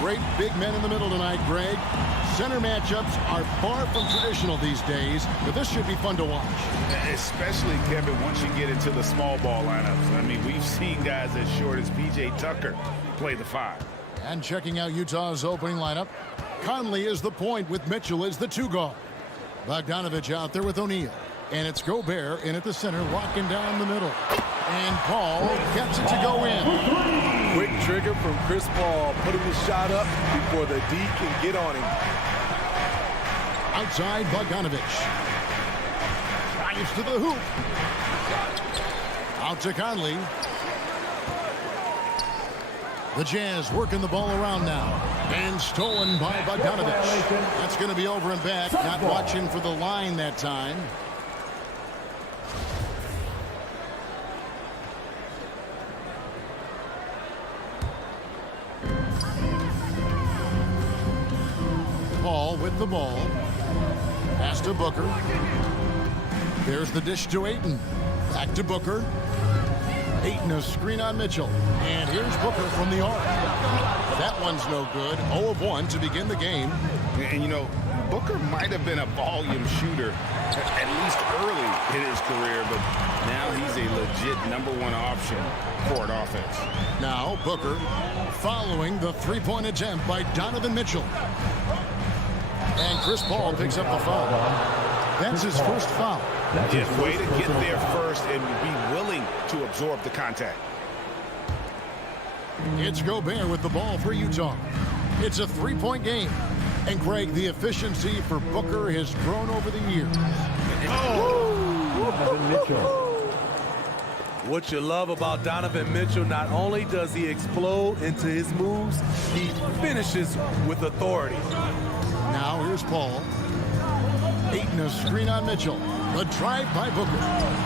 Great big men in the middle tonight, Greg. Center matchups are far from traditional these days, but this should be fun to watch. Especially, Kevin, once you get into the small ball lineups. I mean, we've seen guys as short as P.J. Tucker play the 5. And checking out Utah's opening lineup, Conley is the point with Mitchell as the 2 guard. Bogdanovich out there with O'Neal. And it's Gobert in at the center, locking down the middle. And Paul gets it to go in. Quick trigger from Chris Paul, putting the shot up before the D can get on him. Outside, Bogdanovich. Drives to the hoop. Out to Conley. The Jazz working the ball around now. And stolen by Bogdanovich. That's going to be over and back. Not watching for the line that time. Paul with the ball. Pass to Booker. There's the dish to Ayton. Back to Booker. Ayton a screen on Mitchell. And here's Booker from the arc. That one's no good. 0 of 1 to begin the game. And, you know, Booker might have been a volume shooter, at least early in his career, but now he's a legit #1 option for an offense. Now Booker following the three-point attempt by Donovan Mitchell. And Chris Paul picks up the foul. That's his first foul. Yeah, way to get there first and be willing to absorb the contact. It's Gobert with the ball for Utah. It's a 3-point game. And Greg, the efficiency for Booker has grown over the years. Donovan Mitchell. What you love about Donovan Mitchell, not only does he explode into his moves, he finishes with authority. Now here's Paul. Ayton a screen on Mitchell. The drive by Booker.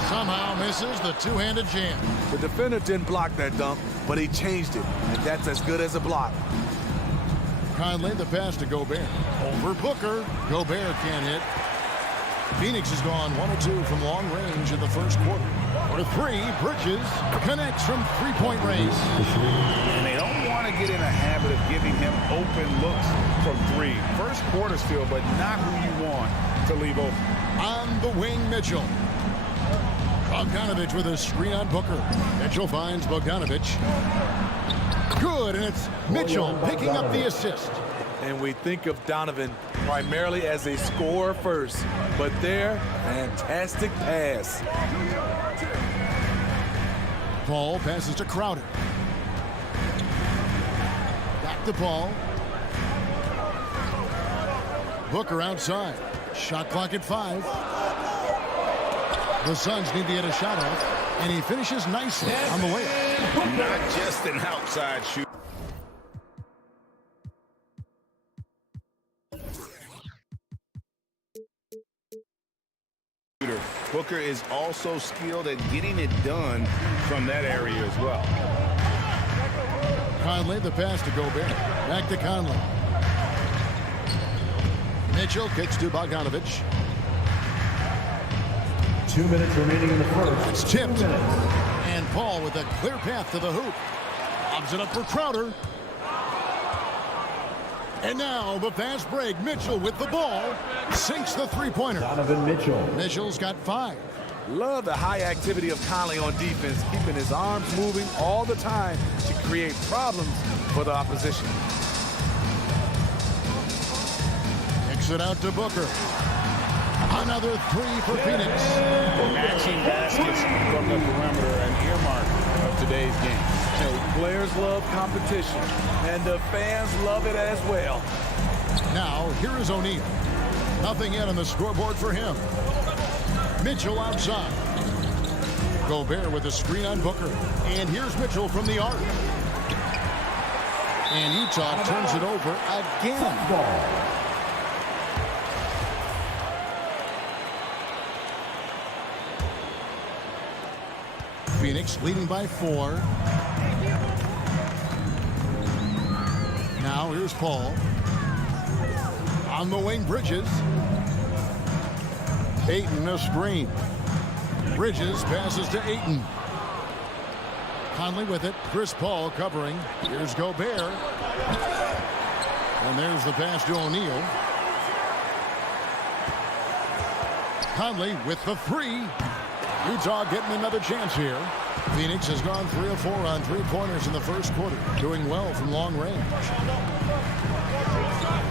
Somehow misses the two-handed jam. The defender didn't block that dunk, but he changed it, and that's as good as a block. Conley the pass to Gobert. Over Booker. Gobert can't hit. Phoenix has gone 1 of 2 from long range in the first quarter. For 3, Bridges connects from three-point range. And they don't want to get in a habit of giving him open looks from 3. First quarter still, but not who you want to leave open. On the wing, Mitchell. Bogdanovich with a screen on Booker. Mitchell finds Bogdanovich. Good, and it's Mitchell picking up the assist. And we think of Donovan primarily as a scorer first, but there, fantastic pass. Paul passes to Crowder. Back to Paul. Booker outside. Shot clock at 5. The Suns need to get a shot off, and he finishes nicely on the way. Not just an outside shooter. Booker is also skilled at getting it done from that area as well. Conley, the pass to Gobert. Back to Conley. Mitchell kicks to Bogdanovich. 2 minutes remaining in the first. It's tipped. And Paul with a clear path to the hoop. Lobs it up for Crowder. And now the fast break. Mitchell with the ball. Sinks the three-pointer. Donovan Mitchell. Mitchell's got 5. Love the high activity of Conley on defense, keeping his arms moving all the time to create problems for the opposition. Kicks it out to Booker. Another 3 for Phoenix. Matching baskets from the perimeter, an earmark of today's game. You know, players love competition, and the fans love it as well. Now, here is O'Neal. Nothing yet on the scoreboard for him. Mitchell outside. Gobert with a screen on Booker. And here's Mitchell from the arc. And Utah turns it over again. Phoenix leading by 4. Now here's Paul. On the wing, Bridges. Ayton a screen. Bridges passes to Ayton. Conley with it. Chris Paul covering. Here's Gobert. And there's the pass to O'Neal. Conley with the three. Utah getting another chance here. Phoenix has gone 3 of 4 on three-pointers in the first quarter, doing well from long range.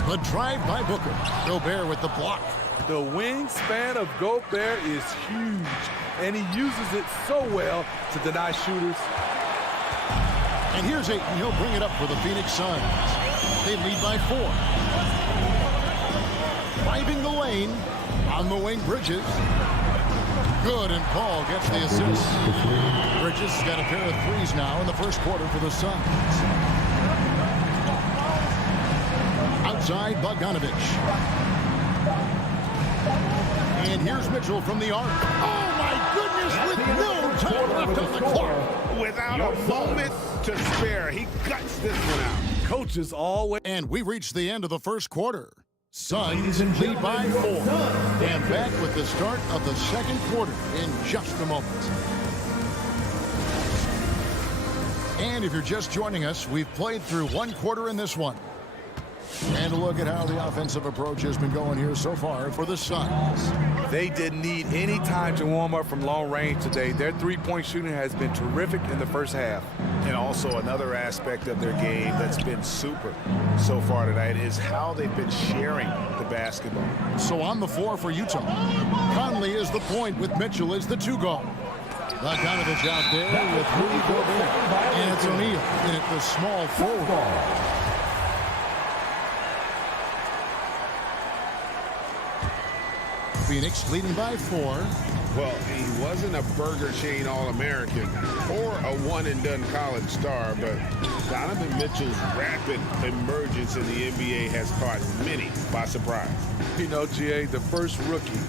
The drive by Booker. Gobert with the block. The wingspan of Gobert is huge, and he uses it so well to deny shooters. And here's Ayton. He'll bring it up for the Phoenix Suns. They lead by 4. Driving the lane on the wing, Bridges. Good, and Paul gets the assist. Bridges has got a pair of threes now in the first quarter for the Suns. Outside, Bogdanovich. And here's Mitchell from the arc. Oh, my goodness, with no time left on the clock. Without a moment to spare, he guts this one out. Coaches always. And we reached the end of the first quarter. Suns lead by 4. And back with the start of the second quarter in just a moment. And if you're just joining us, we've played through one quarter in this one. And look at how the offensive approach has been going here so far for the Suns. They didn't need any time to warm up from long range today. Their three-point shooting has been terrific in the first half. And also another aspect of their game that's been super so far tonight is how they've been sharing the basketball. So on the floor for Utah, Conley is the point with Mitchell as the 2 guard. Bogdanovich out there with Rudy Gobert. And it's O'Neal in at the small forward. Phoenix leading by 4. Well, he wasn't a Burger Chain All-American or a one-and-done college star, but Donovan Mitchell's rapid emergence in the NBA has caught many by surprise. You know, GA, the first rookie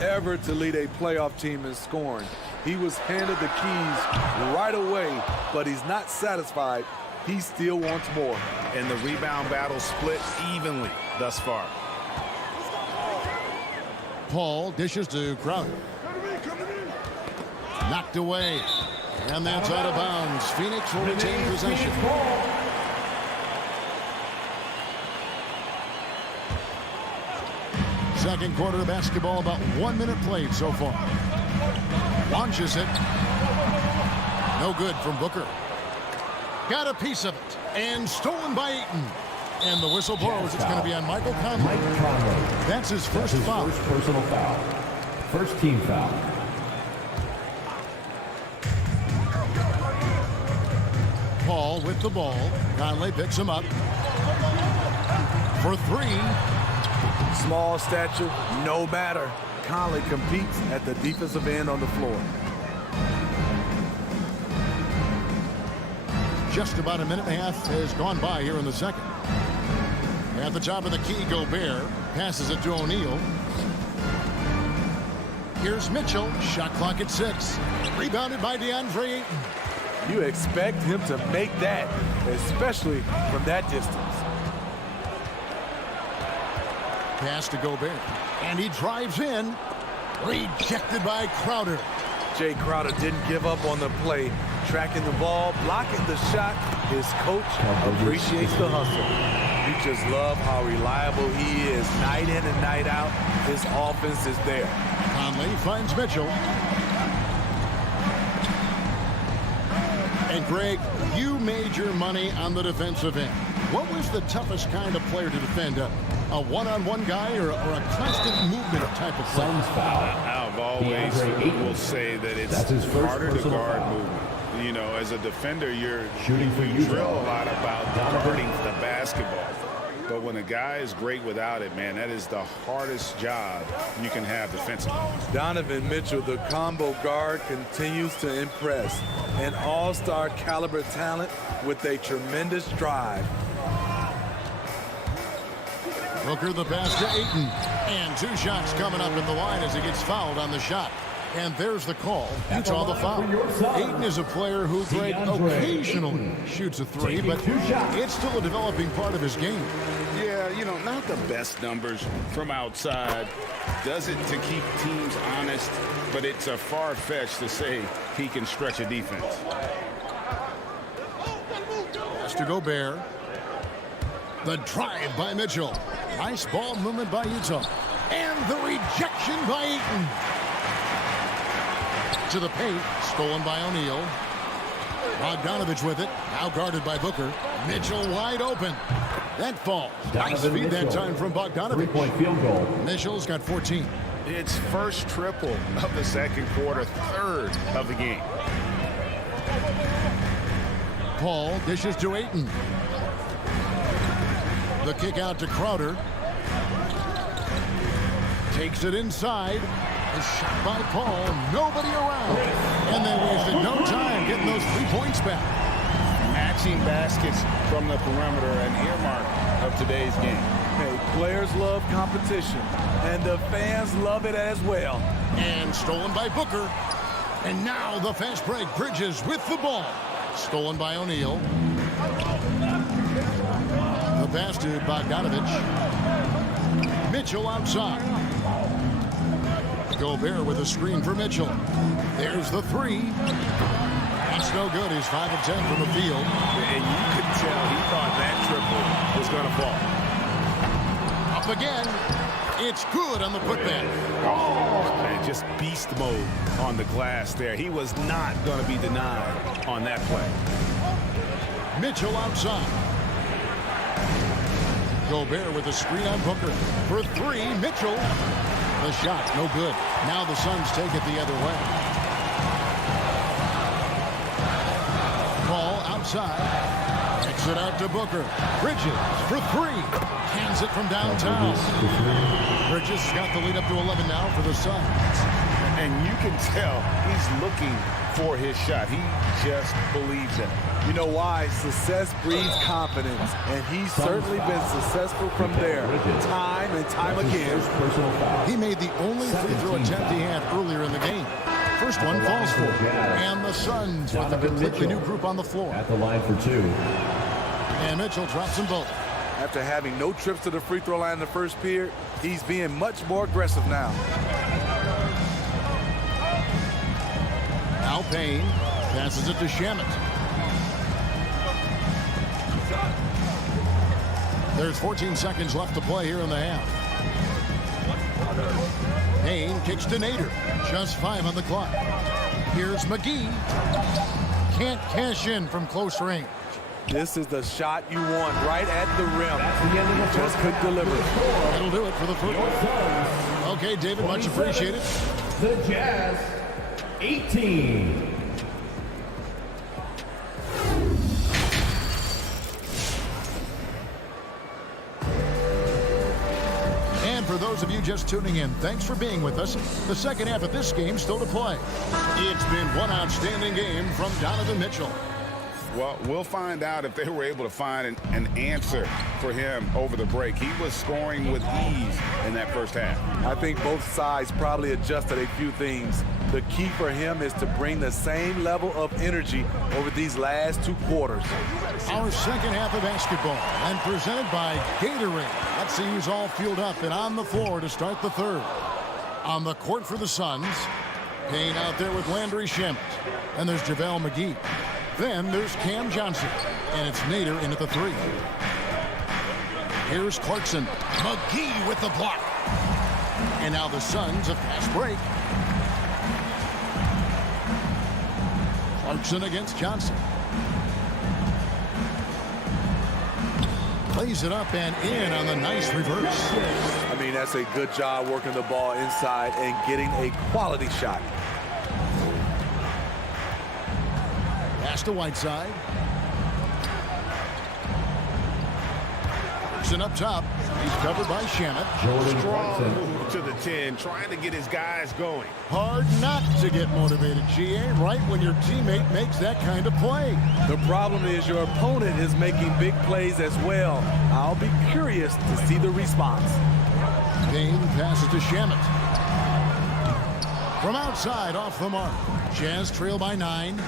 ever to lead a playoff team in scoring. He was handed the keys right away, but he's not satisfied. He still wants more. And the rebound battle split evenly thus far. Paul dishes to Crowder. Knocked away. And that's out of bounds. Phoenix will retain possession. Second quarter of basketball, about 1 minute played so far. Launches it. No good from Booker. Got a piece of it. And stolen by Ayton. And the whistle blows. It's going to be on Michael Conley. That's his first foul. First personal foul. First team foul. Paul with the ball. Conley picks him up. For 3. Small stature, no matter. Conley competes at the defensive end on the floor. Just about a minute and a half has gone by here in the second. At the top of the key, Gobert passes it to O'Neal. Here's Mitchell. Shot clock at 6. Rebounded by Deandre Ayton. You expect him to make that, especially from that distance. Pass to Gobert. And he drives in. Rejected by Crowder. Jay Crowder didn't give up on the play. Tracking the ball, blocking the shot. His coach appreciates the hustle. You just love how reliable he is night in and night out. His offense is there. Conley finds Mitchell. And Greg, you made your money on the defensive end. What was the toughest kind of player to defend? A one-on-one guy or a constant movement type of player? I've always will say that it's harder to guard movement. You know, as a defender, you drill a lot about guarding the basketball. But when a guy is great without it, man, that is the hardest job you can have defensively. Donovan Mitchell, the combo guard, continues to impress. An all-star caliber talent with a tremendous drive. Booker the pass to Ayton. And 2 shots coming up at the line as he gets fouled on the shot. And there's the call. Utah the foul. Ayton is a player who, Greg, occasionally shoots a 3, but it's still a developing part of his game. Yeah, you know, not the best numbers from outside. Does it to keep teams honest, but it's a far-fetched to say he can stretch a defense. Pass to Gobert. The drive by Mitchell. Nice ball movement by Utah. And the rejection by Ayton. To the paint. Stolen by O'Neal. Bogdanovich with it. Now guarded by Booker. Mitchell wide open. That falls. Nice feed that time from Bogdanovich. 3-point field goal. Mitchell's got 14. It's first triple of the second quarter, third of the game. Paul dishes to Ayton. The kick out to Crowder. Takes it inside. A shot by Paul. Nobody around. And they wasted no time getting those 3 points back. Matching baskets from the perimeter, an earmark of today's game. Hey, players love competition, and the fans love it as well. And stolen by Booker. And now the fast break. Bridges with the ball. Stolen by O'Neal. The pass to Bogdanovich. Mitchell outside. Gobert with a screen for Mitchell. There's the three. That's no good. He's 5 of 10 from the field. And you could tell he thought that triple was going to fall. Up again. It's good on the putback. Oh, man, just beast mode on the glass there. He was not going to be denied on that play. Mitchell outside. Gobert with a screen on Booker. For 3, Mitchell. The shot, no good. Now the Suns take it the other way. Ball outside. Takes it out to Booker. Bridges for 3. Hands it from downtown. Bridges got the lead up to 11 now for the Suns. And you can tell he's looking for his shot. He just believes in it. You know why? Success breeds confidence, and he's certainly been successful from there, time and time again. He made the only free throw attempt he had earlier in the game. First one falls for him. And the Suns with a completely new group on the floor. At the line for 2. And Mitchell drops them both. After having no trips to the free throw line in the first period, he's being much more aggressive now. Now Payne passes it to Shamet. There's 14 seconds left to play here in the half. Payne kicks to Nader. Just 5 on the clock. Here's McGee. Can't cash in from close range. This is the shot you want right at the rim. Just couldn't deliver. That'll do it for the first one. Okay, David, much appreciated. The Jazz, 18. For those of you just tuning in, thanks for being with us. The second half of this game still to play. It's been one outstanding game from Donovan Mitchell. Well, we'll find out if they were able to find an answer for him over the break. He was scoring with ease in that first half. I think both sides probably adjusted a few things. The key for him is to bring the same level of energy over these last 2 quarters. Our second half of basketball, and presented by Gatorade. Let's see who's all fueled up and on the floor to start the third. On the court for the Suns, Payne out there with Landry Shamet. And there's JaVale McGee. Then there's Cam Johnson. And it's Nader in at the 3. Here's Clarkson. McGee with the block. And now the Suns a fast break. Clarkson against Johnson. Plays it up and in on the nice reverse. I mean, that's a good job working the ball inside and getting a quality shot. Pass to Whiteside. Clarkson up top. He's covered by Shamet. Strong move to the 10, trying to get his guys going. Hard not to get motivated, GA, right when your teammate makes that kind of play. The problem is your opponent is making big plays as well. I'll be curious to see the response. Payne passes to Shamet. From outside, off the mark. Jazz trail by 9.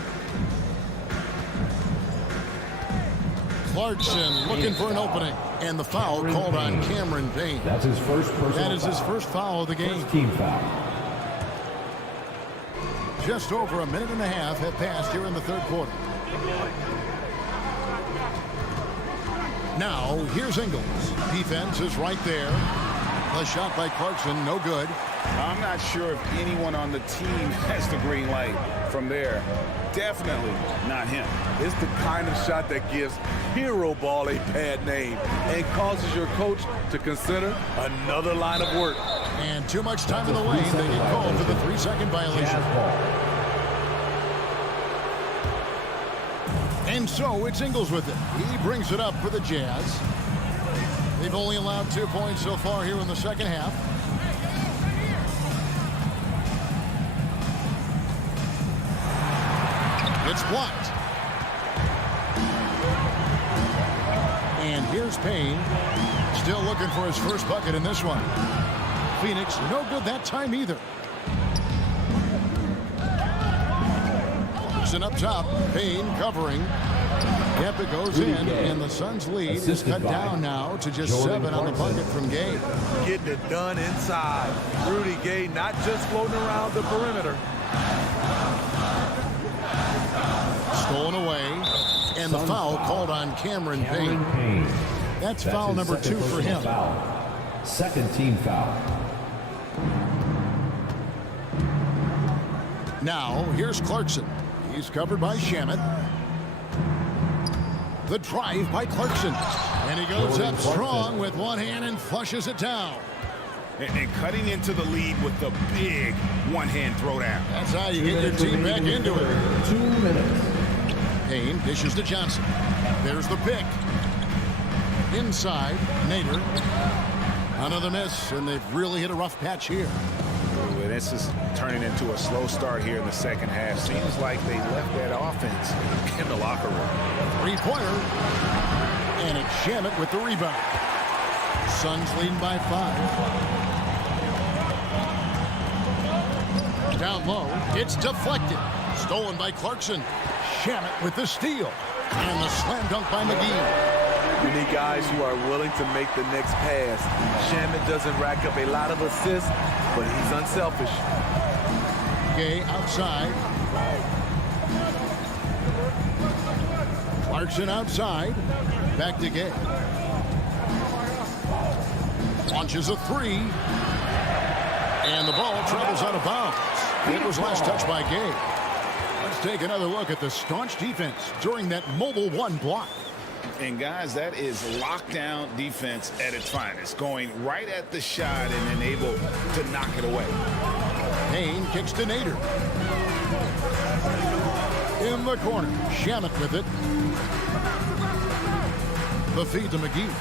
Clarkson looking for an opening. And the foul called on Cameron Payne. That's his first personal That is his foul. first foul of the game. First team foul. Just over a minute and a half have passed here in the third quarter. Now, here's Ingles. Defense is right there. The shot by Clarkson, no good. I'm not sure if anyone on the team has the green light from there. Definitely not him. It's the kind of shot that gives hero ball a bad name and causes your coach to consider another line of work. And too much time in the lane. They get called for the 3-second violation. And so it's Ingles with it. He brings it up for the Jazz. They've only allowed 2 points so far here in the second half. It's blocked. And here's Payne. Still looking for his first bucket in this one. Phoenix, no good that time either. Clarkson up top. Payne covering. Yep, it goes in, and the Suns' lead is cut down now to just 7 on the bucket from Gay. Getting it done inside. Rudy Gay not just floating around the perimeter. Stolen away, and the foul called on Cameron Payne. That's foul number 2 for him. Second team foul. Now, here's Clarkson. He's covered by Shamet. The drive by Clarkson. And he goes up strong with one hand and flushes it down. And cutting into the lead with the big one-hand throwdown. That's how you get your team back into it. 2 minutes. Payne dishes to Johnson. There's the pick. Inside, Nader. Another miss, and they've really hit a rough patch here. Ooh, this is turning into a slow start here in the second half. Seems like they left that offense in the locker room. Three-pointer. And it's Shamet with the rebound. Suns leading by 5. Down low. It's deflected. Stolen by Clarkson. Shamet with the steal. And the slam dunk by McGee. You need guys who are willing to make the next pass. Shamet doesn't rack up a lot of assists, but he's unselfish. Gay outside. Clarkson outside. Back to Gay. Launches a 3. And the ball travels out of bounds. It was last touched by Gay. Let's take another look at the staunch defense during that mobile 1 block. And guys, that is lockdown defense at its finest. Going right at the shot and then able to knock it away. Payne kicks to Nader. In the corner, Shamet with it. The feed to McGee.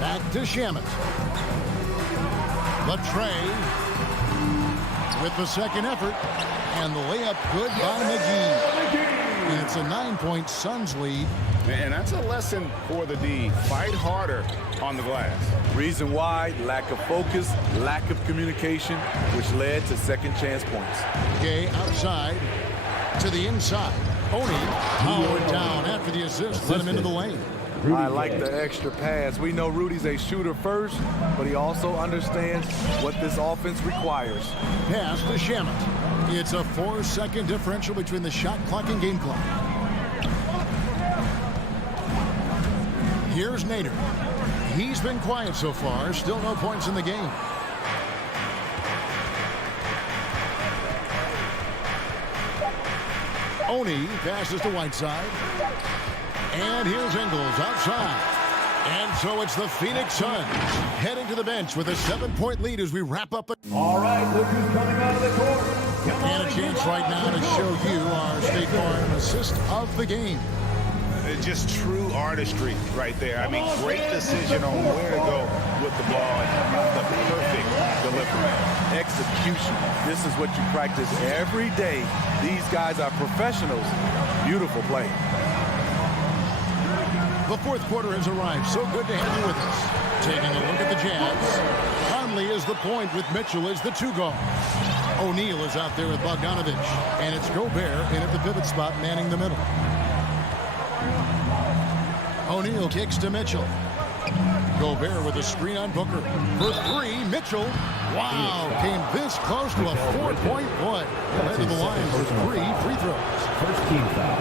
Back to Shamet. Latrey with the second effort. And the layup good by McGee. And it's a 9-point Suns lead. And that's a lesson for the D. Fight harder on the glass. Reason why, lack of focus, lack of communication, which led to second chance points. Gay outside to the inside. Oni powered down after the assist. Let him into the lane. I like the extra pass. We know Rudy's a shooter first, but he also understands what this offense requires. Pass to Shamet. It's a 4-second differential between the shot clock and game clock. Here's Nader. He's been quiet so far. Still no points in the game. Oni passes to Whiteside. And here's Ingles outside. And so it's the Phoenix Suns heading to the bench with a 7-point lead as we wrap up. All right, look who's coming out of the court. And a chance right now to show you our State Farm assist of the game. It's just true artistry right there. I mean, great decision on where to go with the ball and the perfect delivery. Execution. This is what you practice every day. These guys are professionals. Beautiful play. The fourth quarter has arrived. So good to have you with us. Taking a look at the Jazz. Conley is the point with Mitchell as the 2 guard. O'Neal is out there with Bogdanovich. And it's Gobert in at the pivot spot manning the middle. O'Neal kicks to Mitchell. Gobert with a screen on Booker. For 3, Mitchell. Wow, came this close to a 4-point play. Head to the line for 3 free throws. First team foul.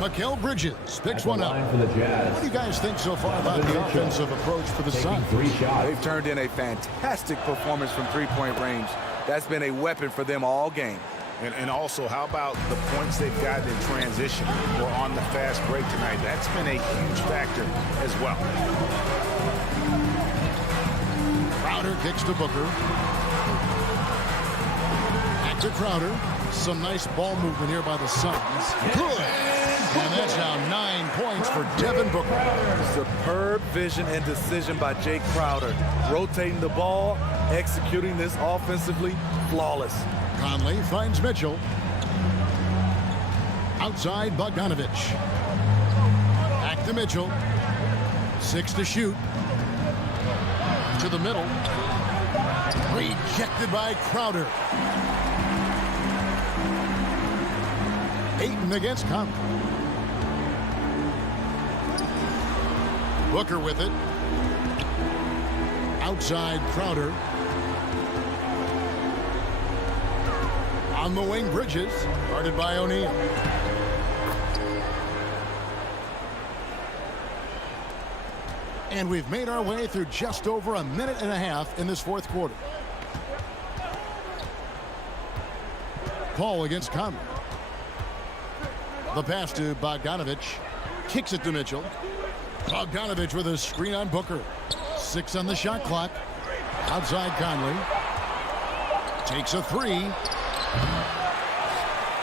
Mikal Bridges picks At the one up. line for the Jazz. What do you guys think so far about the offensive approach for the Taking Suns? 3 shots. They've turned in a fantastic performance from three-point range. That's been a weapon for them all game. And also, how about the points they've gotten in transition or on the fast break tonight? That's been a huge factor as well. Crowder kicks to Booker. Back to Crowder. Some nice ball movement here by the Suns. Good. And that's now 9 points for Devin Booker. Superb vision and decision by Jake Crowder. Rotating the ball, executing this offensively, flawless. Conley finds Mitchell. Outside Bogdanovich. Back to Mitchell. 6 to shoot. To the middle. Rejected by Crowder. Ayton against Conley. Booker with it. Outside Crowder. On the wing, Bridges. Guarded by O'Neal. And we've made our way through just over a minute and a half in this fourth quarter. Paul against Conley. The pass to Bogdanovich. Kicks it to Mitchell. Bogdanovich with a screen on Booker. 6 on the shot clock. Outside Conley. Takes a 3.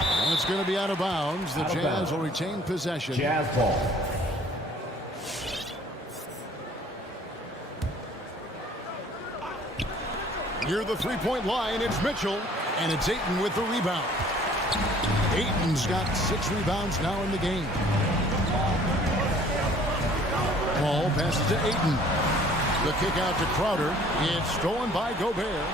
And it's going to be out of bounds. The Jazz will retain possession. Jazz ball. Near the three-point line, it's Mitchell. And it's Ayton with the rebound. Ayton's got 6 rebounds now in the game. Paul passes to Ayton. The kick out to Crowder. It's stolen by Gobert.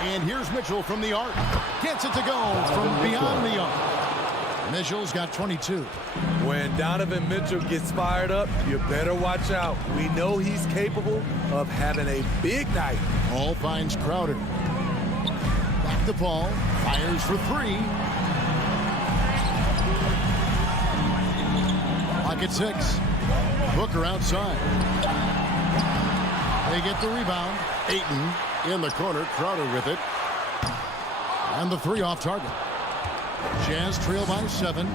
And here's Mitchell from the arc. Gets it to go from beyond the arc. Mitchell's got 22. When Donovan Mitchell gets fired up, you better watch out. We know he's capable of having a big night. Paul finds Crowder. Back to Paul. Fires for 3. Pocket 6. Booker outside. They get the rebound. Ayton in the corner. Crowder with it. And the 3 off target. Jazz trail by 7.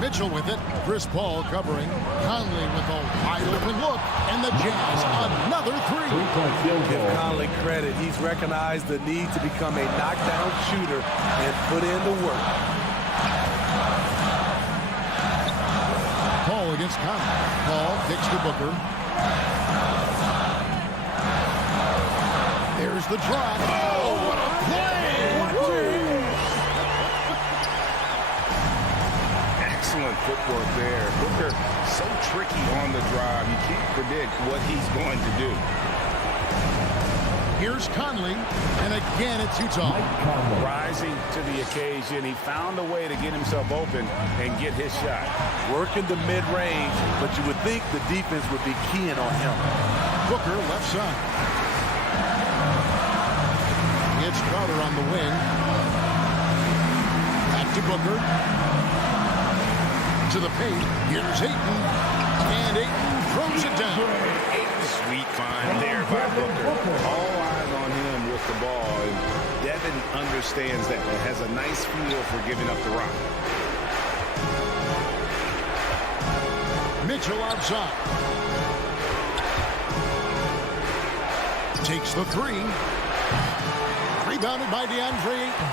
Mitchell with it. Chris Paul covering. Conley with a wide open look. And the Jazz another 3. 3-point field Give goal. Conley credit. He's recognized the need to become a knockdown shooter and put in the work. Paul against Conley. Paul kicks to Booker. There's the drop. Oh, what a play! Excellent footwork there. Booker, so tricky on the drive. You can't predict what he's going to do. Here's Conley, and again it's Utah. Mike Conley. Rising to the occasion, he found a way to get himself open and get his shot. Working the mid-range, but you would think the defense would be keying on him. Booker left side. It's Crowder on the wing. Back to Booker. To the paint. Here's Ayton. And Ayton throws it down. Sweet find there by Booker. All eyes on him with the ball. And Devin understands that. But has a nice feel for giving up the rock. Mitchell outside. Takes the 3. Rebounded by Deandre Ayton.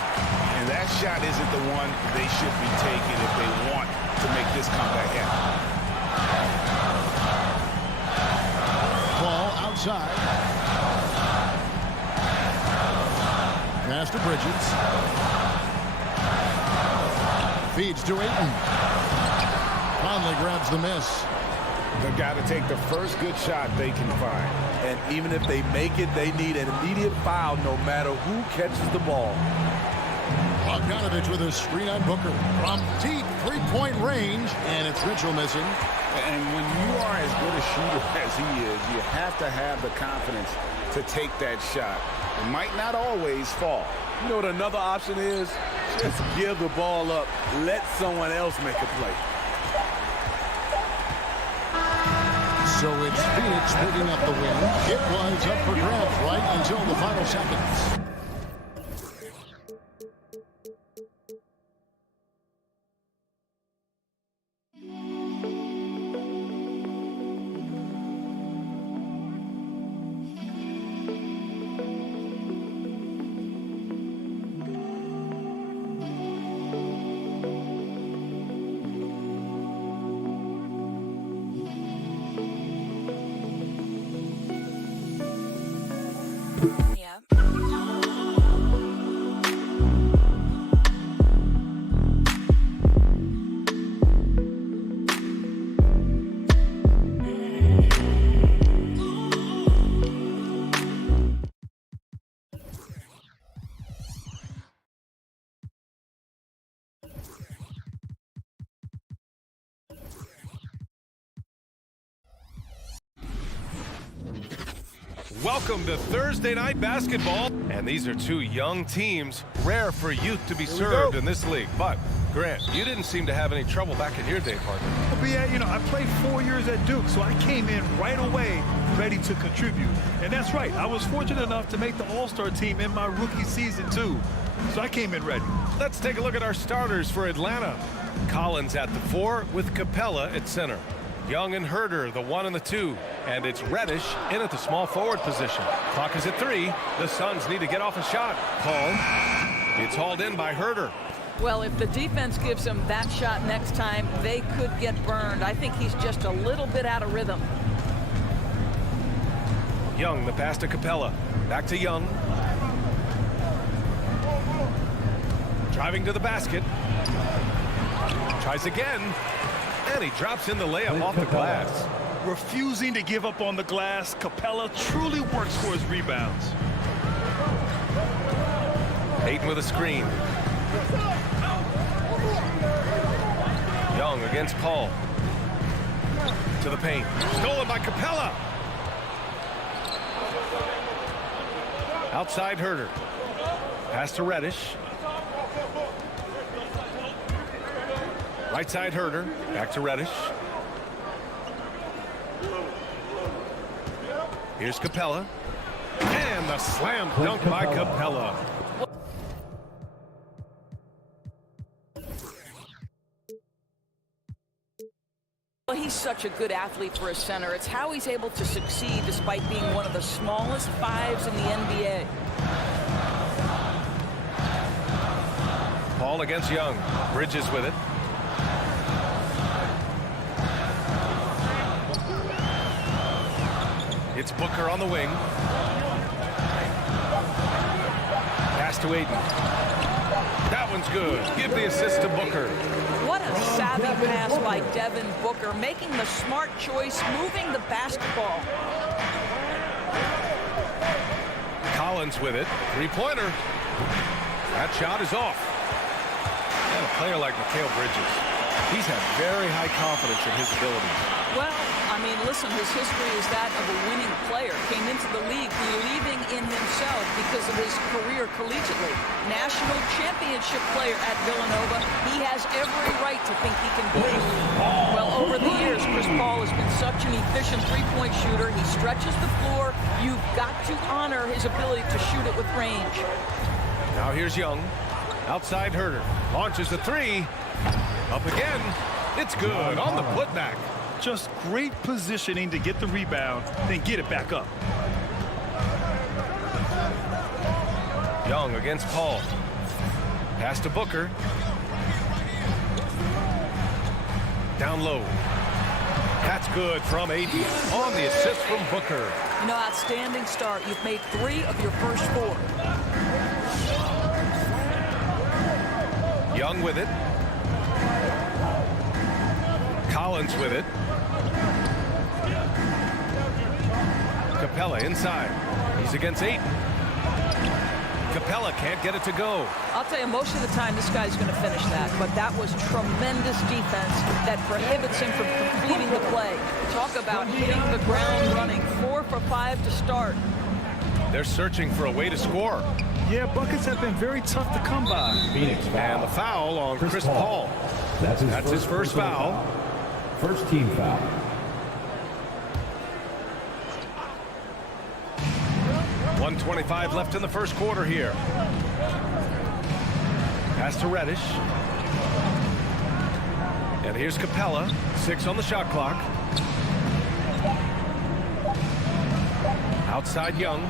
And that shot isn't the one they should be taking if they want to make this comeback happen. Ball outside. Pass to Bridges. Feeds to Ayton. Conley grabs the miss. They've got to take the first good shot they can find. And even if they make it, they need an immediate foul no matter who catches the ball. Bogdanovich with a screen on Booker. From deep three-point range. And it's Mitchell missing. And when you are as good a shooter as he is, you have to have the confidence to take that shot. It might not always fall. You know what another option is? Just give the ball up. Let someone else make a play. So it's Phoenix picking up the win. It was up for grabs right until the final seconds. Welcome to Thursday Night Basketball. And these are two young teams. Rare for youth to be served in this league. But, Grant, you didn't seem to have any trouble back in your day, partner. But yeah, you know, I played 4 years at Duke, so I came in right away ready to contribute. And that's right. I was fortunate enough to make the All-Star team in my rookie season, too. So I came in ready. Let's take a look at our starters for Atlanta. Collins at the 4 with Capella at center. Young and Herder, the 1 and the 2. And it's Reddish in at the small forward position. Clock is at 3. The Suns need to get off a shot. Paul. It's hauled in by Herder. Well, if the defense gives him that shot next time, they could get burned. I think he's just a little bit out of rhythm. Young, the pass to Capella. Back to Young. Driving to the basket. Tries again. And he drops in the layup off the glass. Refusing to give up on the glass, Capella truly works for his rebounds. Ayton with a screen. Young against Paul. To the paint. Stolen by Capella. Outside Herder. Pass to Reddish. Right side Herder. Back to Reddish. Here's Capella. And the slam dunk by Capella. Well, he's such a good athlete for a center. It's how he's able to succeed despite being one of the smallest 5s in the NBA. Paul against Young. Bridges with it. It's Booker on the wing. Pass to Ayton. That one's good. Give the assist to Booker. What a savvy pass by Devin Booker, making the smart choice, moving the basketball. Collins with it. Three-pointer. That shot is off. And a player like Mikal Bridges, he's had very high confidence in his abilities. Well, I mean, listen, his history is that of a winning player. Came into the league believing in himself because of his career collegiately. National championship player at Villanova. He has every right to think he can believe. Well, over the years, Chris Paul has been such an efficient three-point shooter. He stretches the floor. You've got to honor his ability to shoot it with range. Now here's Young. Outside Herder. Launches the 3. Up again. It's good on the putback. Just great positioning to get the rebound, then get it back up. Young against Paul. Pass to Booker. Down low. That's good from Ayton on the assist from Booker. You know, outstanding start. You've made 3 of your first 4. Young with it. Collins with it. Capella inside. He's against Ayton. Capella can't get it to go. I'll tell you, most of the time this guy's going to finish that, but that was tremendous defense that prohibits him from completing the play. Talk about hitting the ground running. 4 for 5 to start. They're searching for a way to score. Yeah, buckets have been very tough to come by. Phoenix foul. And the foul on Chris Paul. That's his first foul. First team foul. .125 left in the first quarter here. Pass to Reddish. And here's Capella. 6 on the shot clock. Outside Young.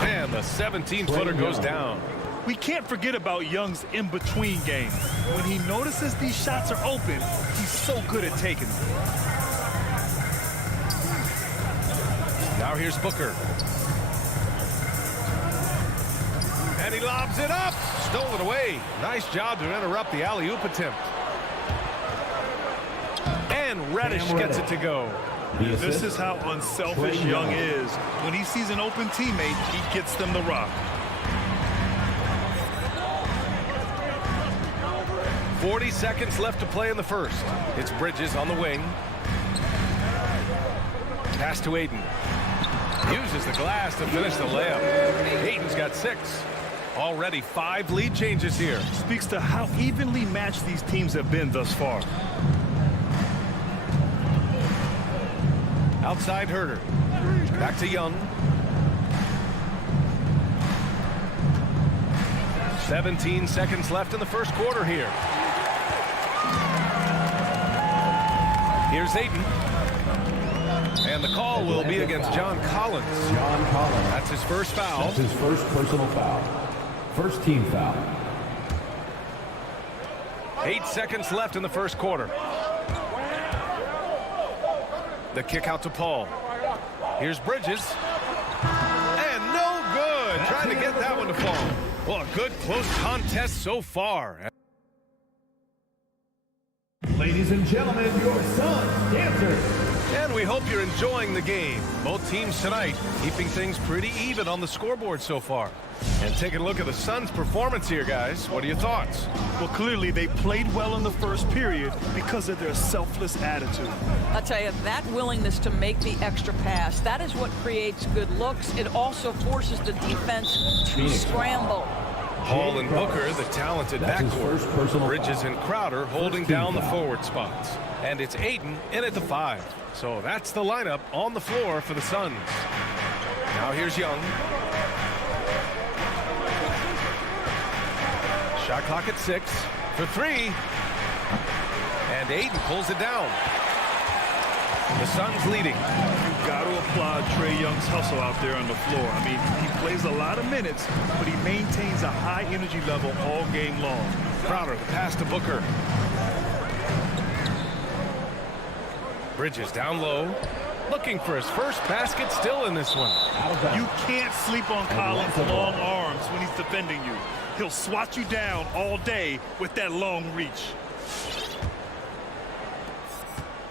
And the 17-footer goes down. We can't forget about Young's in-between game. When he notices these shots are open, he's so good at taking them. Now here's Booker. And he lobs it up. Stolen away. Nice job to interrupt the alley-oop attempt. And Reddish gets it to go. This is how unselfish Young is. When he sees an open teammate, he gets them the rock. 40 seconds left to play in the first. It's Bridges on the wing. Pass to Ayton. Uses the glass to finish the layup. Ayton's got 6. Already 5 lead changes here. Speaks to how evenly matched these teams have been thus far. Outside Herder. Back to Young. 17 seconds left in the first quarter here. Here's Ayton. And the call will be against John Collins. John Collins. That's his first foul. That's his first personal foul. First team foul. 8 seconds left in the first quarter. The kick out to Paul. Here's Bridges. And no good. Trying to get that one to fall. Well, a good close contest so far. Ladies and gentlemen, your Suns dancers. And we hope you're enjoying the game. Both teams tonight keeping things pretty even on the scoreboard so far. And taking a look at the Suns' performance here, guys. What are your thoughts? Well, clearly they played well in the first period because of their selfless attitude. I'll tell you, that willingness to make the extra pass, that is what creates good looks. It also forces the defense to scramble. Paul and Booker, the talented backcourt. Bridges and Crowder holding down the forward spots. And it's Ayton in at the 5. So that's the lineup on the floor for the Suns. Now here's Young. Shot clock at 6 for 3. And Ayton pulls it down. The Suns leading. You've got to applaud Trae Young's hustle out there on the floor. I mean, he plays a lot of minutes, but he maintains a high energy level all game long. Crowder, the pass to Booker. Bridges down low. Looking for his first basket, still in this one. You can't sleep on Collins' long arms when he's defending you. He'll swat you down all day with that long reach.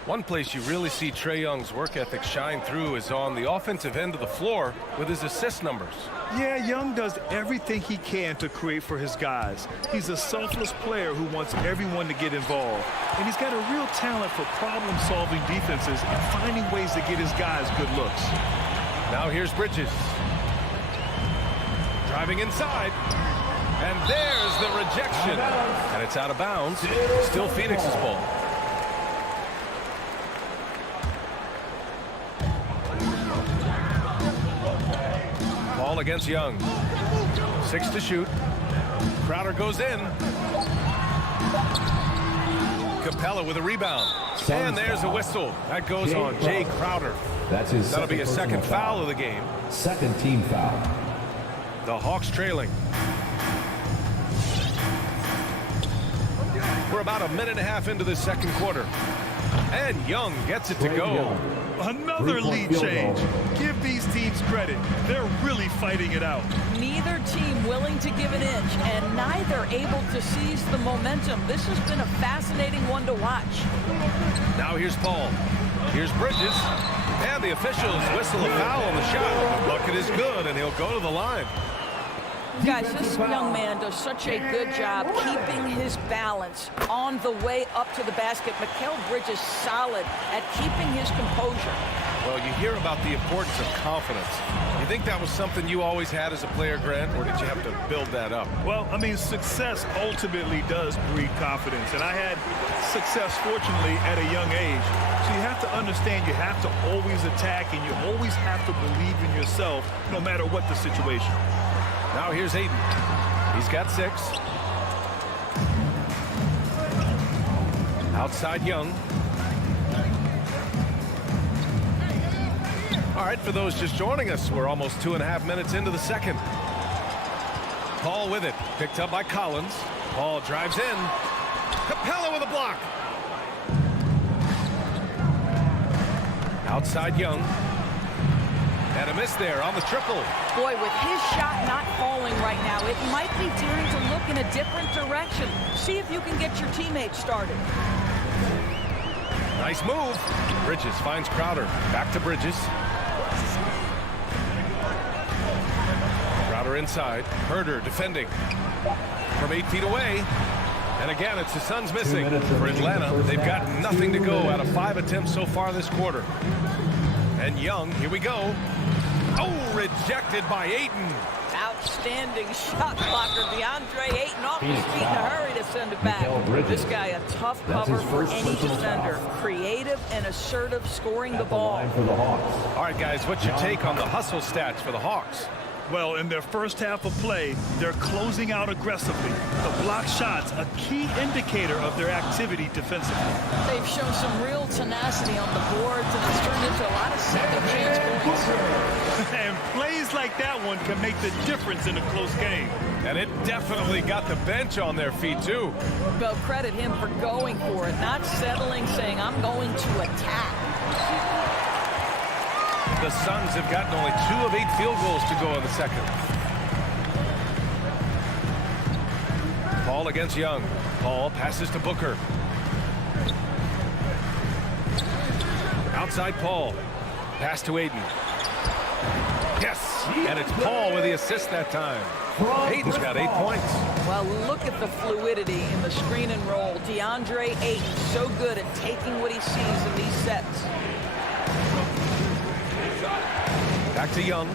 One place you really see Trae Young's work ethic shine through is on the offensive end of the floor with his assist numbers. Yeah, Young does everything he can to create for his guys. He's a selfless player who wants everyone to get involved. And he's got a real talent for problem-solving defenses and finding ways to get his guys good looks. Now here's Bridges. Driving inside. And there's the rejection. And it's out of bounds. Still Phoenix's ball. Ball against Young. 6 to shoot. Crowder goes in. Capella with a rebound. And there's a whistle. That goes on Jay Crowder. That's his That'll be a second foul of the game. Second team foul. The Hawks trailing. We're about a minute and a half into the second quarter. And Young gets it to go. Another lead change. Give these teams credit. They're really fighting it out. Neither team willing to give an inch, and neither able to seize the momentum. This has been a fascinating one to watch. Now here's Paul. Here's Bridges. And the officials whistle a foul on the shot. The bucket is good, and he'll go to the line. Guys, this young man does such a good job keeping his balance on the way up to the basket. Mikal Bridges solid at keeping his composure. Well, you hear about the importance of confidence. You think that was something you always had as a player, Grant, or did you have to build that up? Well, I mean, success ultimately does breed confidence. And I had success, fortunately, at a young age. So you have to understand you have to always attack and you always have to believe in yourself no matter what the situation. Now here's Ayton. He's got 6. Outside Young. All right, for those just joining us, we're almost 2.5 minutes into the second. Paul with it, picked up by Collins. Paul drives in. Capella with a block. Outside Young. And a miss there on the triple. Boy, with his shot not falling right now, it might be time to look in a different direction. See if you can get your teammates started. Nice move. Bridges finds Crowder. Back to Bridges. Crowder inside. Herder defending from 8 feet away. And again, it's the Suns missing. For Atlanta, they've got nothing to go out of 5 attempts so far this quarter. And Young, here we go. Oh, rejected by Ayton. Outstanding shot blocker, Deandre Ayton off his feet in a hurry to send it back. This guy, a tough cover for any defender. Creative and assertive, scoring the ball. All right, guys, what's your take on the hustle stats for the Hawks? Well, in their first half of play, they're closing out aggressively. The block shots, a key indicator of their activity defensively. They've shown some real tenacity on the boards, and it's turned into a lot of second chance points. And plays like that one can make the difference in a close game. And it definitely got the bench on their feet, too. Well, credit him for going for it, not settling, saying, I'm going to attack. The Suns have gotten only 2 of 8 field goals to go in the second. Paul against Young. Paul passes to Booker. Outside Paul. Pass to Ayton. Yes, and it's Paul with the assist that time. Ayton's got 8 points. Well, look at the fluidity in the screen and roll. Deandre Ayton, so good at taking what he sees in these sets. Back to Young.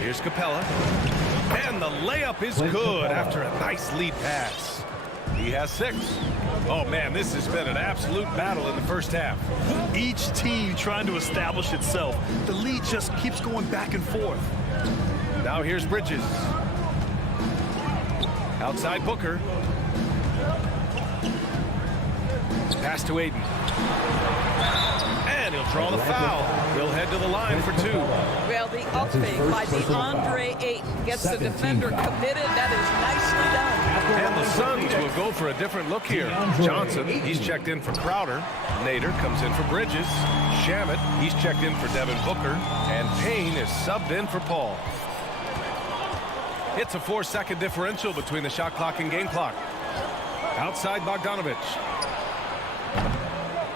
Here's Capella. And the layup is good after a nice lead pass. He has 6. Oh, man, this has been an absolute battle in the first half. Each team trying to establish itself. The lead just keeps going back and forth. Now here's Bridges. Outside Booker. Pass to Ayton. And he'll draw the foul. He'll head to the line for 2. Well, the up fake by Deandre Ayton gets the defender committed. That is nicely done. And the Suns will go for a different look here. Johnson, he's checked in for Crowder. Nader comes in for Bridges. Shamet, he's checked in for Devin Booker. And Payne is subbed in for Paul. It's a 4-second differential between the shot clock and game clock. Outside Bogdanovich.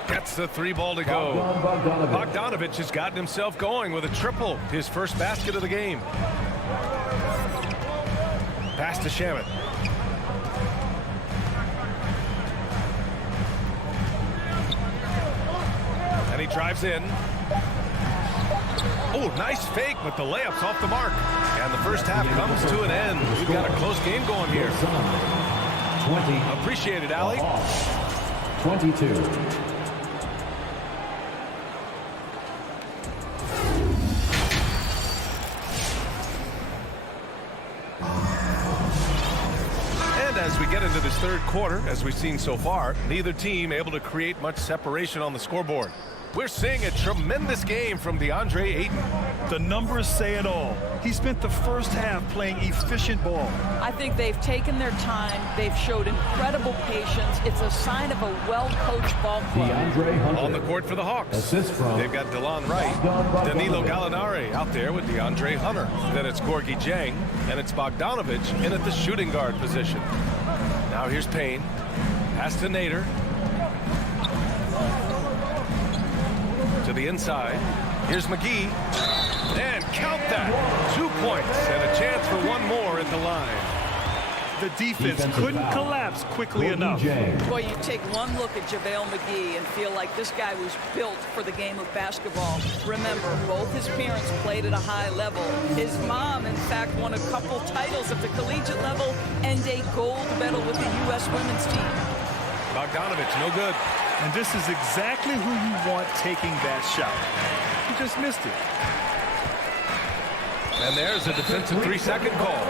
Gets the 3 ball to go. Bogdanovich has gotten himself going with a triple. His first basket of the game. Pass to Shamet. And he drives in. Oh, nice fake, but the layup's off the mark. And the first half comes to an end. We've got a close game going here. 20. Appreciate it, Allie. 22. As we get into this third quarter, as we've seen so far, neither team able to create much separation on the scoreboard. We're seeing a tremendous game from Deandre Ayton. The numbers say it all. He spent the first half playing efficient ball. I think they've taken their time. They've showed incredible patience. It's a sign of a well-coached ball club. On the court for the Hawks. Assist from They've got DeLon Wright, Danilo Gallinari out there with DeAndre Hunter. Then it's Gorgie Jang, and it's Bogdanovich in at the shooting guard position. Now here's Payne. Pass to Nader. To the inside. Here's McGee. And count that. 2 points and a chance for one more at the line. The defense couldn't collapse quickly enough. Boy, you take one look at JaVale McGee and feel like this guy was built for the game of basketball. Remember, both his parents played at a high level. His mom, in fact, won a couple titles at the collegiate level and a gold medal with the U.S. women's team. Bogdanovich, no good. And this is exactly who you want taking that shot. He just missed it. And there's a defensive 3-second call.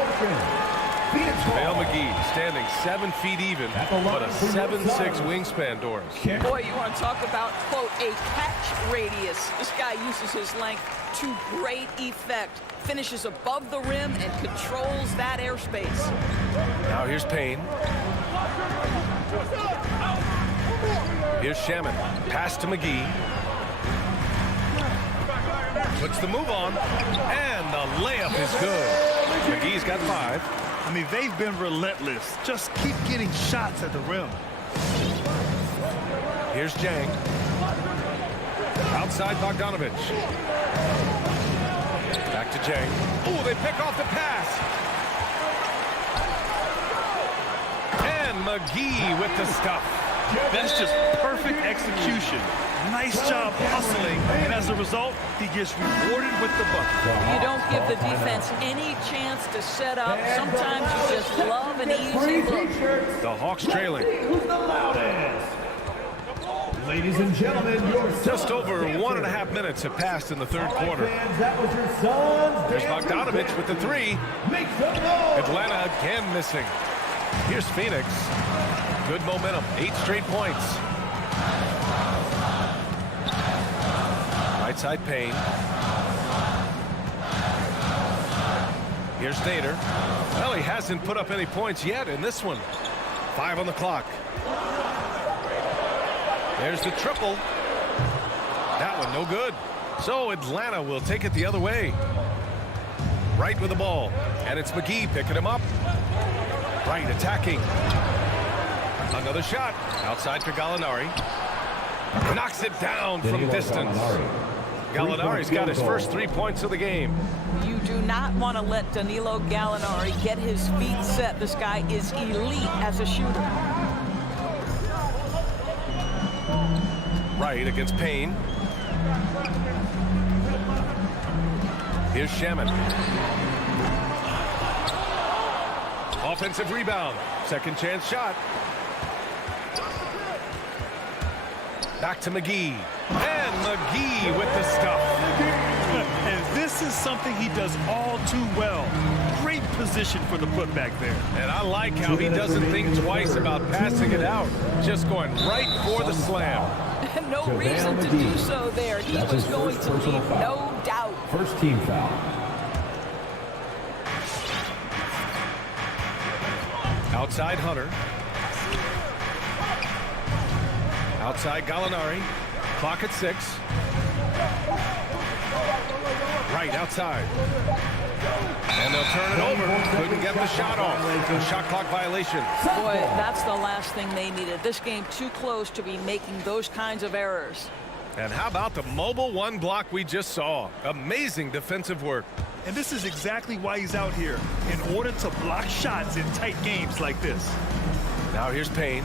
JaVale McGee standing 7 feet even, but a 7'6" wingspan, Doris. Boy, you want to talk about, quote, a catch radius. This guy uses his length to great effect. Finishes above the rim and controls that airspace. Now here's Payne. Here's Shaman. Pass to McGee. Puts the move on. And the layup is good. McGee's got 5. I mean, they've been relentless. Just keep getting shots at the rim. Here's Jang. Outside Bogdanovich. Back to Jang. Oh, they pick off the pass. And McGee with the stuff. That's just perfect execution. Nice job hustling, and as a result, he gets rewarded with the bucket. You don't give the defense any chance to set up. Sometimes you just love an easy look. The Hawks trailing. Who's the loudest? Ladies and gentlemen, your Just over 1.5 minutes have passed in the third quarter. fans, that was your son's There's Bogdanovich with the 3. Make some noise. Atlanta again missing. Here's Phoenix. Good momentum. 8 straight points. Right side Payne. Here's Nader. Well, he hasn't put up any points yet in this one. 5 on the clock. There's the triple. That one no good. So Atlanta will take it the other way. Right with the ball. And it's McGee picking him up. Right attacking. Another shot. Outside for Gallinari. Knocks it down from distance. Gallinari's got his first 3 points of the game. You do not want to let Danilo Gallinari get his feet set. This guy is elite as a shooter. Right against Payne. Here's Shaman. Offensive rebound. Second chance shot. Back to McGee. And McGee with the stuff. And this is something he does all too well. Great position for the putback there. And I like how he doesn't think twice about passing it out. Just going right for the slam. No reason to do so there. He was going to leave, no doubt. First team foul. Outside Hunter. Outside Gallinari. Clock at 6. Right outside. And they'll turn it over. Couldn't get the shot off. A shot clock violation. Boy, that's the last thing they needed. This game too close to be making those kinds of errors. And how about the mobile 1 block we just saw? Amazing defensive work. And this is exactly why he's out here, in order to block shots in tight games like this. Now here's Payne.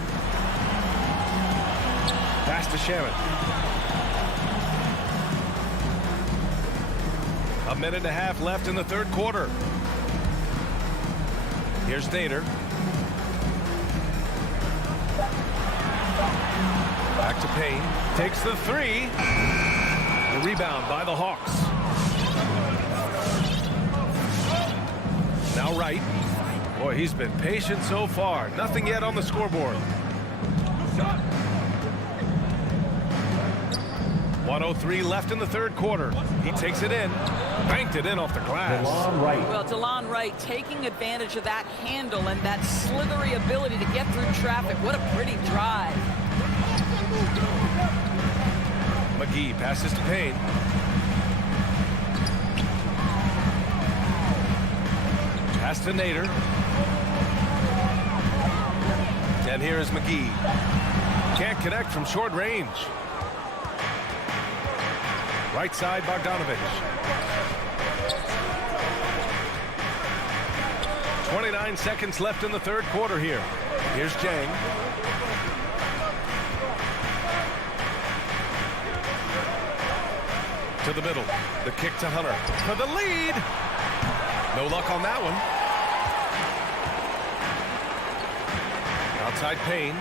Pass to Shaman. 1.5 minutes left in the third quarter. Here's Nader. Back to Payne. Takes the 3. The rebound by the Hawks. Now Wright. Boy, he's been patient so far. Nothing yet on the scoreboard. 1:03 left in the third quarter. He takes it in. Banked it in off the glass. Well, DeLon Wright taking advantage of that handle and that slithery ability to get through traffic. What a pretty drive. McGee passes to Payne. Pass to Nader. And here is McGee. Can't connect from short range. Right side, Bogdanovich. 29 9 seconds left in the third quarter here. Here's Jang. To the middle. The kick to Hunter. For the lead. No luck on that one. Outside Payne.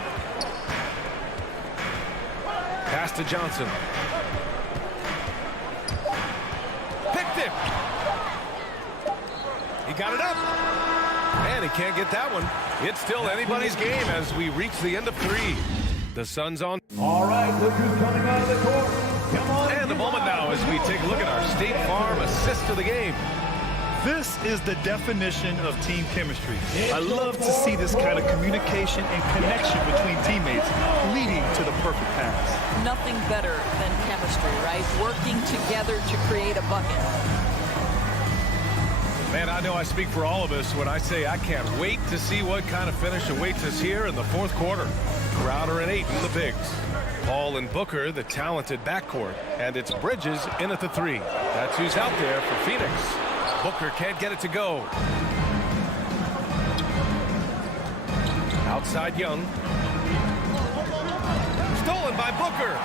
Pass to Johnson. Picked it. He got it up. And he can't get that one. It's still anybody's game as we reach the end of 3. The Suns on. All right, look who's coming out of the court. Come on. And a moment now as we take a look at our State Farm assist of the game. This is the definition of team chemistry. I love to see this kind of communication and connection between teammates leading to the perfect pass. Nothing better than chemistry, right? Working together to create a bucket. Man, I know I speak for all of us when I say I can't wait to see what kind of finish awaits us here in the fourth quarter. Crowder and Ayton, the bigs. Paul and Booker, the talented backcourt. And it's Bridges in at the 3. That's who's out there for Phoenix. Booker can't get it to go. Outside Young. Stolen by Booker.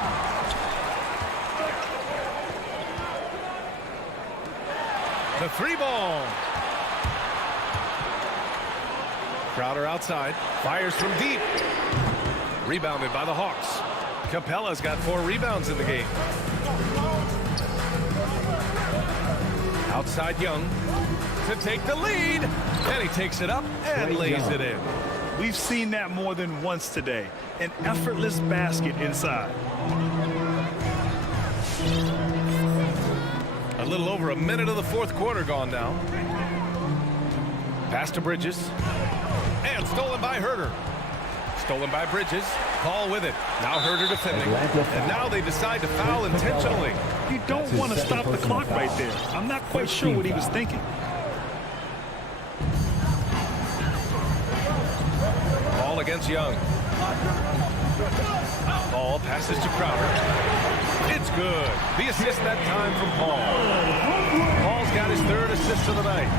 The 3 ball. Crowder outside. Fires from deep. Rebounded by the Hawks. Capella's got 4 rebounds in the game. Outside Young to take the lead. And he takes it up and lays it in. We've seen that more than once today. An effortless basket inside. A little over a minute of the fourth quarter gone now. Pass to Bridges. And stolen by Herter. Stolen by Bridges. Paul with it. Now Herter defending. And now they decide to foul intentionally. You don't want to stop the clock right there. I'm not quite sure what he was thinking. Ball against Young. Ball passes to Crowder. It's good. The assist that time from Paul. Paul's got his 3rd assist of the night.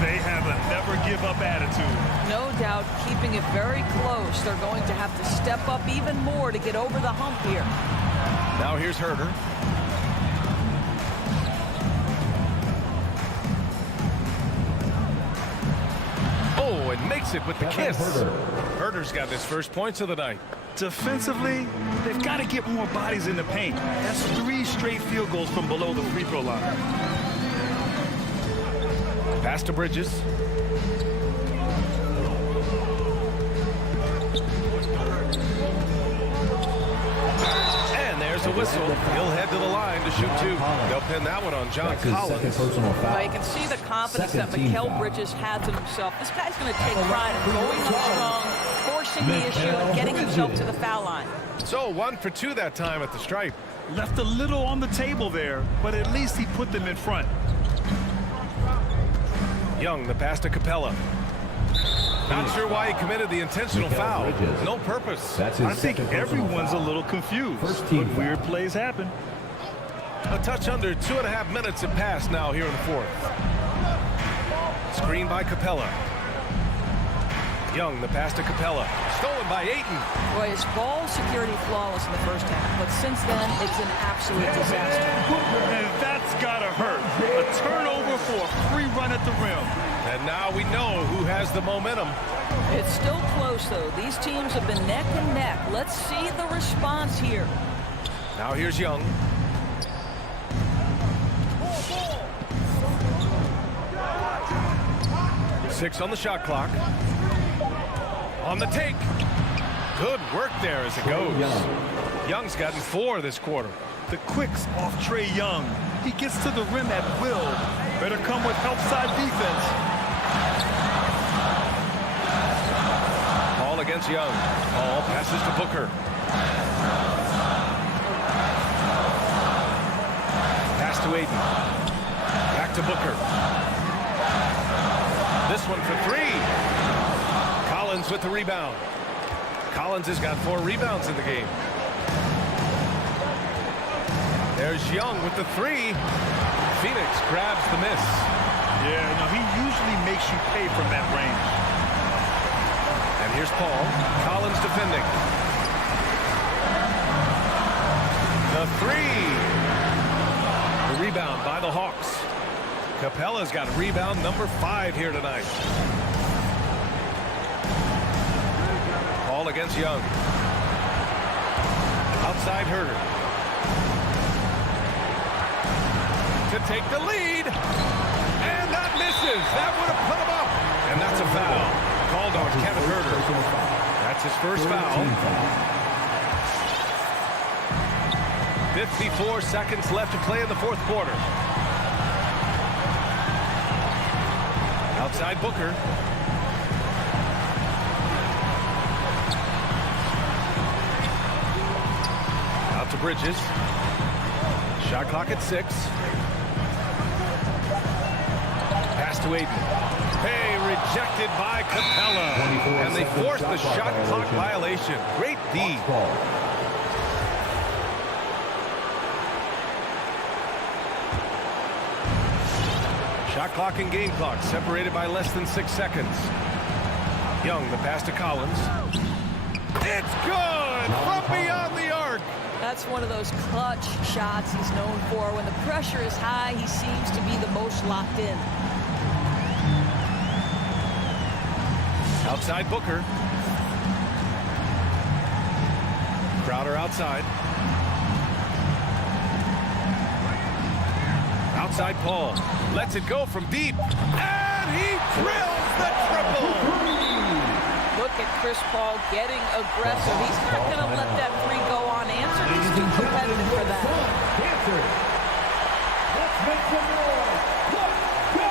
They have a never-give-up attitude. No doubt keeping it very close. They're going to have to step up even more to get over the hump here. Now here's Herter. Oh, and makes it with the kiss. Herter's got his first points of the night. Defensively, they've got to get more bodies in the paint. That's 3 straight field goals from below the free throw line. Pass to Bridges. And there's a whistle. He'll head to the line to shoot 2. They'll pin that one on John Collins. Well, you can see the confidence that Mikal Bridges has in himself. This guy's going to take pride in going up strong, forcing the issue, and getting himself to the foul line. So 1 for 2 that time at the stripe. Left a little on the table there, but at least he put them in front. Young, the pass to Capella. Not sure why he committed the intentional foul. No purpose. I think everyone's a little confused, but weird plays happen. A touch under 2.5 minutes have passed now here in the fourth. Screen by Capella. Young, the pass to Capella. Stolen by Ayton. Boy, his ball security flawless in the first half, but since then, it's an absolute disaster. And that's gotta hurt. A turnover for a free run at the rim. And now we know who has the momentum. It's still close, though. These teams have been neck and neck. Let's see the response here. Now here's Young. Six on the shot clock. On the take. Good work there as it goes. Young's gotten 4 this quarter. The quicks off Trae Young. He gets to the rim at will. Better come with help side defense. Paul against Young. Paul passes to Booker. Pass to Ayton. Back to Booker. This one for 3. Collins with the rebound. Collins has got 4 rebounds in the game. There's Young with the 3. Phoenix grabs the miss. Yeah, no, he usually makes you pay from that range. Here's Paul. Collins defending. The three. The rebound by the Hawks. Capella's got rebound number 5 here tonight. Paul against Young. Outside Herder. To take the lead. And that misses. That would have put him up. And that's a foul. Called on Kevin Herder. That's his first foul. 54 seconds left to play in the fourth quarter. Outside Booker. Out to Bridges. Shot clock at 6. Pass to Ayton. Hey, rejected by Capella. And they forced the shot clock violation. Great D. Shot clock and game clock separated by less than 6 seconds. Young, the pass to Collins. It's good from beyond the arc. That's one of those clutch shots he's known for. When the pressure is high, he seems to be the most locked in. Outside Booker. Crowder outside. Outside Paul. Lets it go from deep. And he drills the triple. Look at Chris Paul getting aggressive. He's not going to let that three go unanswered. He's too competitive for that. Let's make some noise. Let's go!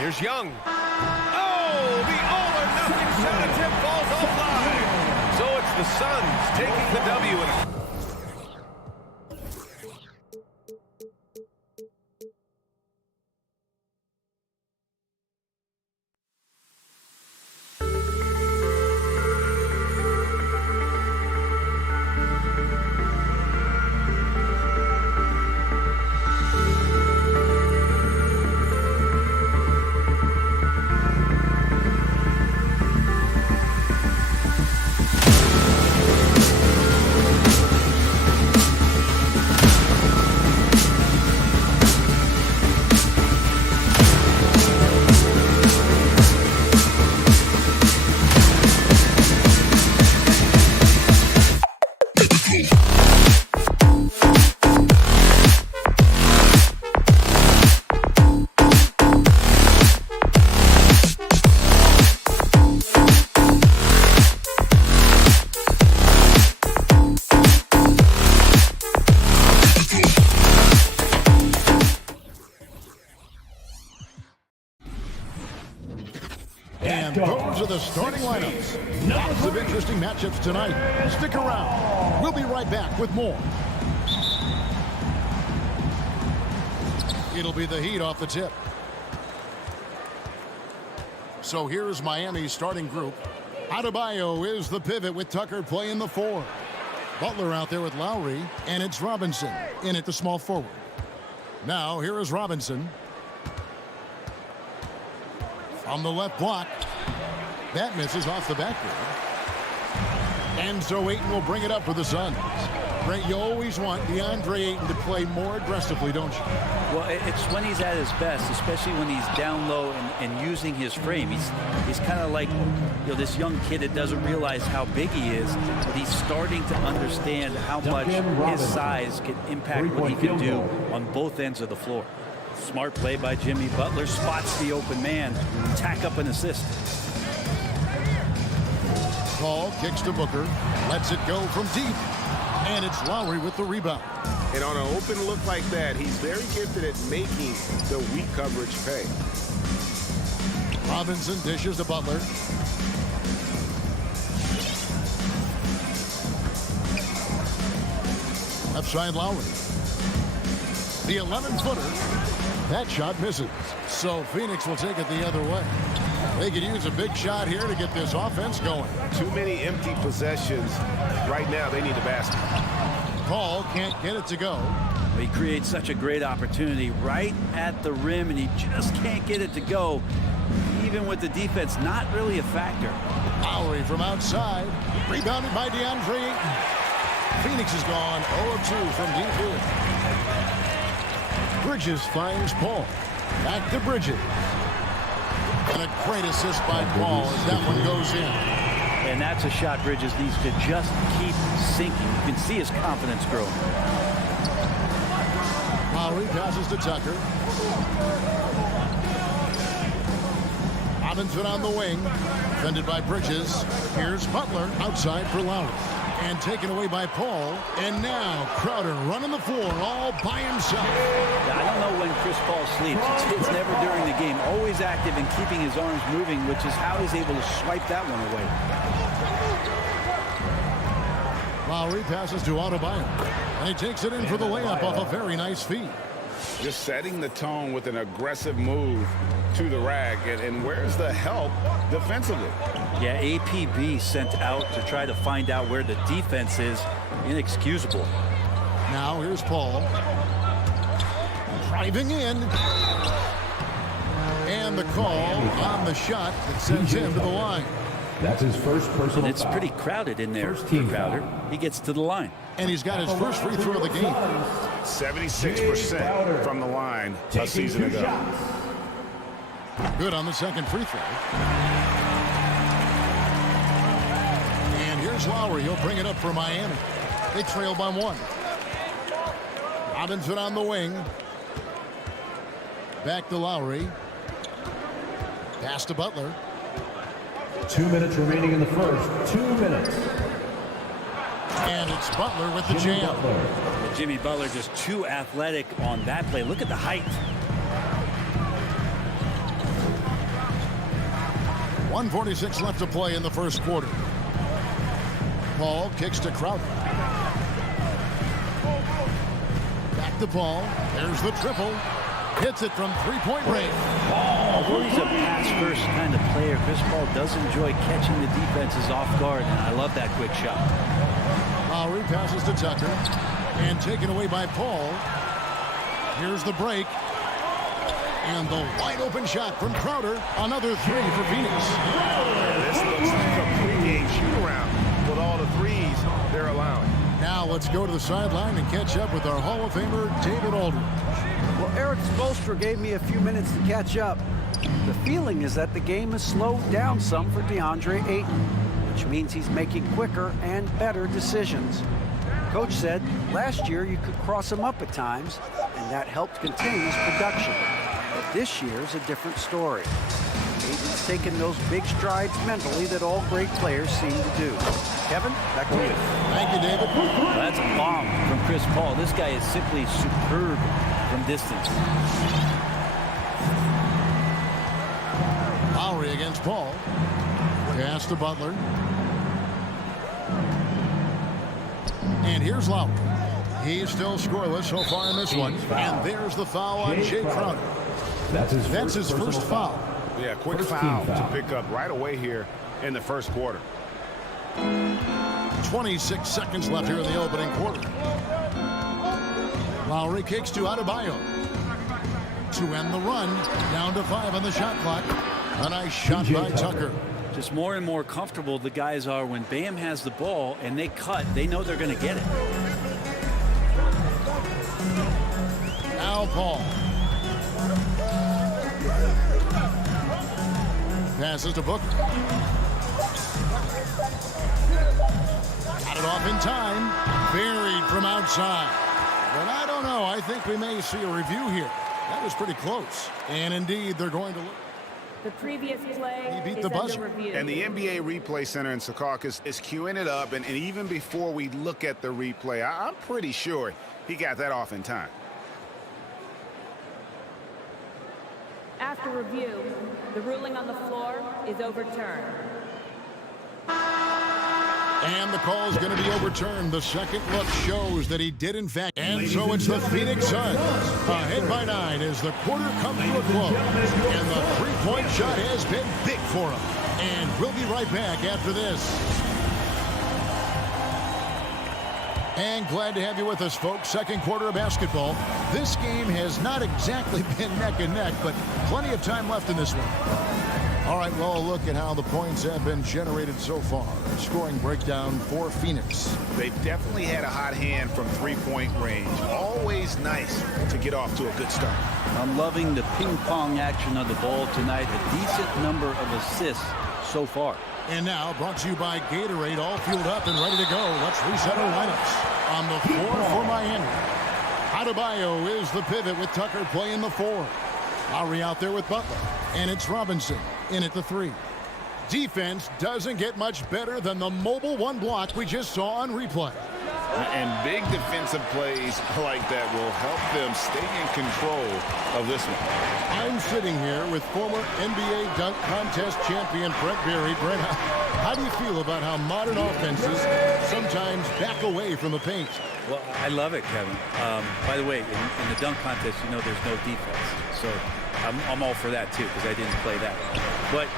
Here's Young. Oh, the all-or-nothing shot attempt falls offline. So it's the Suns taking the W. And those are the starting lineups. Lots of interesting matchups tonight. Stick around. We'll be right back with more. It'll be the Heat off the tip. So here's Miami's starting group. Adebayo is the pivot with Tucker playing the 4. Butler out there with Lowry, and it's Robinson in at the small forward. Now here is Robinson. On the left block. That misses off the backboard. And so Ayton will bring it up for the Suns. Brent, you always want Deandre Ayton to play more aggressively, don't you? Well, it's when he's at his best, especially when he's down low and using his frame. He's kind of like, this young kid that doesn't realize how big he is, but he's starting to understand how much his size can impact what he can do on both ends of the floor. Smart play by Jimmy Butler, spots the open man, tack up an assist. Paul kicks to Booker, lets it go from deep, and it's Lowry with the rebound. And on an open look like that, he's very gifted at making the weak coverage pay. Robinson dishes to Butler. Left side Lowry. The 11-footer. That shot misses. So Phoenix will take it the other way. They could use a big shot here to get this offense going. Too many empty possessions. Right now, they need the basket. Paul can't get it to go. He creates such a great opportunity right at the rim, and he just can't get it to go, even with the defense not really a factor. Lowry from outside, rebounded by Deandre Ayton. Phoenix is gone 0 of 2 from deep here. Bridges finds Paul. Back to Bridges. And a great assist by Paul as that one goes in. And that's a shot Bridges needs to just keep sinking. You can see his confidence grow. Lowry passes to Tucker. Robinson on the wing. Defended by Bridges. Here's Butler outside for Lowry. And taken away by Paul. And now Crowder running the floor all by himself. I don't know when Chris Paul sleeps. It's never during the game. Always active and keeping his arms moving, which is how he's able to swipe that one away. Lowry passes to Adebayo. And he takes it in for the layup off a very nice feed. Just setting the tone with an aggressive move to the rack. And where's the help defensively? Yeah, APB sent out to try to find out where the defense is. Inexcusable. Now here's Paul. Driving in. And the call on the shot that sends him to the line. That's his first personal And it's foul. pretty crowded in there First for team Crowder. foul. He gets to the line. And he's got his first free throw of the game. 76% from the line a season ago. Good on the second free throw. And here's Lowry. He'll bring it up for Miami. They trail by 1. Robinson on the wing. Back to Lowry. Pass to Butler. 2 minutes remaining in the first. 2 minutes. And it's Butler with the jam. Jimmy Butler just too athletic on that play. Look at the height. 1:46 left to play in the first quarter. Paul kicks to Crowder. Back to Paul. There's the triple. Hits it from three-point range. Although he's a pass-first kind of player, Chris Paul does enjoy catching the defenses off guard, and I love that quick shot. Lowry passes to Tucker. And taken away by Paul. Here's the break. And the wide-open shot from Crowder. Another three for Phoenix. This looks like a pregame shoot-around with all the threes they're allowing. Now let's go to the sideline and catch up with our Hall of Famer, David Aldridge. Well, Eric Spoelstra gave me a few minutes to catch up. The feeling is that the game has slowed down some for Deandre Ayton, which means he's making quicker and better decisions. Coach said last year you could cross him up at times, and that helped contain his production. But this year's a different story. Ayton's taken those big strides mentally that all great players seem to do. Kevin, back to you. Thank you, David. Well, that's a bomb from Chris Paul. This guy is simply superb from distance. Lowry against Paul. Pass to Butler. And here's Lowry. He's still scoreless so far in this one. And there's the foul on Jay Crowder. That's his first foul. Yeah, quick foul to pick up right away here in the first quarter. 26 seconds left here in the opening quarter. Lowry kicks to Adebayo. To end the run. Down to 5 on the shot clock. A nice shot by Tucker. Just more and more comfortable the guys are when Bam has the ball and they cut. They know they're going to get it. Now Paul. Passes to Booker. Got it off in time. Buried from outside. But I don't know. I think we may see a review here. That was pretty close. And indeed, they're going to look. The previous play He beat is the buzzer. under review. And the NBA Replay Center in Secaucus is queuing it up. And even before we look at the replay, I'm pretty sure he got that off in time. After review, the ruling on the floor is overturned. And the call is going to be overturned. The second look shows that he did, in fact. And so it's the Phoenix Suns ahead by 9 as the quarter comes to a close. And the three-point shot has been big for him. And we'll be right back after this. And glad to have you with us, folks. Second quarter of basketball. This game has not exactly been neck and neck, but plenty of time left in this one. All right, well, a look at how the points have been generated so far. Scoring breakdown for Phoenix. They've definitely had a hot hand from three-point range. Always nice to get off to a good start. I'm loving the ping-pong action of the ball tonight. A decent number of assists so far. And now, brought to you by Gatorade, all fueled up and ready to go. Let's reset our lineups. On the floor for Miami, Adebayo is the pivot with Tucker playing the 4. Lowry out there with Butler. And it's Robinson in at the 3. Defense doesn't get much better than the mobile one block we just saw on replay. And big defensive plays like that will help them stay in control of this one. I'm sitting here with former NBA dunk contest champion Brent Berry. Brent, how do you feel about how modern offenses sometimes back away from the paint? Well, I love it, Kevin. By the way, in the dunk contest, you know there's no defense. So I'm all for that, too, because I didn't play that. But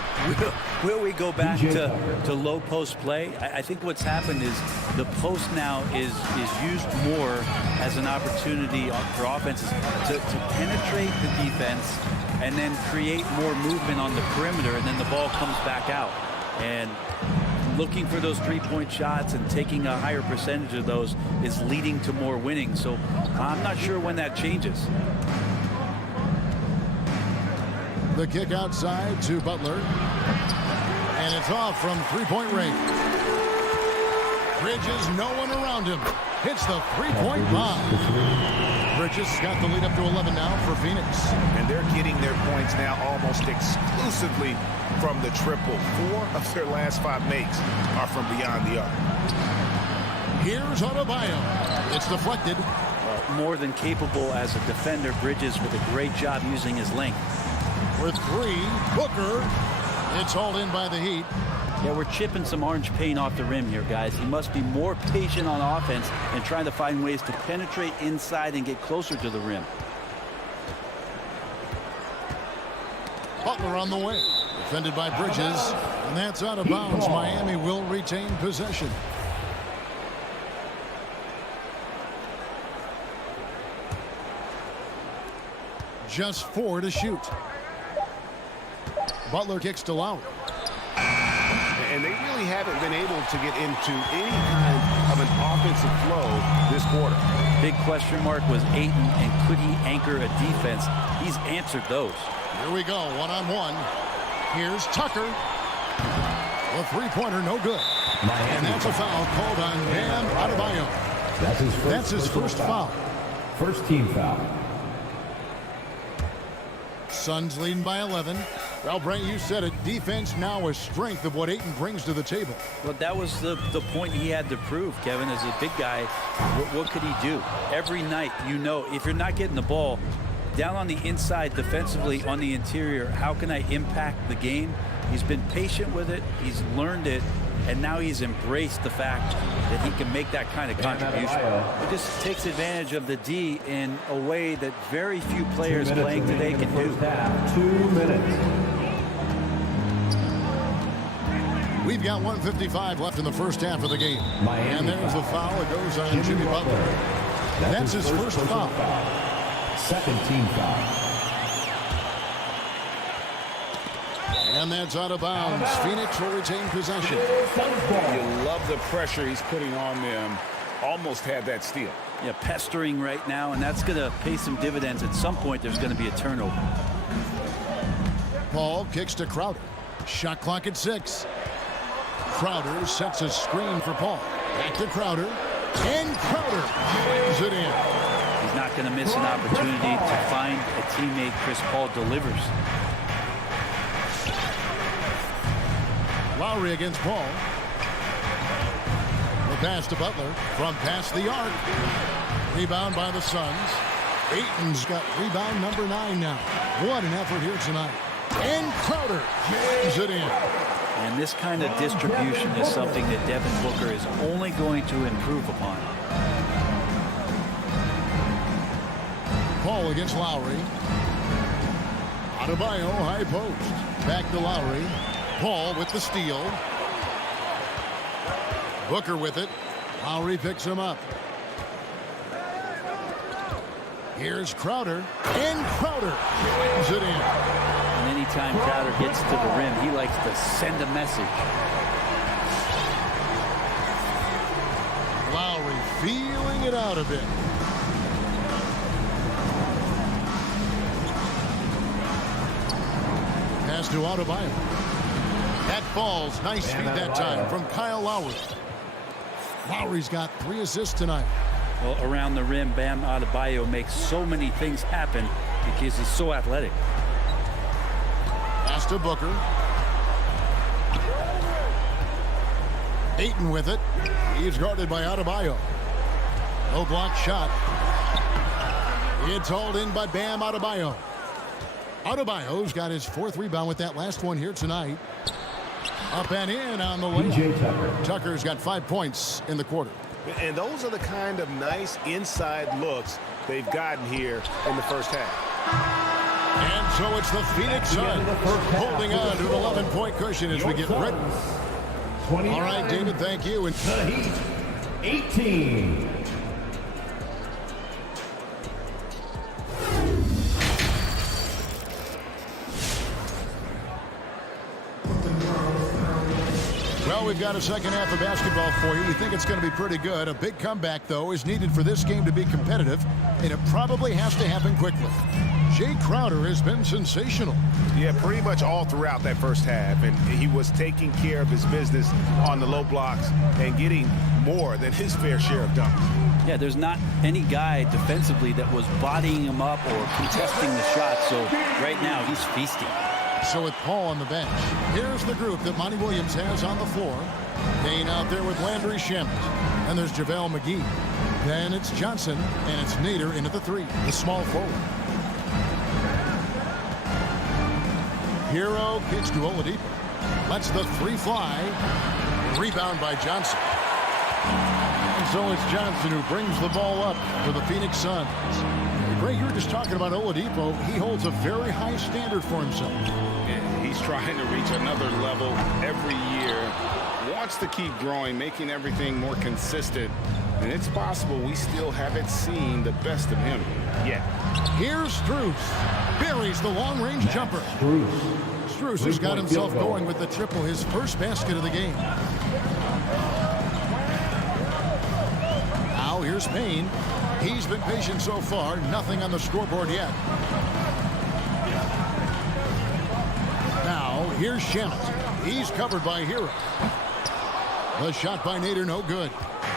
will we go back to low post play? I think what's happened is the post now is used more as an opportunity for offenses to penetrate the defense and then create more movement on the perimeter, and then the ball comes back out. And looking for those three-point shots and taking a higher percentage of those is leading to more winning. So I'm not sure when that changes. The kick outside to Butler. And it's off from three-point range. Bridges, no one around him. Hits the three-point bomb. Bridges got the lead up to 11 now for Phoenix. And they're getting their points now almost exclusively from the triple. 4 of their last 5 makes are from beyond the arc. Here's Adebayo. It's deflected. More than capable as a defender. Bridges with a great job using his length. With 3, Booker. It's hauled in by the Heat. Yeah, we're chipping some orange paint off the rim here, guys. He must be more patient on offense and trying to find ways to penetrate inside and get closer to the rim. Butler on the way. Defended by Bridges. And that's out of bounds. Miami will retain possession. Just 4 to shoot. Butler kicks to Lowry. And they really haven't been able to get into any kind of an offensive flow this quarter. Big question mark was Ayton, and could he anchor a defense? He's answered those. Here we go, one-on-one. Here's Tucker. The three-pointer, no good. And that's a foul called on Bam Adebayo. That's his first foul. First team foul. Suns leading by 11. Well, Brent, you said it. Defense now a strength of what Ayton brings to the table. Well, that was the point he had to prove, Kevin. As a big guy, what could he do? Every night, you know, if you're not getting the ball down on the inside defensively on the interior, how can I impact the game? He's been patient with it. He's learned it. And now he's embraced the fact that he can make that kind of contribution. It just takes advantage of the D in a way that very few players playing today can do. 2 minutes. We've got 1:55 left in the first half of the game. And there's the foul. It goes on Jimmy Butler. That's his first foul. Second team foul. And that's out of bounds. Phoenix will retain possession. You love the pressure he's putting on them. Almost had that steal. Yeah, pestering right now, and that's going to pay some dividends. At some point, there's going to be a turnover. Paul kicks to Crowder. Shot clock at 6. Crowder sets a screen for Paul. Back to Crowder. And Crowder jams it in. He's not going to miss an opportunity to find a teammate. Chris Paul delivers. Lowry against Paul. The pass to Butler from past the arc. Rebound by the Suns. Ayton's got rebound number 9 now. What an effort here tonight. And Crowder jams it in. And this kind of distribution is something that Devin Booker is only going to improve upon. Paul against Lowry. Adebayo high post. Back to Lowry. Paul with the steal. Booker with it. Lowry picks him up. Here's Crowder, and Crowder slams it in. And anytime Crowder gets to the rim, he likes to send a message. Lowry feeling it out a bit. Pass to Adebayo. That falls. Nice feed that time from Kyle Lowry. Lowry's got 3 assists tonight. Well, around the rim, Bam Adebayo makes so many things happen because he's so athletic. Pass to Booker. Ayton with it. He's guarded by Adebayo. No block shot. It's hauled in by Bam Adebayo. Adebayo's got his 4th rebound with that last one here tonight. Up and in on the way. Tucker's got 5 points in the quarter. And those are the kind of nice inside looks they've gotten here in the first half. And so it's the Phoenix Suns holding on to an 11-point cushion as we get ready. All right, David, thank you. And the Heat, 18. Well, we've got a second half of basketball for you. We think it's going to be pretty good. A big comeback, though, is needed for this game to be competitive, and it probably has to happen quickly. Jay Crowder has been sensational. Yeah, pretty much all throughout that first half, and he was taking care of his business on the low blocks and getting more than his fair share of dunks. Yeah, there's not any guy defensively that was bodying him up or contesting the shot, so right now he's feasting. So with Paul on the bench, here's the group that Monty Williams has on the floor. Dane out there with Landry Shamet. And there's JaVale McGee. Then it's Johnson, and it's Nader in at the 3, the small forward. Hero kicks to Oladipo. Lets the 3 fly. Rebound by Johnson. And so it's Johnson who brings the ball up for the Phoenix Suns. Ray, you were just talking about Oladipo. He holds a very high standard for himself. Yeah, he's trying to reach another level every year. Wants to keep growing, making everything more consistent. And it's possible we still haven't seen the best of him yet. Here's Strus. Buries the long-range jumper. Strus has got himself going with the triple, his first basket of the game. Now here's Payne. He's been patient so far. Nothing on the scoreboard yet. Now here's Shamet. He's covered by Hero. The shot by Nader, no good.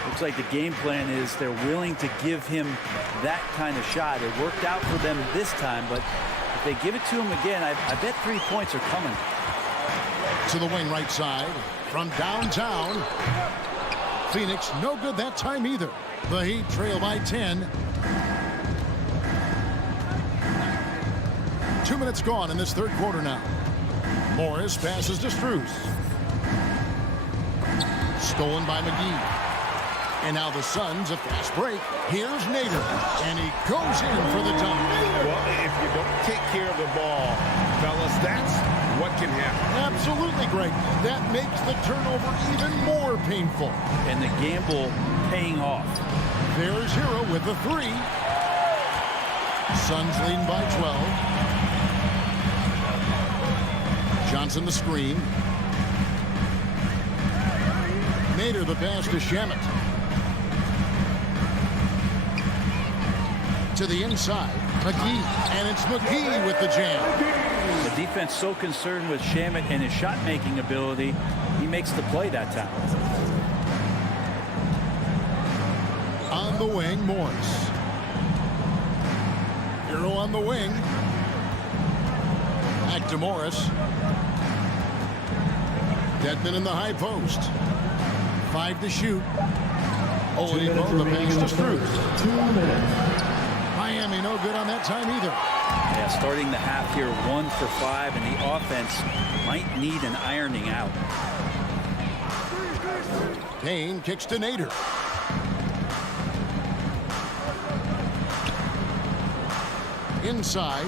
Looks like the game plan is they're willing to give him that kind of shot. It worked out for them this time, but if they give it to him again, I bet 3 points are coming. To the wing right side. From downtown. Phoenix, no good that time either. The Heat trail by 10. 2 minutes gone in this third quarter now. Morris passes to Strus. Stolen by McGee. And now the Suns, a fast break. Here's Nader. And he goes in for the dunk. Well, if you don't take care of the ball, fellas, that's what can happen. Absolutely, Greg. That makes the turnover even more painful. And the gamble paying off. There's Hero with the 3. Suns leading by 12. Johnson the screen. Nader the pass to Shamet. To the inside. McGee. And it's McGee with the jam. The defense so concerned with Shamet and his shot-making ability, he makes the play that time. On the wing, Morris. Hero on the wing. Back to Morris. Dedman in the high post. 5 to shoot. Oladipo, the pass to Strus. 2 minutes. Miami no good on that time either. Yeah, starting the half here 1 for 5, and the offense might need an ironing out. Payne kicks to Nader. Inside.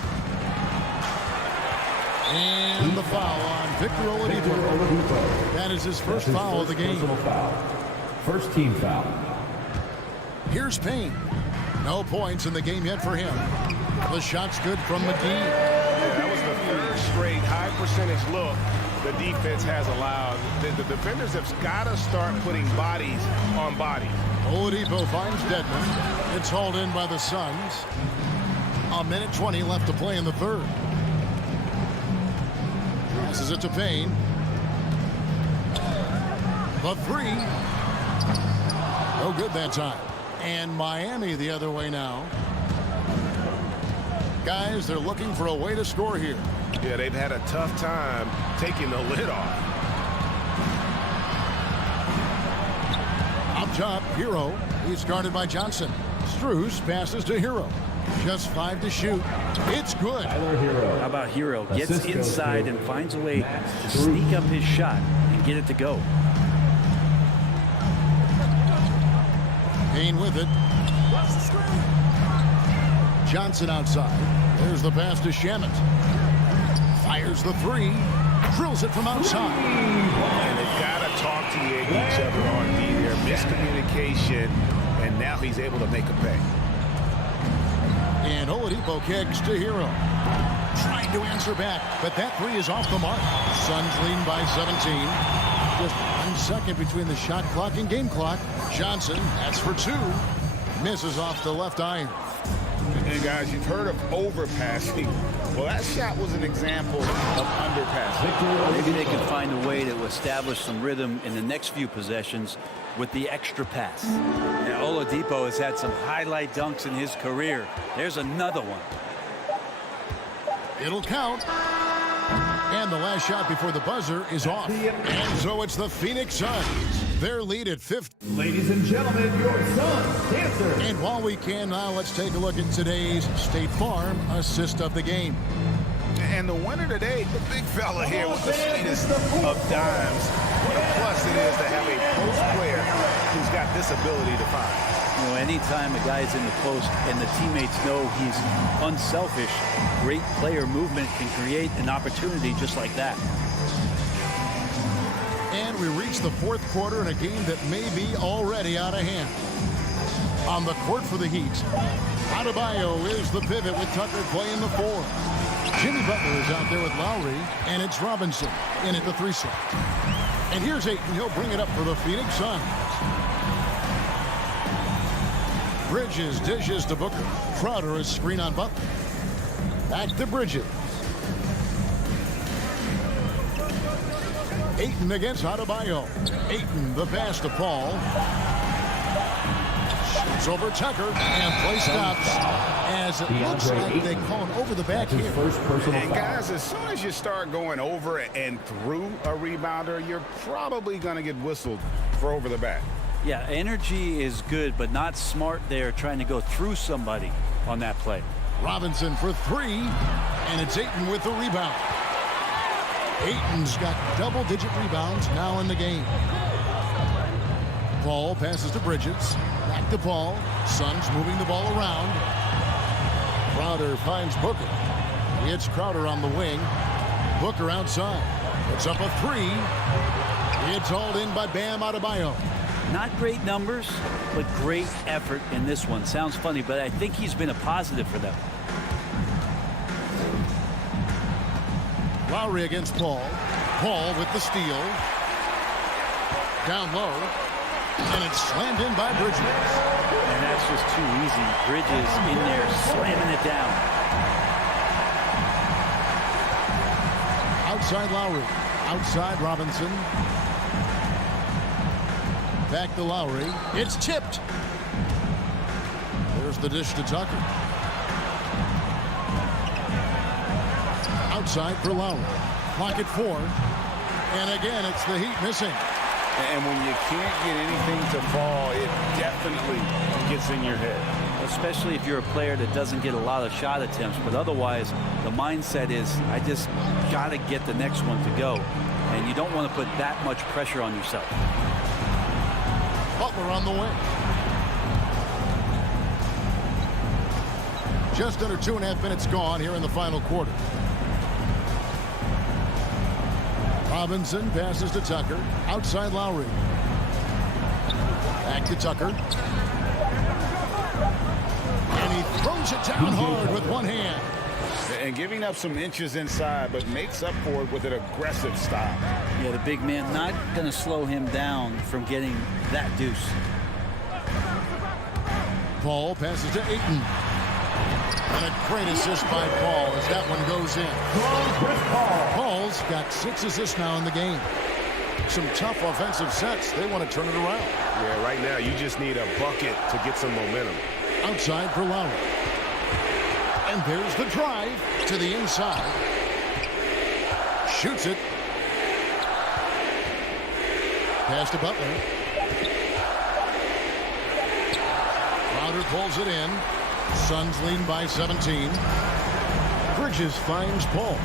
And the foul on Victor Oladipo. That is his first foul of the game. First team foul. Here's Payne. No points in the game yet for him. The shot's good from McGee. Yeah, that was the third straight high percentage look the defense has allowed. The defenders have got to start putting bodies on bodies. Oladipo finds Dedmon. It's hauled in by the Suns. A minute 20 left to play in the third. Passes it to Payne. The three. No good that time. And Miami the other way now. Guys, they're looking for a way to score here. Yeah, they've had a tough time taking the lid off. Up top, Hero. He's guarded by Johnson. Strus passes to Hero. Just 5 to shoot. It's good. How about Hero? Gets inside and finds a way to sneak up his shot and get it to go. Payne with it. Johnson outside. There's the pass to Shamet. Fires the three. Drills it from outside. And they've got to talk to each other on D there. Miscommunication, and now he's able to make a pay. And Oladipo kicks to Hero. Trying to answer back, but that three is off the mark. Suns lead by 17. Just 1 second between the shot clock and game clock. Johnson, that's for 2. Misses off the left iron. And guys, you've heard of overpassing. Well, that shot was an example of underpassing. Maybe they can find a way to establish some rhythm in the next few possessions with the extra pass. Now, Oladipo has had some highlight dunks in his career. There's another one. It'll count. And the last shot before the buzzer is off. And so it's the Phoenix Suns. Their lead at 50. Ladies and gentlemen, your Suns dancer. And while we can now, let's take a look at today's State Farm assist of the game. And the winner today, the big fella here with the sweetest of dimes. What a plus it is to have a post player who's got this ability to find. You know, anytime a guy's in the post and the teammates know he's unselfish, great player movement can create an opportunity just like that. And we reach the fourth quarter in a game that may be already out of hand. On the court for the Heat, Adebayo is the pivot with Tucker playing the 4. Jimmy Butler is out there with Lowry, and it's Robinson in at the 3 slot. And here's Ayton. He'll bring it up for the Phoenix Suns. Bridges dishes to Booker. Crowder is screen on Butler. Back to Bridges. Ayton against Adebayo. Ayton, the pass to Paul. Shoots over Tucker, and play stops as it looks like they call him over the back here. And guys, as soon as you start going over and through a rebounder, you're probably going to get whistled for over the back. Yeah, energy is good, but not smart there trying to go through somebody on that play. Robinson for 3, and it's Ayton with the rebound. Ayton's got double-digit rebounds now in the game. Paul passes to Bridges. Back to Paul. Suns moving the ball around. Crowder finds Booker. It's Crowder on the wing. Booker outside. Puts up a 3. It's hauled in by Bam Adebayo. Not great numbers, but great effort in this one. Sounds funny, but I think he's been a positive for them. Lowry against Paul. Paul with the steal. Down low. And it's slammed in by Bridges. And that's just too easy. Bridges in there slamming it down. Outside Lowry. Outside Robinson. Back to Lowry. It's tipped. There's the dish to Tucker. Outside for Lowry. Clock at 4. And again, it's the Heat missing. And when you can't get anything to fall, it definitely gets in your head. Especially if you're a player that doesn't get a lot of shot attempts. But otherwise, the mindset is, I just got to get the next one to go. And you don't want to put that much pressure on yourself. Butler on the wing. Just under 2.5 minutes gone here in the final quarter. Robinson passes to Tucker. Outside Lowry. Back to Tucker. Brings it down hard with one hand. And giving up some inches inside, but makes up for it with an aggressive stop. Yeah, the big man not going to slow him down from getting that deuce. Paul passes to Ayton. And a great assist by Paul as that one goes in. Paul's got 6 assists now in the game. Some tough offensive sets. They want to turn it around. Yeah, right now you just need a bucket to get some momentum. Outside for Lowry. And there's the drive to the inside. Shoots it. Pass to Butler. Crowder pulls it in. Suns lead by 17. Bridges finds Paul.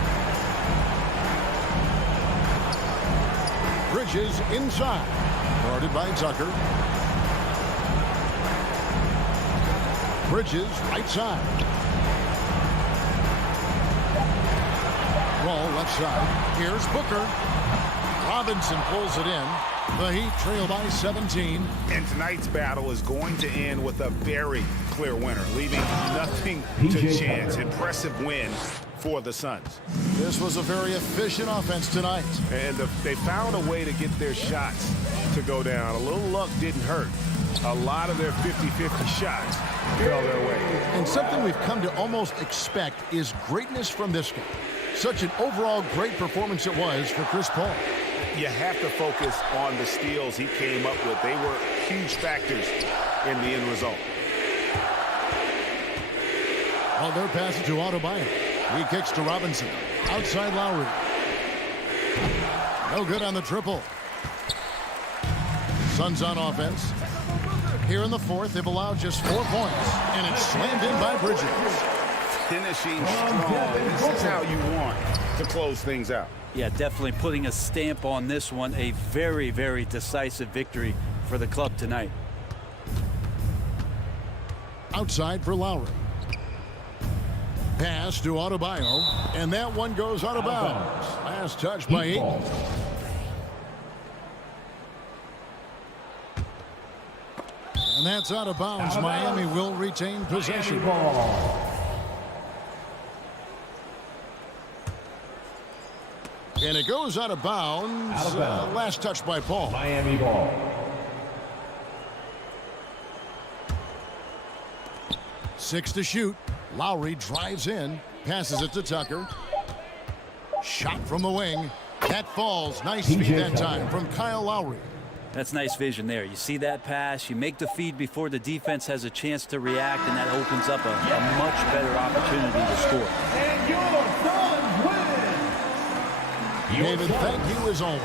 Bridges inside. Guarded by Tucker. Bridges right side. Roll left side. Here's Booker. Robinson pulls it in. The Heat trail by 17. And tonight's battle is going to end with a very clear winner, leaving nothing to chance. Impressive win for the Suns. This was a very efficient offense tonight. And they found a way to get their shots to go down. A little luck didn't hurt. A lot of their 50-50 shots fell their way. And something we've come to almost expect is greatness from this guy. Such an overall great performance it was for Chris Paul. You have to focus on the steals he came up with. They were huge factors in the end result. On their passage to Adebayo. He kicks to Robinson. Outside Lowry. No good on the triple. Suns on offense. Here in the fourth, they've allowed just 4 points. And it's slammed in by Bridges. Finishing strong. This is how you want to close things out. Yeah, definitely putting a stamp on this one. A very, very decisive victory for the club tonight. Outside for Lowry. Pass to Adebayo. And that one goes out of bounds. Last touch by Ayton. And that's out of bounds. Miami will retain possession. And it goes out of bounds. Last touch by Paul. Miami ball. Six to shoot. Lowry drives in. Passes it to Tucker. Shot from the wing. That falls. Nice feed that time from Kyle Lowry. That's nice vision there. You see that pass. You make the feed before the defense has a chance to react, and that opens up a much better opportunity to score. And your Suns win. David, thank you as always.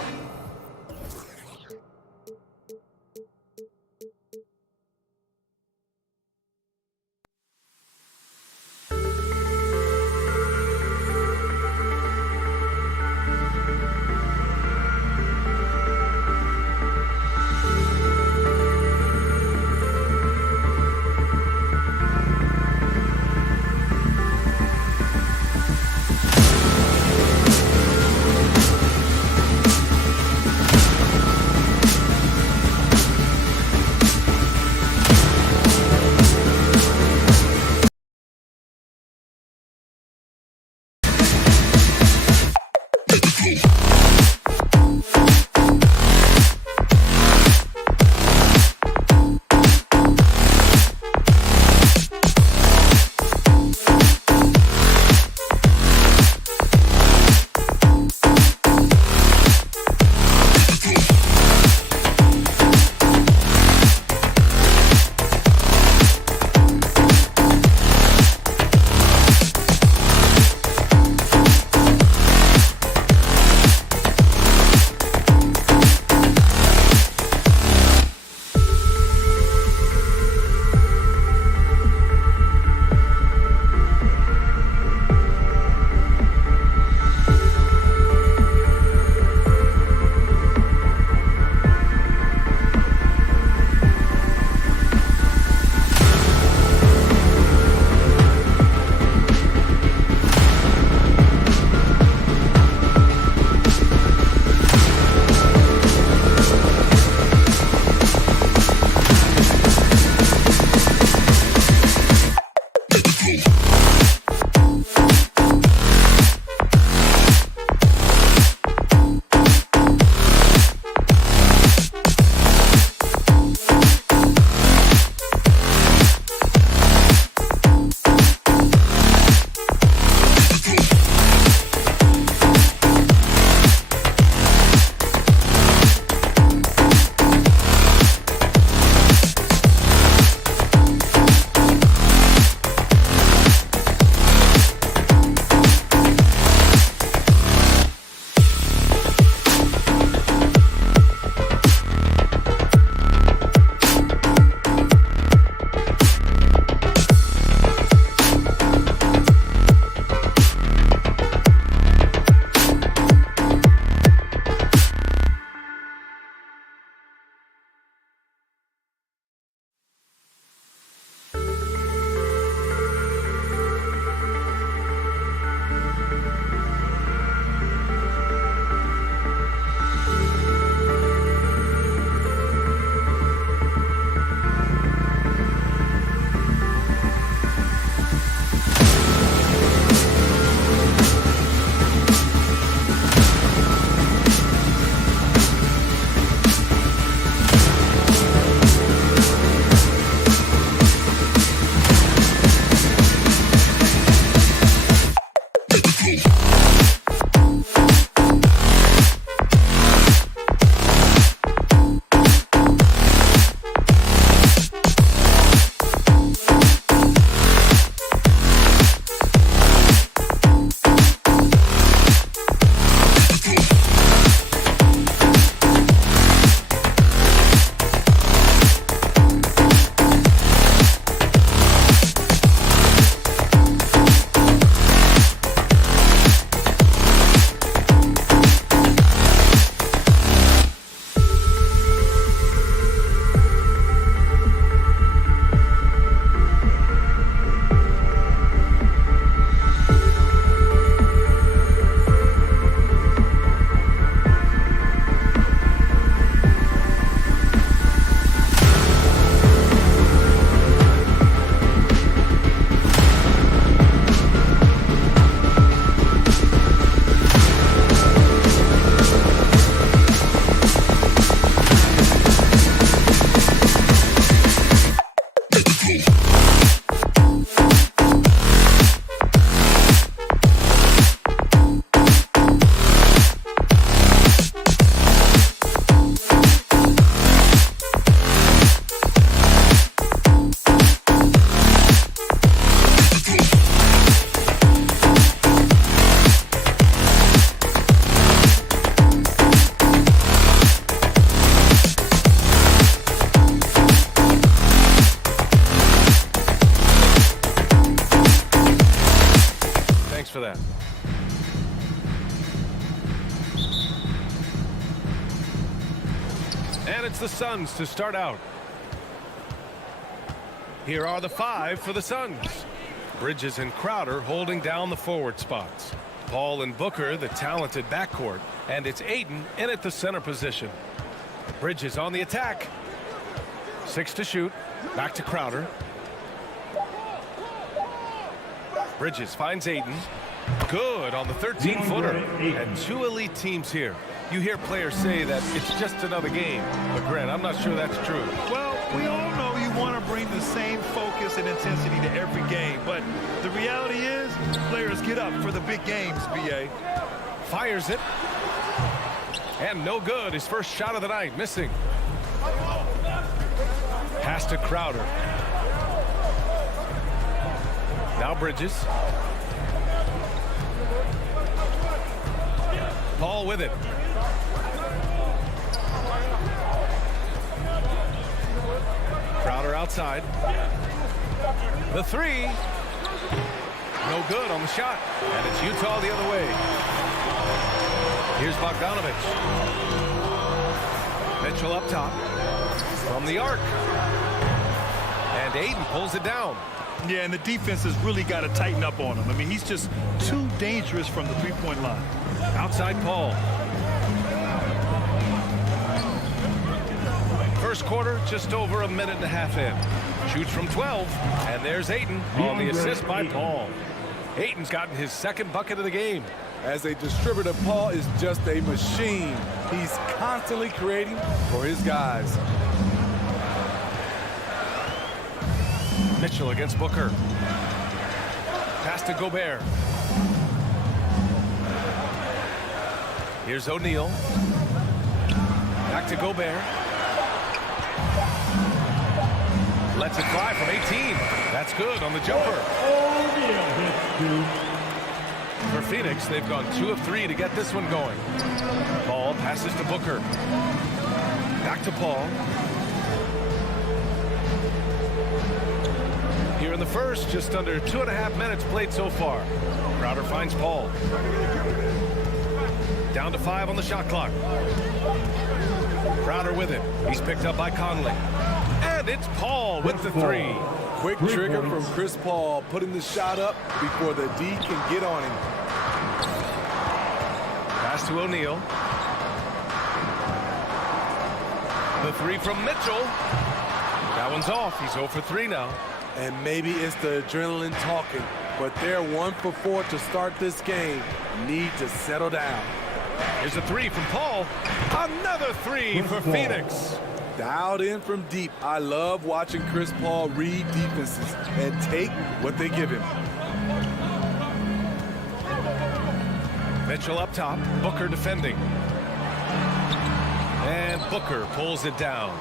for that. And it's the Suns to start out. Here are the 5 for the Suns. Bridges and Crowder holding down the forward spots. Paul and Booker, the talented backcourt. And it's Ayton in at the center position. Bridges on the attack. 6 to shoot. Back to Crowder. Bridges finds Ayton. Good on the 13-footer. And 2 elite teams here. You hear players say that it's just another game. But, Grant, I'm not sure that's true. Well, we all know you want to bring the same focus and intensity to every game. But the reality is, players get up for the big games, B.A. Fires it. And no good. His first shot of the night, missing. Pass to Crowder. Now Bridges. Paul with it. Crowder outside. The 3. No good on the shot. And it's Utah the other way. Here's Bogdanovich. Mitchell up top. From the arc. And Ayton pulls it down. Yeah, and the defense has really got to tighten up on him. I mean, he's just too dangerous from the three-point line. Outside Paul. First quarter, just over a minute and a half in. Shoots from 12, and there's Ayton on the assist by Paul. Ayton's gotten his second bucket of the game. As a distributor, Paul is just a machine. He's constantly creating for his guys. Mitchell against Booker. Pass to Gobert. Here's O'Neal. Back to Gobert. Lets it fly from 18. That's good on the jumper. For Phoenix, they've gone 2 of 3 to get this one going. Paul passes to Booker. Back to Paul. Here in the first, just under 2.5 minutes played so far. Crowder finds Paul. Down to 5 on the shot clock. Crowder with it. He's picked up by Conley. And it's Paul with the 3. Quick trigger from Chris Paul, putting the shot up before the D can get on him. Pass to O'Neal. The 3 from Mitchell. That one's off. He's 0 for 3 now. And maybe it's the adrenaline talking, but they're 1 for 4 to start this game. Need to settle down. Here's a 3 from Paul. Another 3 for Phoenix. Dialed in from deep. I love watching Chris Paul read defenses and take what they give him. Mitchell up top. Booker defending. And Booker pulls it down.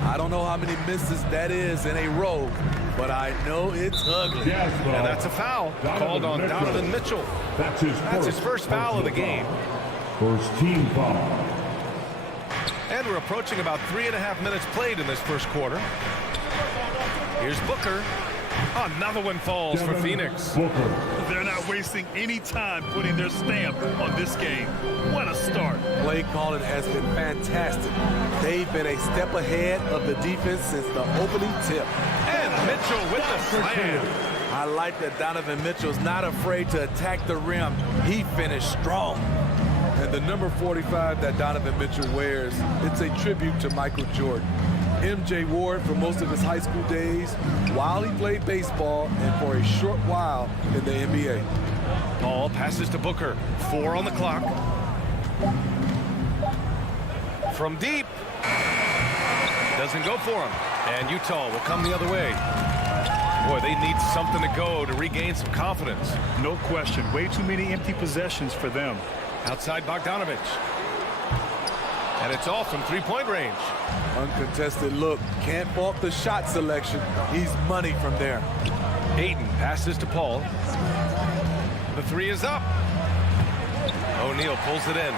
I don't know how many misses that is in a row, but I know it's ugly. And that's a foul called on Donovan Mitchell. That's his first foul of the game. First team foul. And we're approaching about 3.5 minutes played in this first quarter. Here's Booker. Another one falls for Phoenix. They're not wasting any time putting their stamp on this game. What a start. Play calling has been fantastic. They've been a step ahead of the defense since the opening tip. And Mitchell with the slam. I like that Donovan Mitchell's not afraid to attack the rim. He finished strong. And the number 45 that Donovan Mitchell wears, it's a tribute to Michael Jordan. MJ wore it for most of his high school days while he played baseball and for a short while in the NBA. Paul passes to Booker. 4 on the clock. From deep. Doesn't go for him. And Utah will come the other way. Boy, they need something to go to regain some confidence. No question. Way too many empty possessions for them. Outside Bogdanovich. And it's off from 3-point range. Uncontested look. Can't fault the shot selection. He's money from there. Ayton passes to Paul. The 3 is up. O'Neal pulls it in.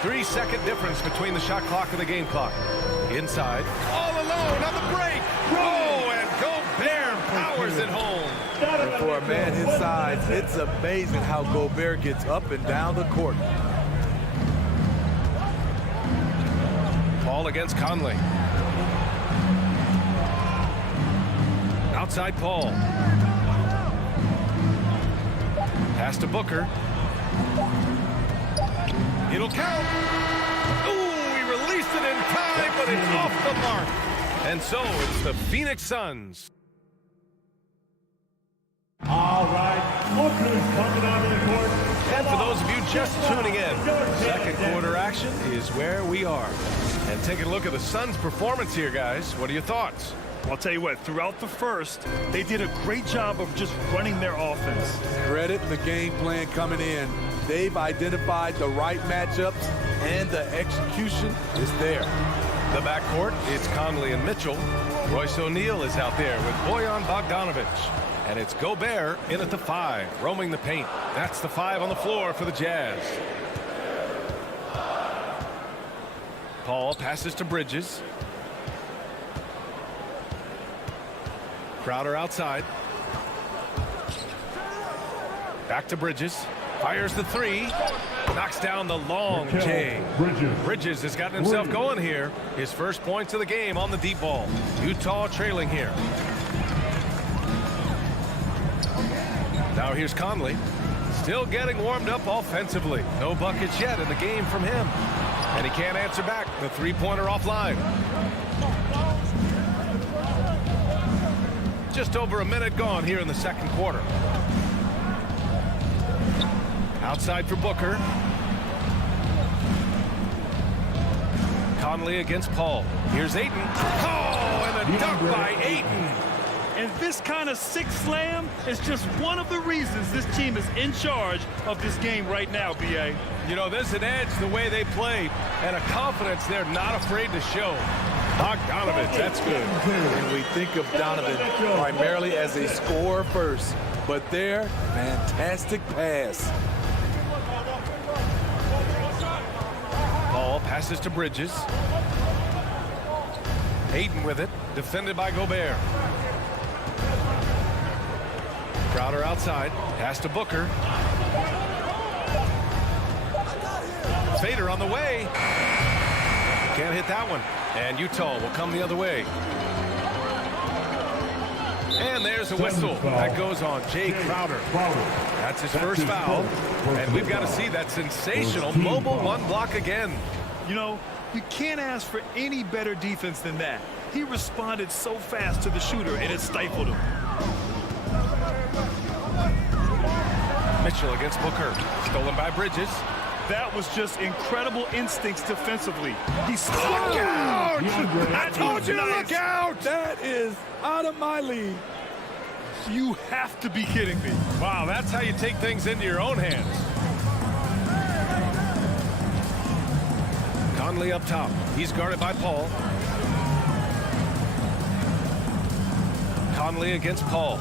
3-second difference between the shot clock and the game clock. Inside. All alone on the break. Oh, and Gobert powers it home. And for a man his size, it's amazing how Gobert gets up and down the court. Paul against Conley. Outside Paul. Pass to Booker. It'll count. Ooh, he released it in time, but it's off the mark. And so it's the Phoenix Suns. All right, look who's coming onto the court. And for those of you just tuning in, second quarter action is where we are. And taking a look at the Suns' performance here, guys. What are your thoughts? I'll tell you what, throughout the first, they did a great job of just running their offense. Credit the game plan coming in. They've identified the right matchups, and the execution is there. The backcourt, it's Conley and Mitchell. Royce O'Neal is out there with Bojan Bogdanovic. And it's Gobert in at the 5, roaming the paint. That's the 5 on the floor for the Jazz. Paul passes to Bridges. Crowder outside. Back to Bridges. Fires the 3. Knocks down the long J. Bridges has gotten himself going here. His first points of the game on the deep ball. Utah trailing here. Now here's Conley. Still getting warmed up offensively. No buckets yet in the game from him. And he can't answer back. The three-pointer offline. Just over a minute gone here in the second quarter. Outside for Booker. Conley against Paul. Here's Ayton. Oh, and a dunk by Ayton. And this kind of sick slam is just one of the reasons this team is in charge of this game right now, B.A. You know, there's an edge the way they play and a confidence they're not afraid to show. Bogdanovic, that's good. And we think of Donovan primarily as a scorer first, but their fantastic pass. Paul passes to Bridges. Ayton with it, defended by Gobert. Crowder outside, pass to Booker. Fader on the way. Can't hit that one. And Utah will come the other way. And there's a whistle. That goes on Jay Crowder. That's his first foul. And we've got to see that sensational mobile one block again. You know, you can't ask for any better defense than that. He responded so fast to the shooter, and it stifled him. Mitchell against Booker. Stolen by Bridges. That was just incredible instincts defensively. He look out! I told you to look out! That is out of my league. You have to be kidding me. Wow, that's how you take things into your own hands. Conley up top. He's guarded by Paul. Conley against Paul.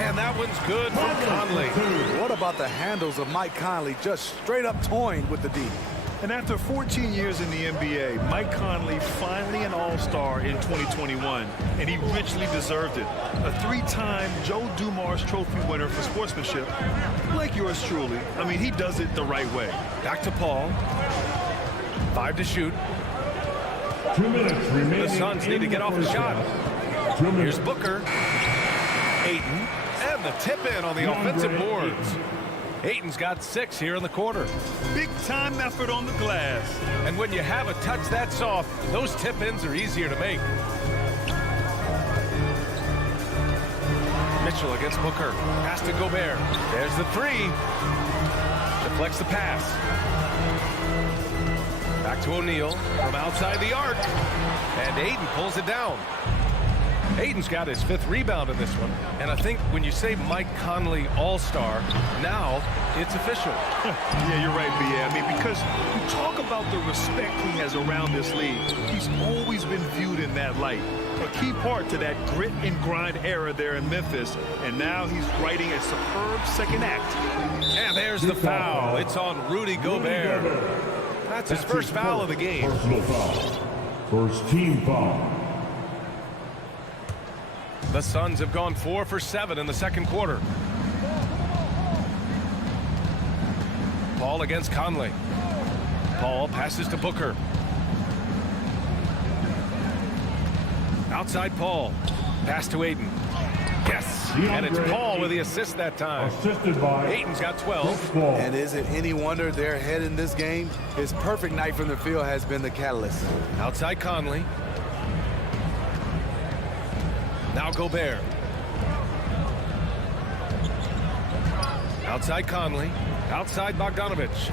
And that one's good for Conley. What about the handles of Mike Conley just straight up toying with the D? And after 14 years in the NBA, Mike Conley finally an all-star in 2021, and he richly deserved it. A three-time Joe Dumars Trophy winner for sportsmanship, like yours truly. I mean, he does it the right way. Back to Paul. 5 to shoot. 2 minutes remaining. The Suns need to get off the shot. Here's Booker. Ayton. And the tip in on the offensive boards. Ayton's got 6 here in the quarter. Big time effort on the glass. And when you have a touch that soft, those tip ins are easier to make. Mitchell against Booker. Pass to Gobert. There's the 3. Deflects the pass. Back to O'Neal from outside the arc. And Ayton pulls it down. Ayton's got his 5th rebound in this one. And I think when you say Mike Conley all-star, now it's official. Yeah, you're right, B.A. I mean, because you talk about the respect he has around this league. He's always been viewed in that light. A key part to that grit and grind era there in Memphis. And now he's writing a superb second act. And there's the foul. It's on Rudy Gobert. That's his first foul of the game. Personal foul. First team foul. The The Suns have gone 4 for 7 in the second quarter. Paul against Conley. Paul passes to Booker. Outside Paul. Pass to Ayton. Yes, and it's Paul with the assist that time. Assisted by Ayton's got 12. And is it any wonder they're ahead in this game? His perfect night from the field has been the catalyst. Outside Conley. Now Gobert. Outside Conley. Outside Bogdanovich.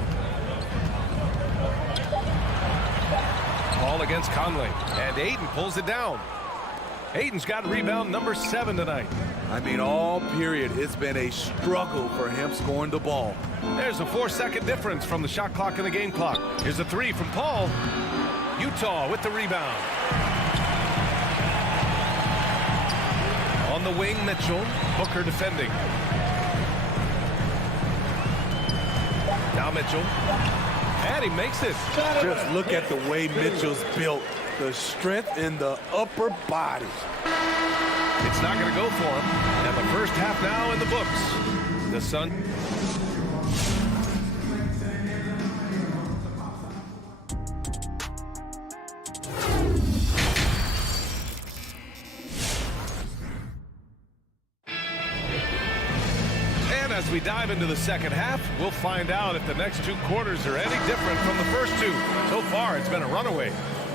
Paul against Conley. And Ayton pulls it down. Ayton's got rebound number 7 tonight. I mean, all period, it's been a struggle for him scoring the ball. There's a 4-second difference from the shot clock and the game clock. Here's a 3 from Paul. Utah with the rebound. On the wing, Mitchell. Booker defending. Now Mitchell. And he makes it. Just look at the way Mitchell's built. The strength in the upper body. It's not going to go for him. And the first half now in the books. The Sun. And as we dive into the second half, we'll find out if the next 2 quarters are any different from the first 2. So far, it's been a runaway.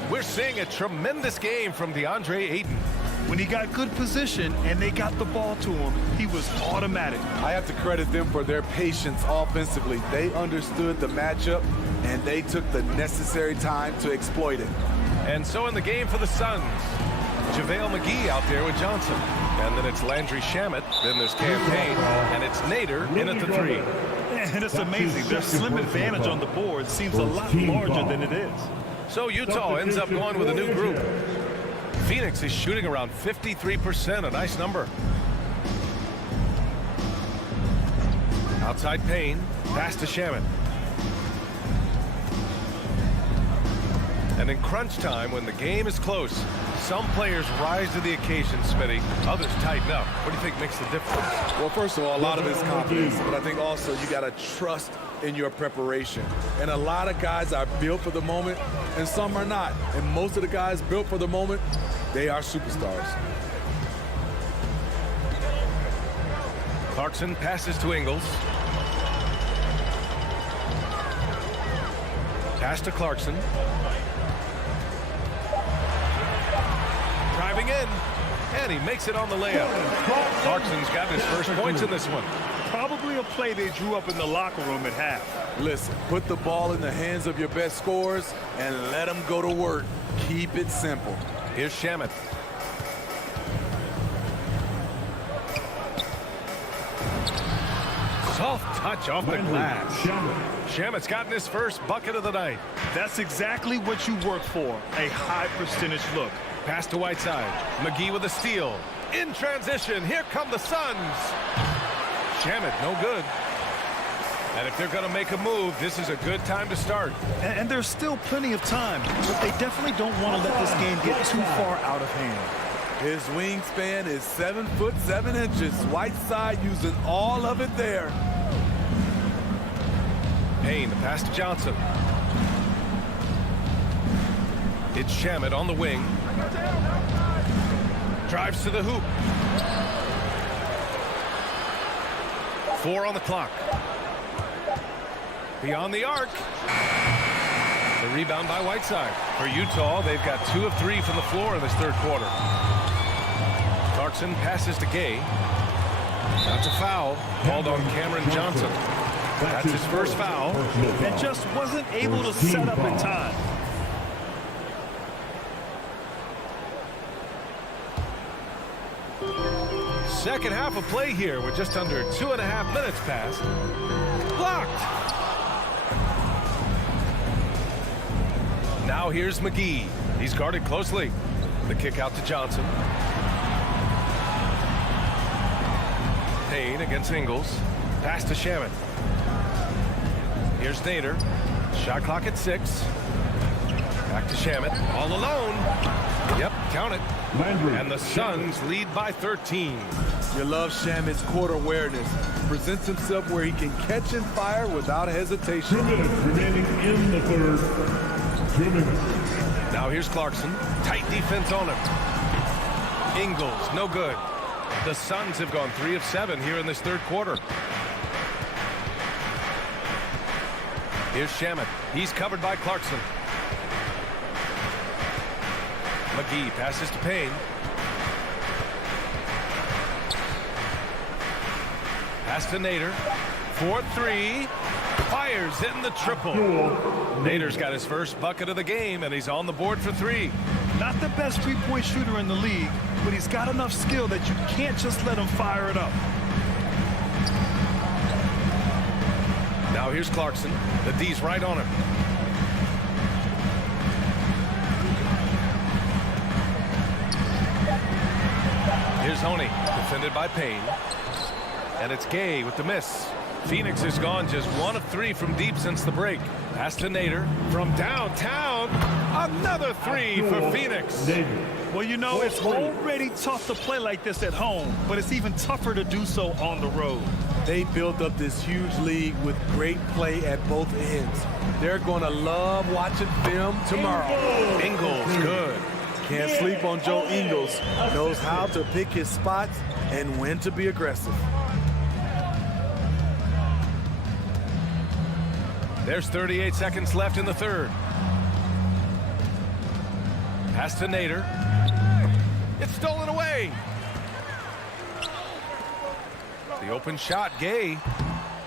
We're seeing a tremendous game from Deandre Ayton. When he got good position and they got the ball to him, he was automatic. I have to credit them for their patience offensively. They understood the matchup, and they took the necessary time to exploit it. And so in the game for the Suns, JaVale McGee out there with Johnson. And then it's Landry Shamet. Then there's Campaign. And it's Nader in at the 3. And it's amazing. Their slim advantage on the board seems a lot larger than it is. So Utah ends up going with a new group. Phoenix is shooting around 53%, a nice number. Outside Payne, pass to Shamet. And in crunch time, when the game is close, some players rise to the occasion, Smitty. Others tighten up. What do you think makes the difference? Well, first of all, a lot of it's confidence, but I think also you got to trust in your preparation. And a lot of guys are built for the moment, and some are not. And most of the guys built for the moment, they are superstars. Clarkson passes to Ingles. Pass to Clarkson. Driving in, and he makes it on the layup. Clarkson's got his first points in this one. Probably a play they drew up in the locker room at half. Listen, put the ball in the hands of your best scorers and let them go to work. Keep it simple. Here's Shamet. Soft touch off the glass. Shamet's gotten his first bucket of the night. That's exactly what you work for, a high percentage look. Pass to Whiteside. McGee with a steal. In transition, here come the Suns. Shamet, no good. And if they're going to make a move, this is a good time to start. And there's still plenty of time, but they definitely don't want to let this game get too far out of hand. His wingspan is 7'7". Whiteside using all of it there. Payne, the pass to Johnson. It's Shamet on the wing. Drives to the hoop. 4 on the clock. Beyond the arc. The rebound by Whiteside. For Utah, they've got 2 of 3 from the floor in this third quarter. Clarkson passes to Gay. That's a foul called on Cameron Johnson. That's his first foul. And just wasn't able to set up in time. Second half of play here with just under 2.5 minutes passed. Blocked. Now here's McGee. He's guarded closely. The kick out to Johnson. Payne against Ingles. Pass to Shamet. Here's Nader. Shot clock at 6. Back to Shamet. All alone. Yep. Count it. And the Suns lead by 13. You love Shamit's court awareness. Presents himself where he can catch and fire without hesitation. 2 minutes remaining in the third. 2 minutes. Now here's Clarkson. Tight defense on him. Ingles, no good. The Suns have gone 3 of 7 here in this third quarter. Here's Shamit. He's covered by Clarkson. McGee passes to Payne. Pass to Nader. 4-3. Fires in the triple. Nader's got his first bucket of the game, and he's on the board for 3. Not the best three-point shooter in the league, but he's got enough skill that you can't just let him fire it up. Now here's Clarkson. The D's right on him. Here's Honey, defended by Payne. And it's Gay with the miss. Phoenix has gone just 1 of 3 from deep since the break. Pass to Nader from downtown. Another 3 for Phoenix. Well, you know, it's already tough to play like this at home, but it's even tougher to do so on the road. They built up this huge lead with great play at both ends. They're going to love watching film tomorrow. Ingles, good. Can't sleep on Joe Ingles. Knows how to pick his spots and when to be aggressive. There's 38 seconds left in the third. Pass to Nader. It's stolen away. The open shot, Gay.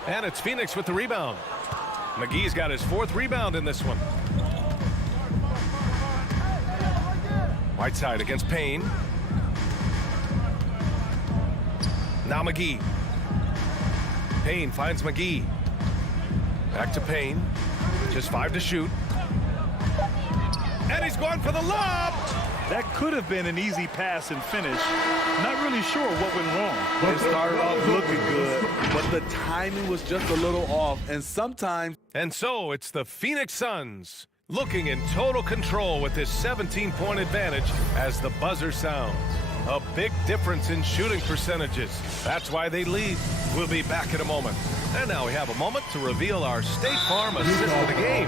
And it's Phoenix with the rebound. McGee's got his 4th rebound in this one. Whiteside against Payne. Now McGee. Payne finds McGee. Back to Payne. Just 5 to shoot. And he's going for the lob. That could have been an easy pass and finish. Not really sure what went wrong. It started off looking good, but the timing was just a little off, and sometimes... And so it's the Phoenix Suns looking in total control with this 17-point advantage as the buzzer sounds. A big difference in shooting percentages. That's why they lead. We'll be back in a moment. And now we have a moment to reveal our State Farm assist of the game.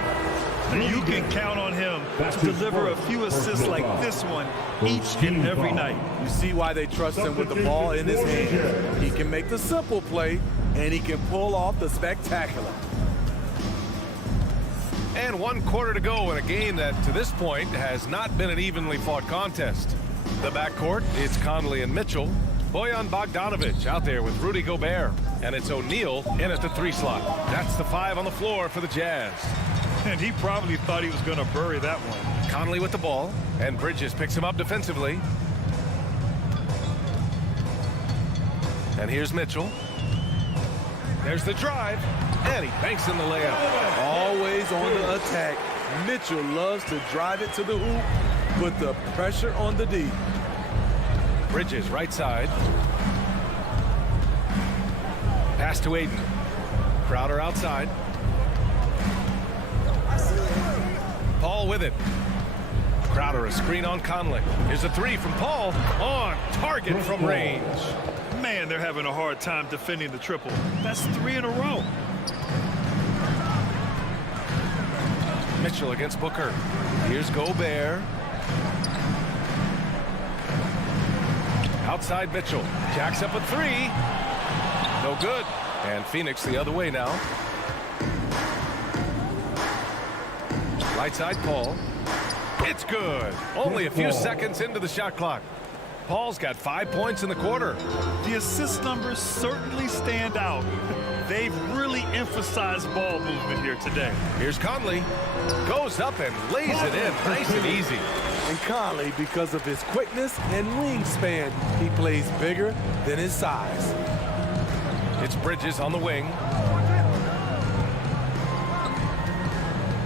You can count on him to deliver a few assists like this one each and every night. You see why they trust him with the ball in his hand. He can make the simple play, and he can pull off the spectacular. And 1 quarter to go in a game that, to this point, has not been an evenly fought contest. The backcourt, it's Conley and Mitchell. Bojan Bogdanovic out there with Rudy Gobert. And it's O'Neal in at the 3 slot. That's the 5 on the floor for the Jazz. And he probably thought he was going to bury that one. Conley with the ball, and Bridges picks him up defensively. And here's Mitchell. There's the drive, and he banks in the layup. Always on the attack. Mitchell loves to drive it to the hoop, put the pressure on the D. Bridges right side. Pass to Ayton. Crowder outside. Paul with it. Crowder a screen on Conley. Here's a 3 from Paul on target from range. Man, they're having a hard time defending the triple. That's 3 in a row. Mitchell against Booker. Here's Gobert. Outside Mitchell. Jacks up a 3. No good. And Phoenix the other way now. Right side Paul. It's good. Only a few seconds into the shot clock. Paul's got 5 points in the quarter. The assist numbers certainly stand out. They've really emphasized ball movement here today. Here's Conley. Goes up and lays it in nice and easy. And Conley, because of his quickness and wingspan, he plays bigger than his size. It's Bridges on the wing.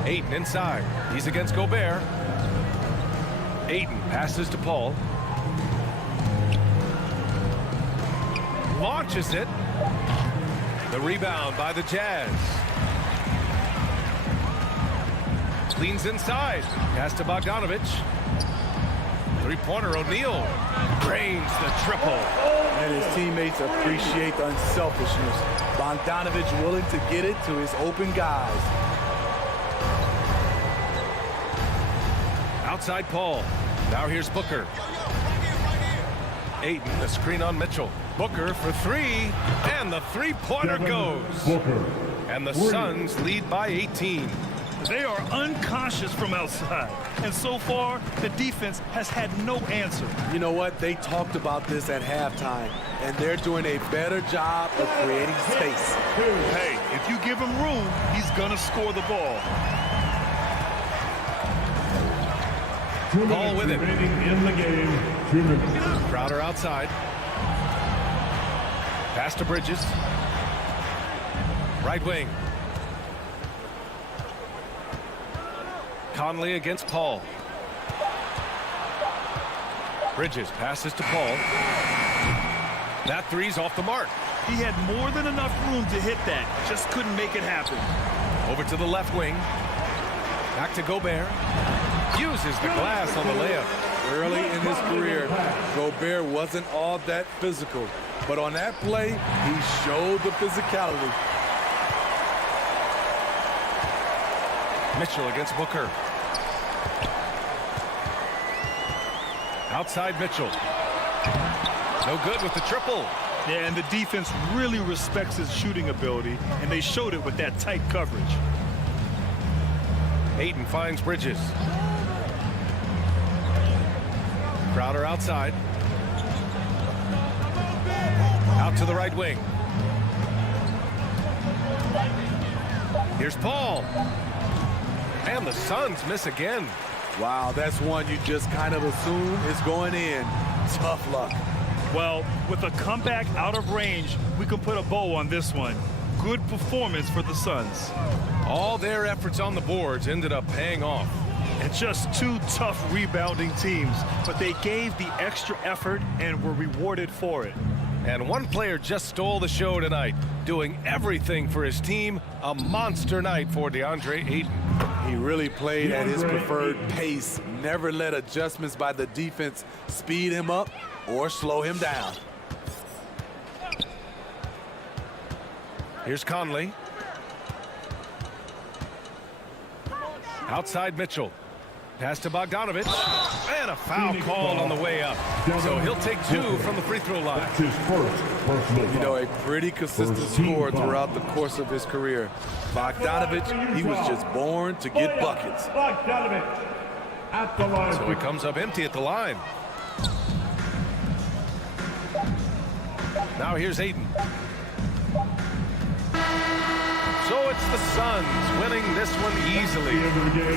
Ayton inside. He's against Gobert. Ayton passes to Paul. Launches it. The rebound by the Jazz. Leans inside. Pass to Bogdanovic. Three-pointer, O'Neal drains the triple. And his teammates appreciate the unselfishness. Bogdanovich willing to get it to his open guys. Outside Paul. Now here's Booker. Ayton, the screen on Mitchell. Booker for three, and the three-pointer goes. And the Suns lead by 18. They are uncautious from outside, and so far the defense has had no answer. You know what? They talked about this at halftime, and they're doing a better job of creating space. Hey, if you give him room, he's gonna score the ball. Ball with it. In the game, 2 minutes. Crowder outside. Pass to Bridges. Right wing. Conley against Paul. Bridges passes to Paul. That three's off the mark. He had more than enough room to hit that. Just couldn't make it happen. Over to the left wing. Back to Gobert. Uses the glass on the layup. Early in his career, Gobert wasn't all that physical. But on that play, he showed the physicality. Mitchell against Booker. Outside Mitchell. No good with the triple. Yeah, and the defense really respects his shooting ability, and they showed it with that tight coverage. Ayton finds Bridges. Crowder outside. Out to the right wing. Here's Paul. And the Suns miss again. Wow, that's one you just kind of assume is going in. Tough luck. Well, with a comeback out of range, we can put a bow on this one. Good performance for the Suns. All their efforts on the boards ended up paying off. And just two tough rebounding teams, but they gave the extra effort and were rewarded for it. And one player just stole the show tonight, doing everything for his team. A monster night for Deandre Ayton. He really played at his preferred pace, never let adjustments by the defense speed him up or slow him down. Here's Conley. Outside Mitchell. Pass to Bogdanovich. And a foul called on the way up. So he'll take two from the free throw line. That's his first personal You know, a pretty consistent score throughout the course of his career. Bogdanovich, he was just born to get buckets. Bogdanovich at the line. So he comes up empty at the line. Now here's Ayton. So it's the Suns winning this one easily.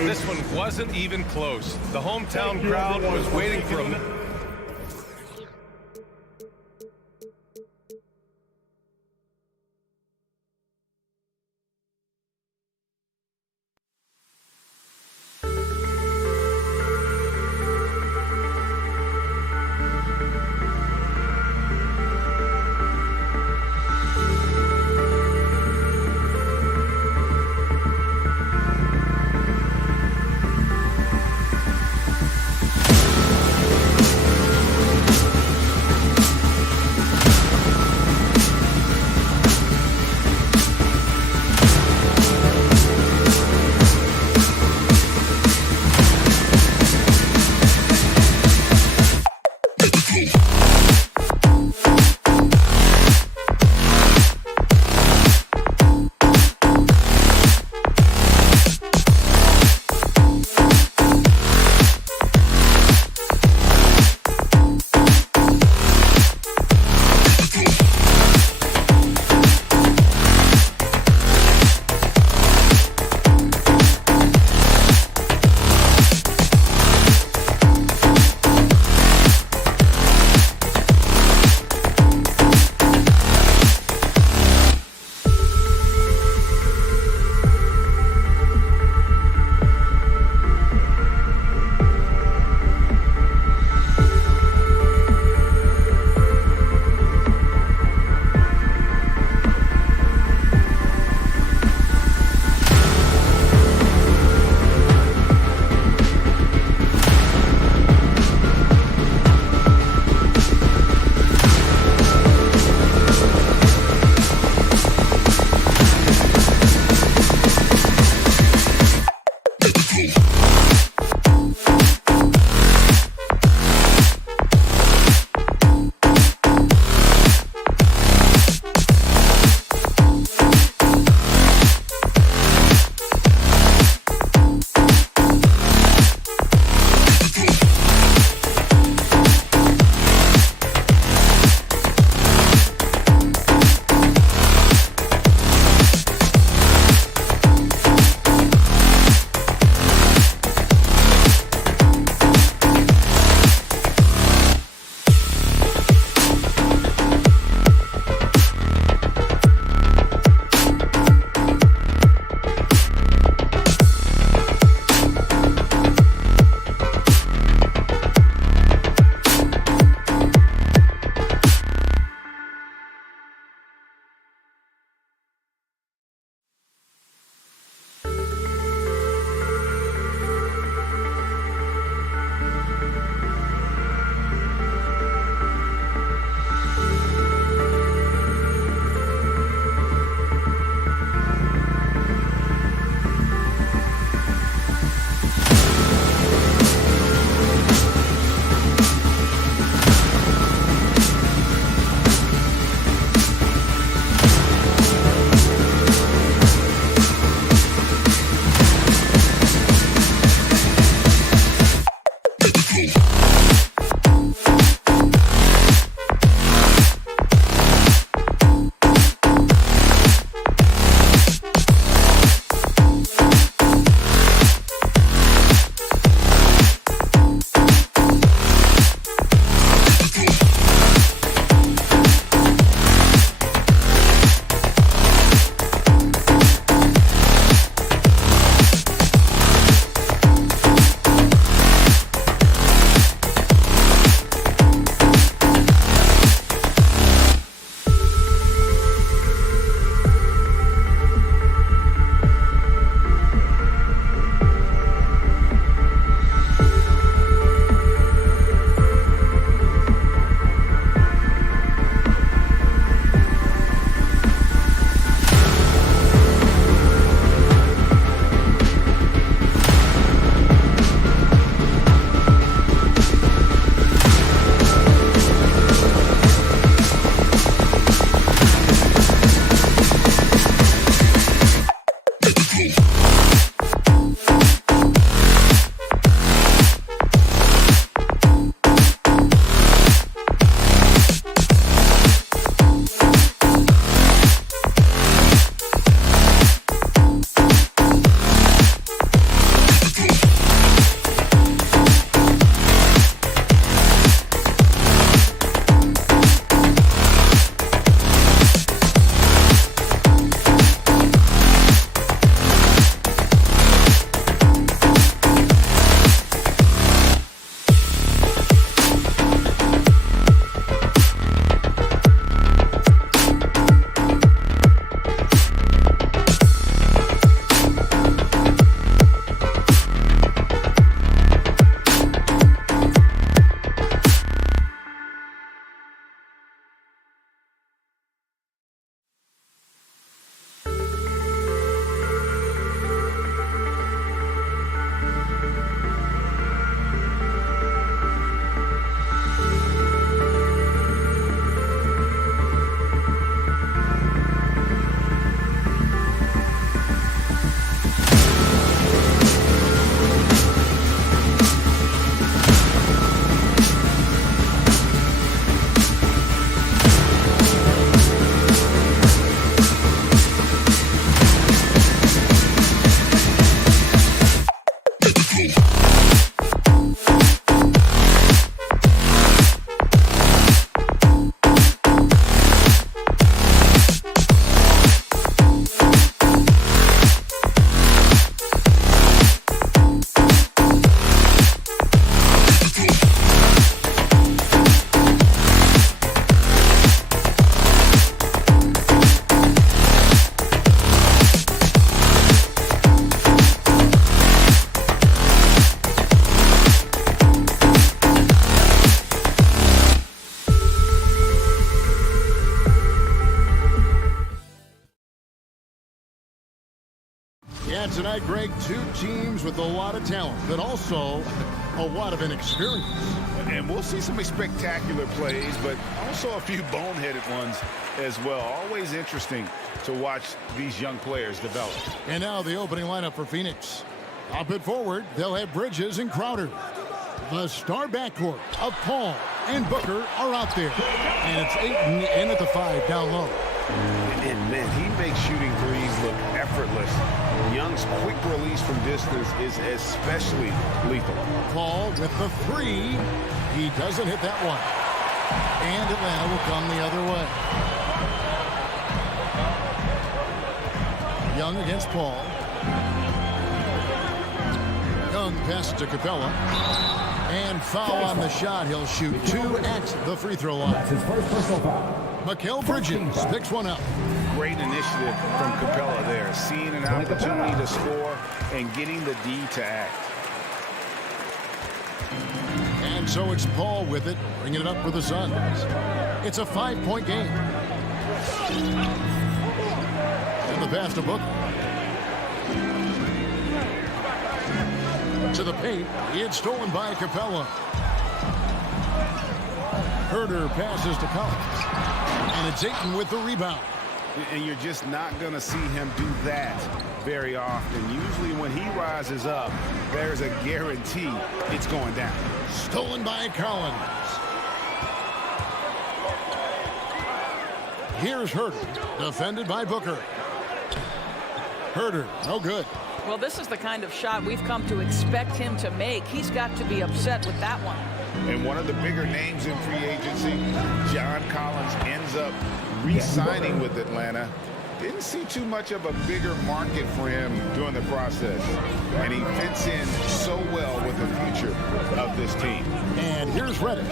This one wasn't even close. The hometown crowd was waiting for him. tonight, Greg. Two teams with a lot of talent, but also a lot of inexperience. And we'll see some spectacular plays, but also a few boneheaded ones as well. Always interesting to watch these young players develop. And now the opening lineup for Phoenix. Up and forward, they'll have Bridges and Crowder. The star backcourt of Paul and Booker are out there. And it's Ayton in at the 5 down low. And man, he makes shooting threes look effortless. Young's quick release from distance is especially lethal. Paul with the 3. He doesn't hit that one. And Atlanta will come the other way. Young against Paul. Young passes to Capella. And foul on the shot. He'll shoot 2 at the free throw line. That's his first personal foul. Mikal Bridges picks one up. Great initiative from Capella there. Seeing an opportunity to score and getting the D to act. And so it's Paul with it, bringing it up for the Suns. It's a 5-point game. And the pass to Booker. To the paint. It's stolen by Capella. Herder passes to Collins. And it's Ayton with the rebound. And you're just not going to see him do that very often. Usually when he rises up, there's a guarantee it's going down. Stolen by Collins. Here's Herder, defended by Booker. Herder, no good. Well, this is the kind of shot we've come to expect him to make. He's got to be upset with that one. And one of the bigger names in free agency, John Collins, ends up re-signing with Atlanta. Didn't see too much of a bigger market for him during the process. And he fits in so well with the future of this team. And here's Reddish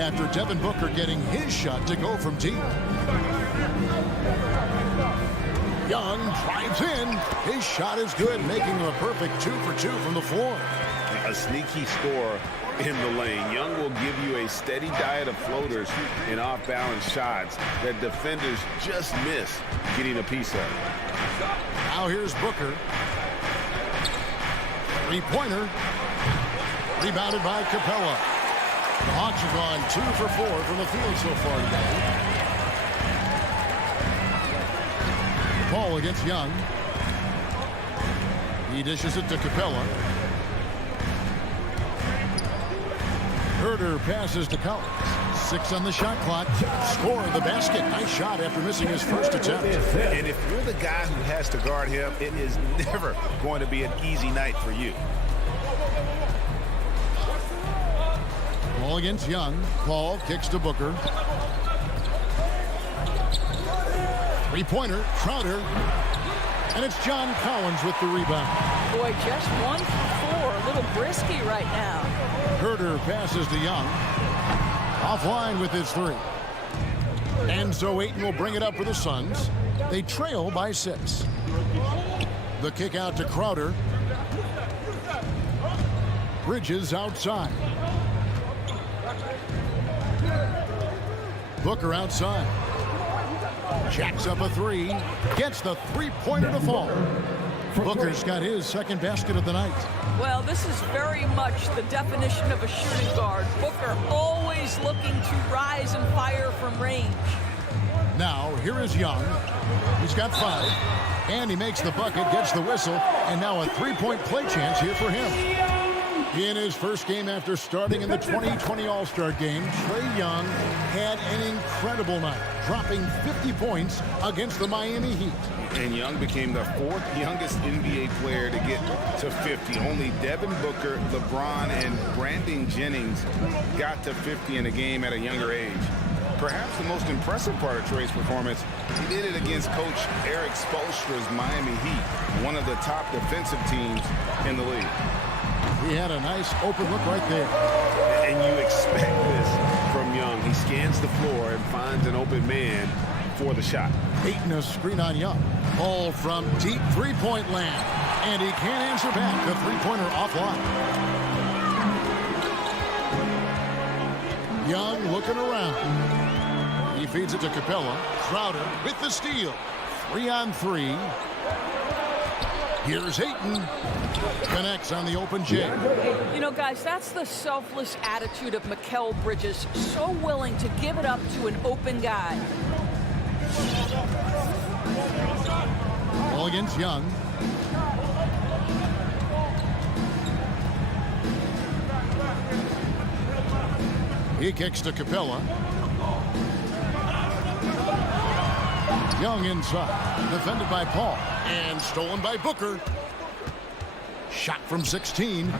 after Devin Booker getting his shot to go from deep. Young drives in. His shot is good, making him a perfect 2 for 2 from the floor. A sneaky score in the lane. Young will give you a steady diet of floaters and off-balance shots that defenders just miss getting a piece of. Now here's Booker. Three-pointer. Rebounded by Capella. The Hawks have gone 2 for 4 from the field so far today. Paul against Young. He dishes it to Capella. Herder passes to Collins. 6 on the shot clock. Score the basket. Nice shot after missing his first attempt. And if you're the guy who has to guard him, it is never going to be an easy night for you. Paul against Young. Paul kicks to Booker. Three-pointer. Crowder. And it's John Collins with the rebound. Boy, just 1 for 4. A little brisky right now. Herder passes to Young. Offline with his 3. And so Ayton will bring it up for the Suns. They trail by 6. The kick out to Crowder. Bridges outside. Booker outside. Jacks up a 3. Gets the three-pointer to fall. Booker's got his second basket of the night. Well, this is very much the definition of a shooting guard. Booker always looking to rise and fire from range. Now, here is Young. He's got 5. And he makes the bucket, gets the whistle, and now a three-point play chance here for him. In his first game after starting in the 2020 All-Star Game, Trae Young had an incredible night, dropping 50 points against the Miami Heat. And Young became the 4th youngest NBA player to get to 50. Only Devin Booker, LeBron, and Brandon Jennings got to 50 in a game at a younger age. Perhaps the most impressive part of Trae's performance, he did it against Coach Eric Spoelstra's Miami Heat, one of the top defensive teams in the league. He had a nice open look right there. And you expect this from Young. He scans the floor and finds an open man for the shot. Ayton a screen on Young. Ball from deep three-point land. And he can't answer back. The three-pointer offline. Young looking around. He feeds it to Capella. Crowder with the steal. 3-on-3. Here's Ayton. Connects on the open J. You know, guys, that's the selfless attitude of Mikal Bridges. So willing to give it up to an open guy. Ball against Young. He kicks to Capella. Young inside. Defended by Paul. And stolen by Booker. Shot from 16.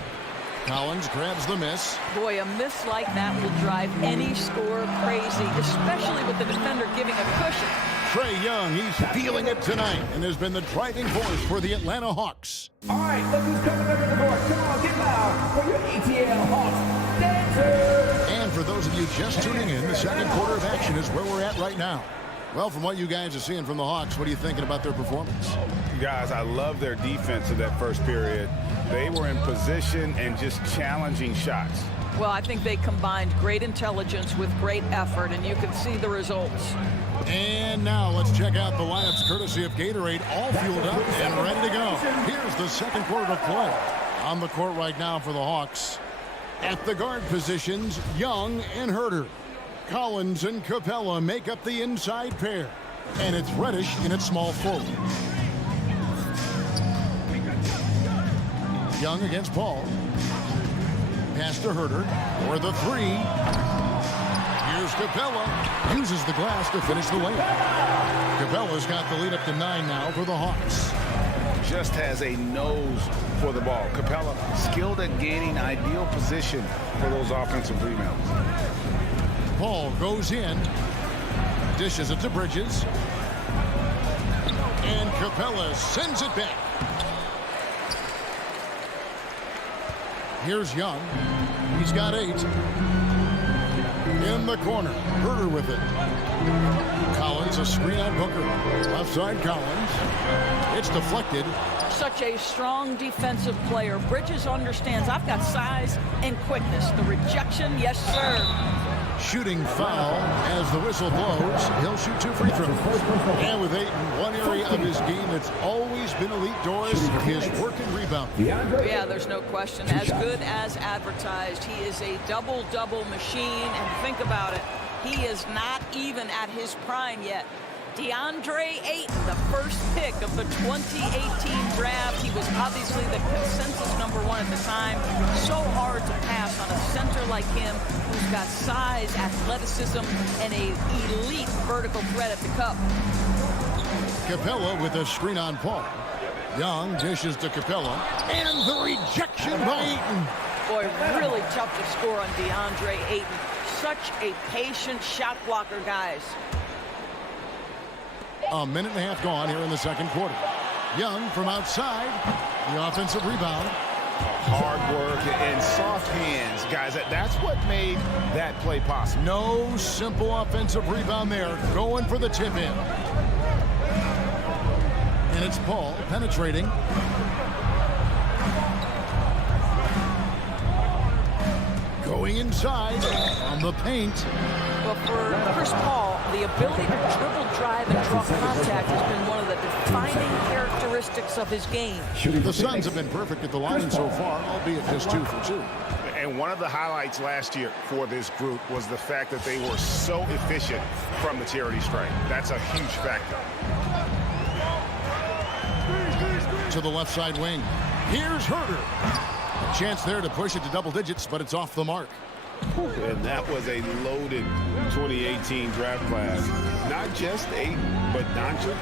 Collins grabs the miss. Boy, a miss like that will drive any scorer crazy, especially with the defender giving a cushion. Trae Young, he's feeling it tonight and has been the driving force for the Atlanta Hawks. All right, look who's coming under the board. Come on, get loud for your ATL Hawks dancers. And for those of you just tuning in, the second quarter of action is where we're at right now. Well, from what you guys are seeing from the Hawks, what are you thinking about their performance? Guys, I love their defense in that first period. They were in position and just challenging shots. Well, I think they combined great intelligence with great effort, and you can see the results. And now let's check out the lineups courtesy of Gatorade, all fueled up and ready to go. Here's the second quarter of play. On the court right now for the Hawks. At the guard positions, Young and Herter. Collins and Capella make up the inside pair. And it's Reddish in its small forward. Young against Paul. Pass to Herter for the three. Here's Capella. Uses the glass to finish the layup. Capella's got the lead up to 9 now for the Hawks. Just has a nose for the ball. Capella skilled at gaining ideal position for those offensive rebounds. Paul goes in. Dishes it to Bridges. And Capella sends it back. Here's Young. He's got 8. In the corner. Herter with it. Collins, a screen on Booker. Left side Collins. It's deflected. Such a strong defensive player. Bridges understands I've got size and quickness. The rejection, yes, sir. Shooting foul as the whistle blows. He'll shoot 2 free throws. And with Ayton, one area of his game that's always been elite, Doris, his work and rebound. Yeah, there's no question. As good as advertised. He is a double-double machine. And think about it. He is not even at his prime yet. Deandre Ayton, the first pick of the 2018 draft. He was obviously the consensus #1 at the time. So hard to pass on a center like him who's got size, athleticism, and a elite vertical threat at the cup. Capella with a screen on Paul. Young dishes to Capella. And the rejection by Ayton. Boy, really tough to score on Deandre Ayton. Such a patient shot blocker, guys. A minute and a half gone here in the second quarter. Young from outside. The offensive rebound. Hard work and soft hands, guys. That's what made that play possible. No simple offensive rebound there. Going for the tip in. And it's Paul penetrating. Going inside on the paint. Well, for Chris Paul, the ability to dribble, drive, and draw contact has been one of the defining characteristics of his game. The Suns have been perfect at the line so far, albeit just 2 for 2. And one of the highlights last year for this group was the fact that they were so efficient from the charity stripe. That's a huge factor. To the left side wing. Here's Herter. A chance there to push it to double digits, but it's off the mark. And that was a loaded 2018 draft class. Not just Ayton, but Doncic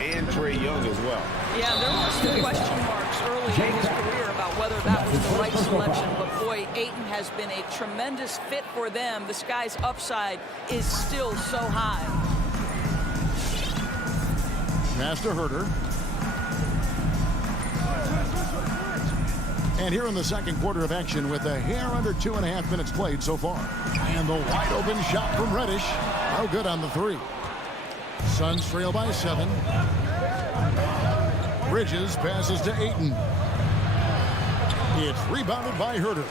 and Trae Young as well. Yeah, there were some question marks early in his career about whether that was the right selection. But boy, Ayton has been a tremendous fit for them. This guy's upside is still so high. Master Herter. And here in the second quarter of action with a hair under 2.5 minutes played so far. And the wide open shot from Reddish. No good on the 3. Suns trail by 7. Bridges passes to Ayton. It's rebounded by Herder.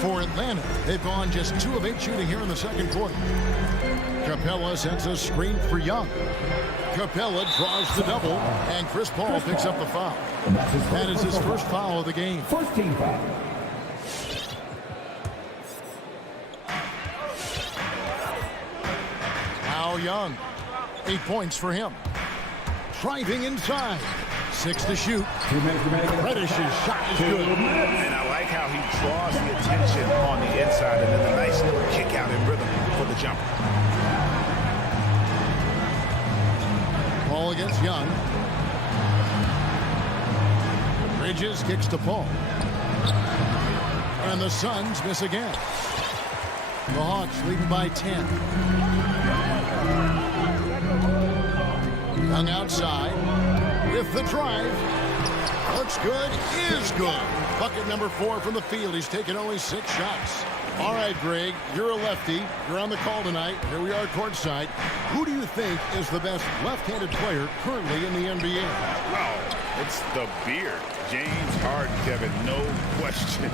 For Atlanta, they've gone just 2 of 8 shooting here in the second quarter. Capella sends a screen for Young. Capella draws the double, and Chris Paul picks up the foul. That is his first foul of the game. First team foul. Now Young, 8 points for him. Driving inside. 6 to shoot. Reddish's shot is good. And I like how he draws the attention on the inside and then a nice little kick out in rhythm for the jumper. Paul against Young. Bridges kicks to Paul. And the Suns miss again. The Hawks leading by 10. Young outside with the drive. Looks good, is good. Bucket number 4 from the field. He's taken only 6 shots. All right, Greg, you're a lefty. You're on the call tonight. Here we are courtside. Who do you think is the best left-handed player currently in the NBA? Well, it's the beard. James Harden, Kevin, no question.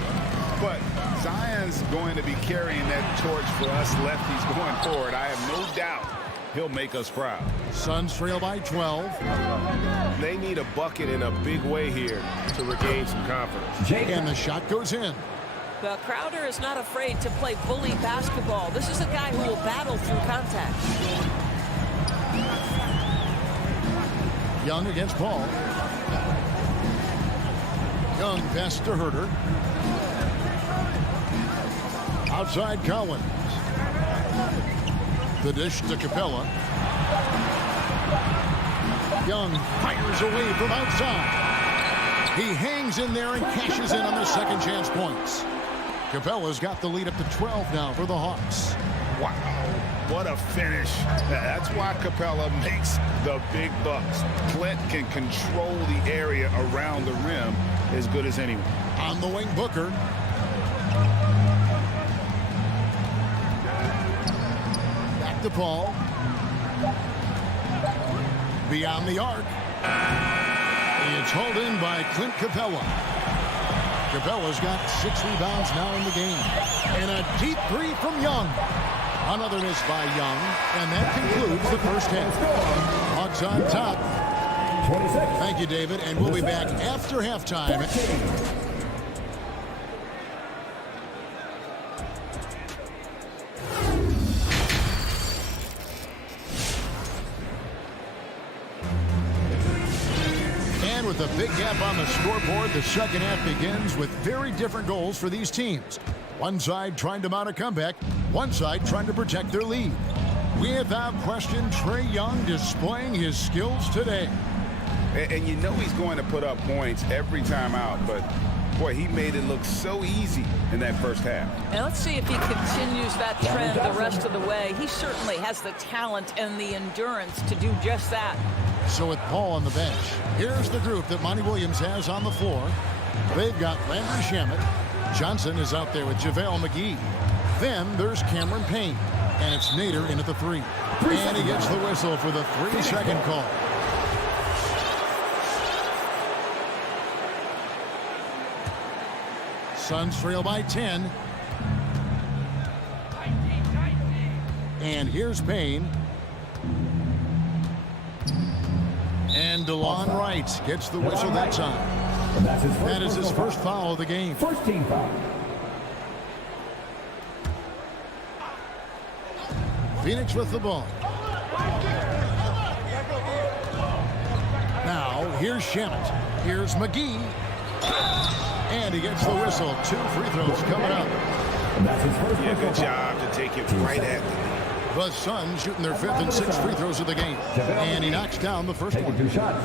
But Zion's going to be carrying that torch for us lefties going forward. I have no doubt he'll make us proud. Suns trail by 12. They need a bucket in a big way here to regain some confidence. And the shot goes in. Well, Crowder is not afraid to play bully basketball. This is a guy who will battle through contact. Young against Paul. Young pass to Herder. Outside Collins. The dish to Capella. Young fires away from outside. He hangs in there and cashes in on the second chance points. Capella's got the lead up to 12 now for the Hawks. Wow, what a finish. That's why Capella makes the big bucks. Clint can control the area around the rim as good as anyone. On the wing, Booker. Back to Paul. Beyond the arc. It's hauled in by Clint Capella. Capella's got 6 rebounds now in the game. And a deep 3 from Young. Another miss by Young. And that concludes the first half. Hawks on top. Thank you, David. And we'll be back after halftime. With a big gap on the scoreboard, the second half begins with very different goals for these teams. One side trying to mount a comeback, one side trying to protect their lead. Without question, Trae Young displaying his skills today. And you know he's going to put up points every time out, but boy, he made it look so easy in that first half. And let's see if he continues that trend the rest of the way. He certainly has the talent and the endurance to do just that. So with Paul on the bench, here's the group that Monty Williams has on the floor. They've got Landry Shamet. Johnson is out there with JaVale McGee. Then there's Cameron Payne. And it's Nader in at the 3. And he gets the whistle for the 3-second call. Suns trail by 10. And here's Payne. And DeLon Wright gets the whistle that time. That is his first foul of the game. First team foul. Phoenix with the ball. Now, here's Shamet. Here's McGee. And he gets the whistle. 2 free throws coming up. Yeah, good job to take it right at them. The Suns shooting their 5th and 6th free throws of the game. And he knocks down the first one. 2 shots.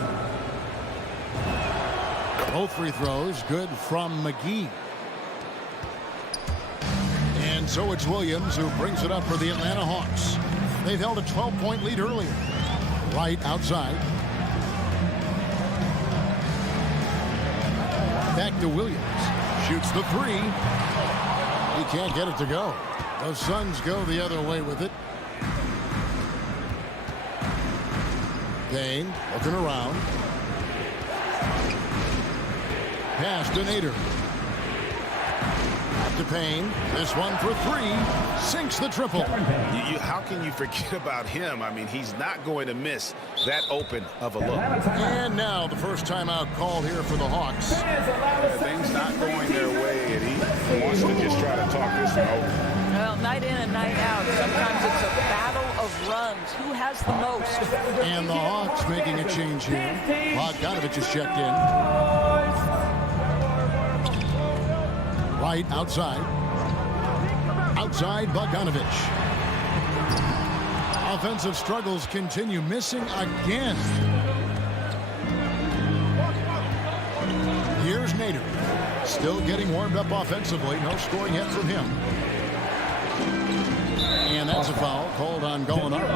Both free throws good from McGee. And so it's Williams who brings it up for the Atlanta Hawks. They've held a 12-point lead earlier. Right outside. Back to Williams. Shoots the 3. He can't get it to go. The Suns go the other way with it. Payne looking around. Pass to Nader. To Payne. This one for three. Sinks the triple. How can you forget about him? I mean, he's not going to miss that open of a look. And now the first timeout called here for the Hawks. Things not going their way, and he wants to just try to talk this one over. Well, night in and night out, sometimes it's a battle of runs. Who has the most? And the Hawks making a change here. Bogdanovich is checked in. Right outside. Outside Bogdanovich. Offensive struggles continue. Missing again. Here's Nader. Still getting warmed up offensively. No scoring yet from him. And that's a foul called on Gallinari.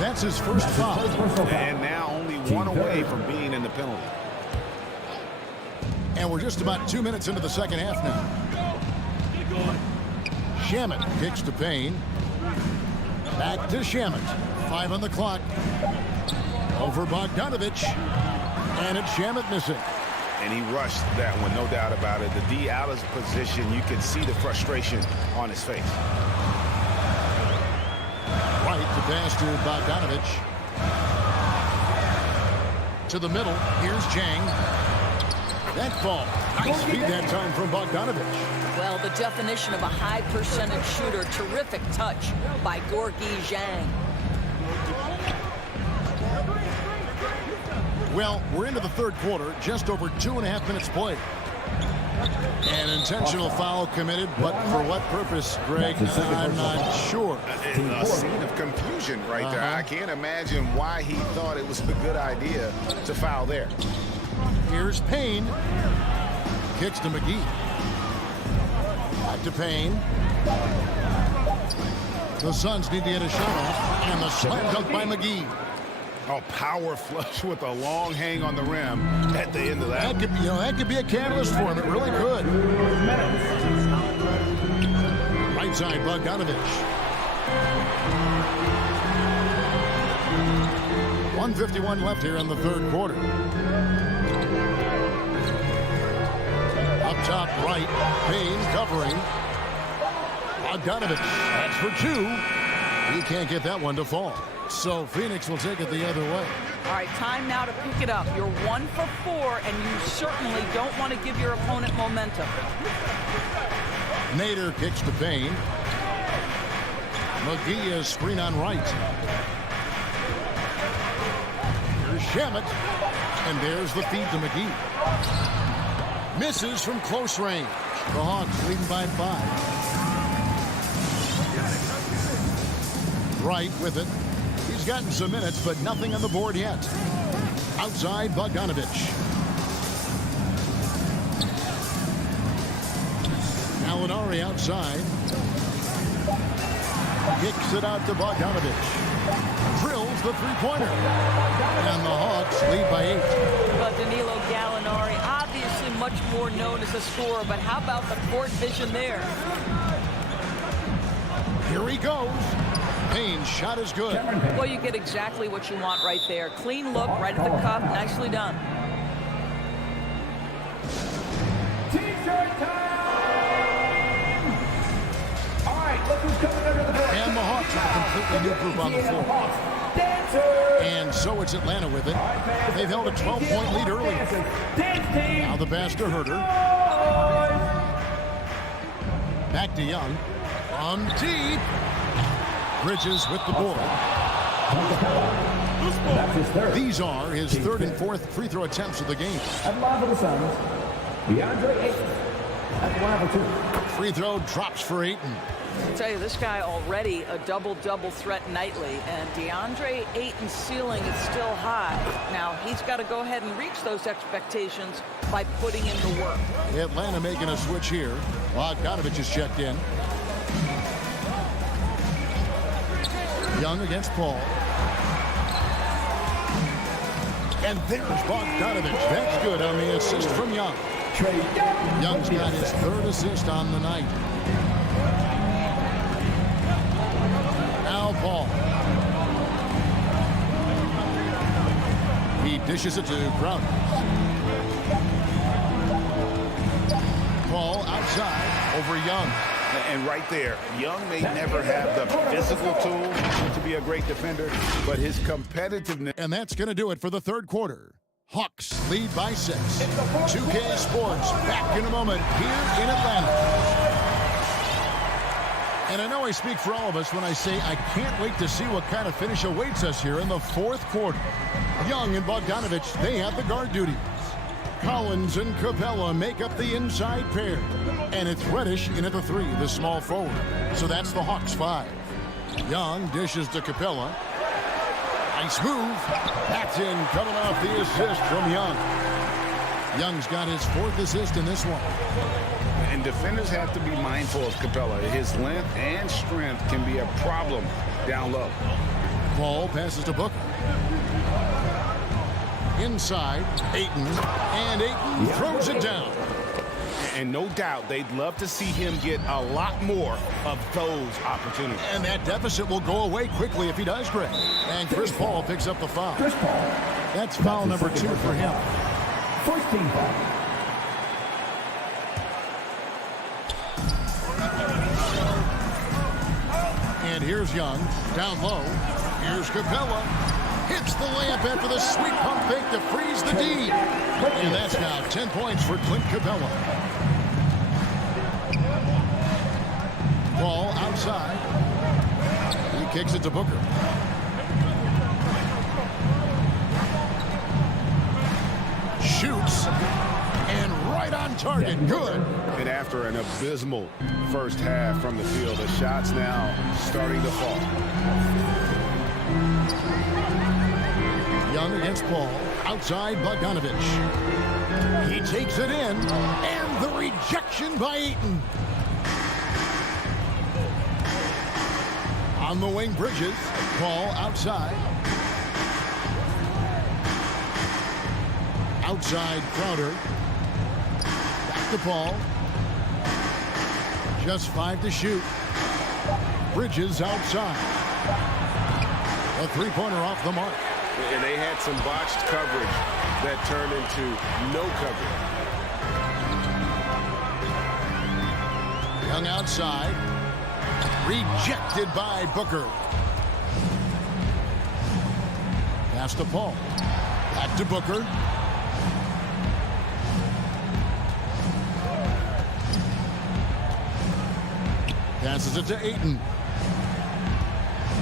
That's his first foul. And now only one away from being in the penalty. And we're just about 2 minutes into the second half now. Shamet kicks to Payne. Back to Shamet. 5 on the clock. Over Bogdanovich. And it's Shamet missing. And he rushed that one, no doubt about it. The D out of position, you can see the frustration on his face. Right to pass to Bogdanovich. To the middle. Here's Jang. That ball. Nice feed that time from Bogdanovich. Well, the definition of a high percentage shooter. Terrific touch by Gorgui Zhang. Well, we're into the third quarter. Just over 2.5 minutes played. An intentional foul committed, but for what purpose, Greg? I'm not sure. A scene of confusion right there. I can't imagine why he thought it was a good idea to foul there. Here's Payne. Kicks to McGee. Back to Payne. The Suns need to get a shot off, and the slam dunk by McGee. Oh, power flush with a long hang on the rim at the end of that. That could be a catalyst for him. It really could. Right side, Bogdanovich. 1:51 left here in the third quarter. Up top right, Payne covering. Bogdanovich, that's for two. He can't get that one to fall. So Phoenix will take it the other way. All right, time now to pick it up. You're 1 for 4, and you certainly don't want to give your opponent momentum. Nader kicks to Payne. McGee is screen on right. Here's Shamet. And there's the feed to McGee. Misses from close range. The Hawks leading by 5. Right with it. He's gotten some minutes, but nothing on the board yet. Outside, Bogdanovich. Gallinari outside. Kicks it out to Bogdanovich. Drills the three-pointer. And the Hawks lead by 8. But Danilo Gallinari, obviously much more known as a scorer, but how about the court vision there? Here he goes. Payne's shot is good. Well, you get exactly what you want right there. Clean look, right at the cup. Nicely done. T-shirt time! All right, look who's coming under the board. And the Hawks are a completely new group on the floor. And so it's Atlanta with it. They've held a 12-point lead earlier. Now the pass to Herter. Back to Young. On deep. Bridges with the board. These are his third and fourth free throw attempts of the game. At live for the Suns, Deandre Ayton. At live for 2. Free throw drops for Ayton. I'll tell you, this guy already a double-double threat nightly, and Deandre Ayton's ceiling is still high. Now, he's got to go ahead and reach those expectations by putting in the work. Atlanta making a switch here. Bogdanovich is checked in. Young against Paul. And there's Bogdanovich. That's good on the assist from Young. Young's got his third assist on the night. Now Paul. He dishes it to Crowder. Ball outside over Young. And right there, Young may never have the physical tools to be a great defender, but his competitiveness. And that's going to do it for the third quarter. Hawks lead by 6. 2K Sports back in a moment here in Atlanta. And I know I speak for all of us when I say I can't wait to see what kind of finish awaits us here in the fourth quarter. Young and Bogdanovich, they have the guard duties. Collins and Capella make up the inside pair. And it's Reddish in at the 3, the small forward. So that's the Hawks 5. Young dishes to Capella. Nice move. That's in, coming off the assist from Young. Young's got his 4th assist in this one. And defenders have to be mindful of Capella. His length and strength can be a problem down low. Ball passes to Booker. Inside, Ayton. And Ayton throws it down. And no doubt they'd love to see him get a lot more of those opportunities. And that deficit will go away quickly if he does, Greg. And Chris Paul picks up the foul. That's foul number 2 for him. First team foul. And here's Young, down low. Here's Capella. Hits the layup after the sweet pump fake to freeze the D. And that's now 10 points for Clint Capella. Ball outside. He kicks it to Booker. Shoots. And right on target. Good. And after an abysmal first half from the field, the shot's now starting to fall. Young against Paul. Outside Bogdanovich. He takes it in. And the rejection by Ayton. On the wing, Bridges. Paul outside. Outside Crowder. Back to Paul. Just 5 to shoot. Bridges outside. A three-pointer off the mark. And they had some botched coverage that turned into no coverage. Young outside. Rejected by Booker. Pass to Paul. Back to Booker. Passes it to Ayton.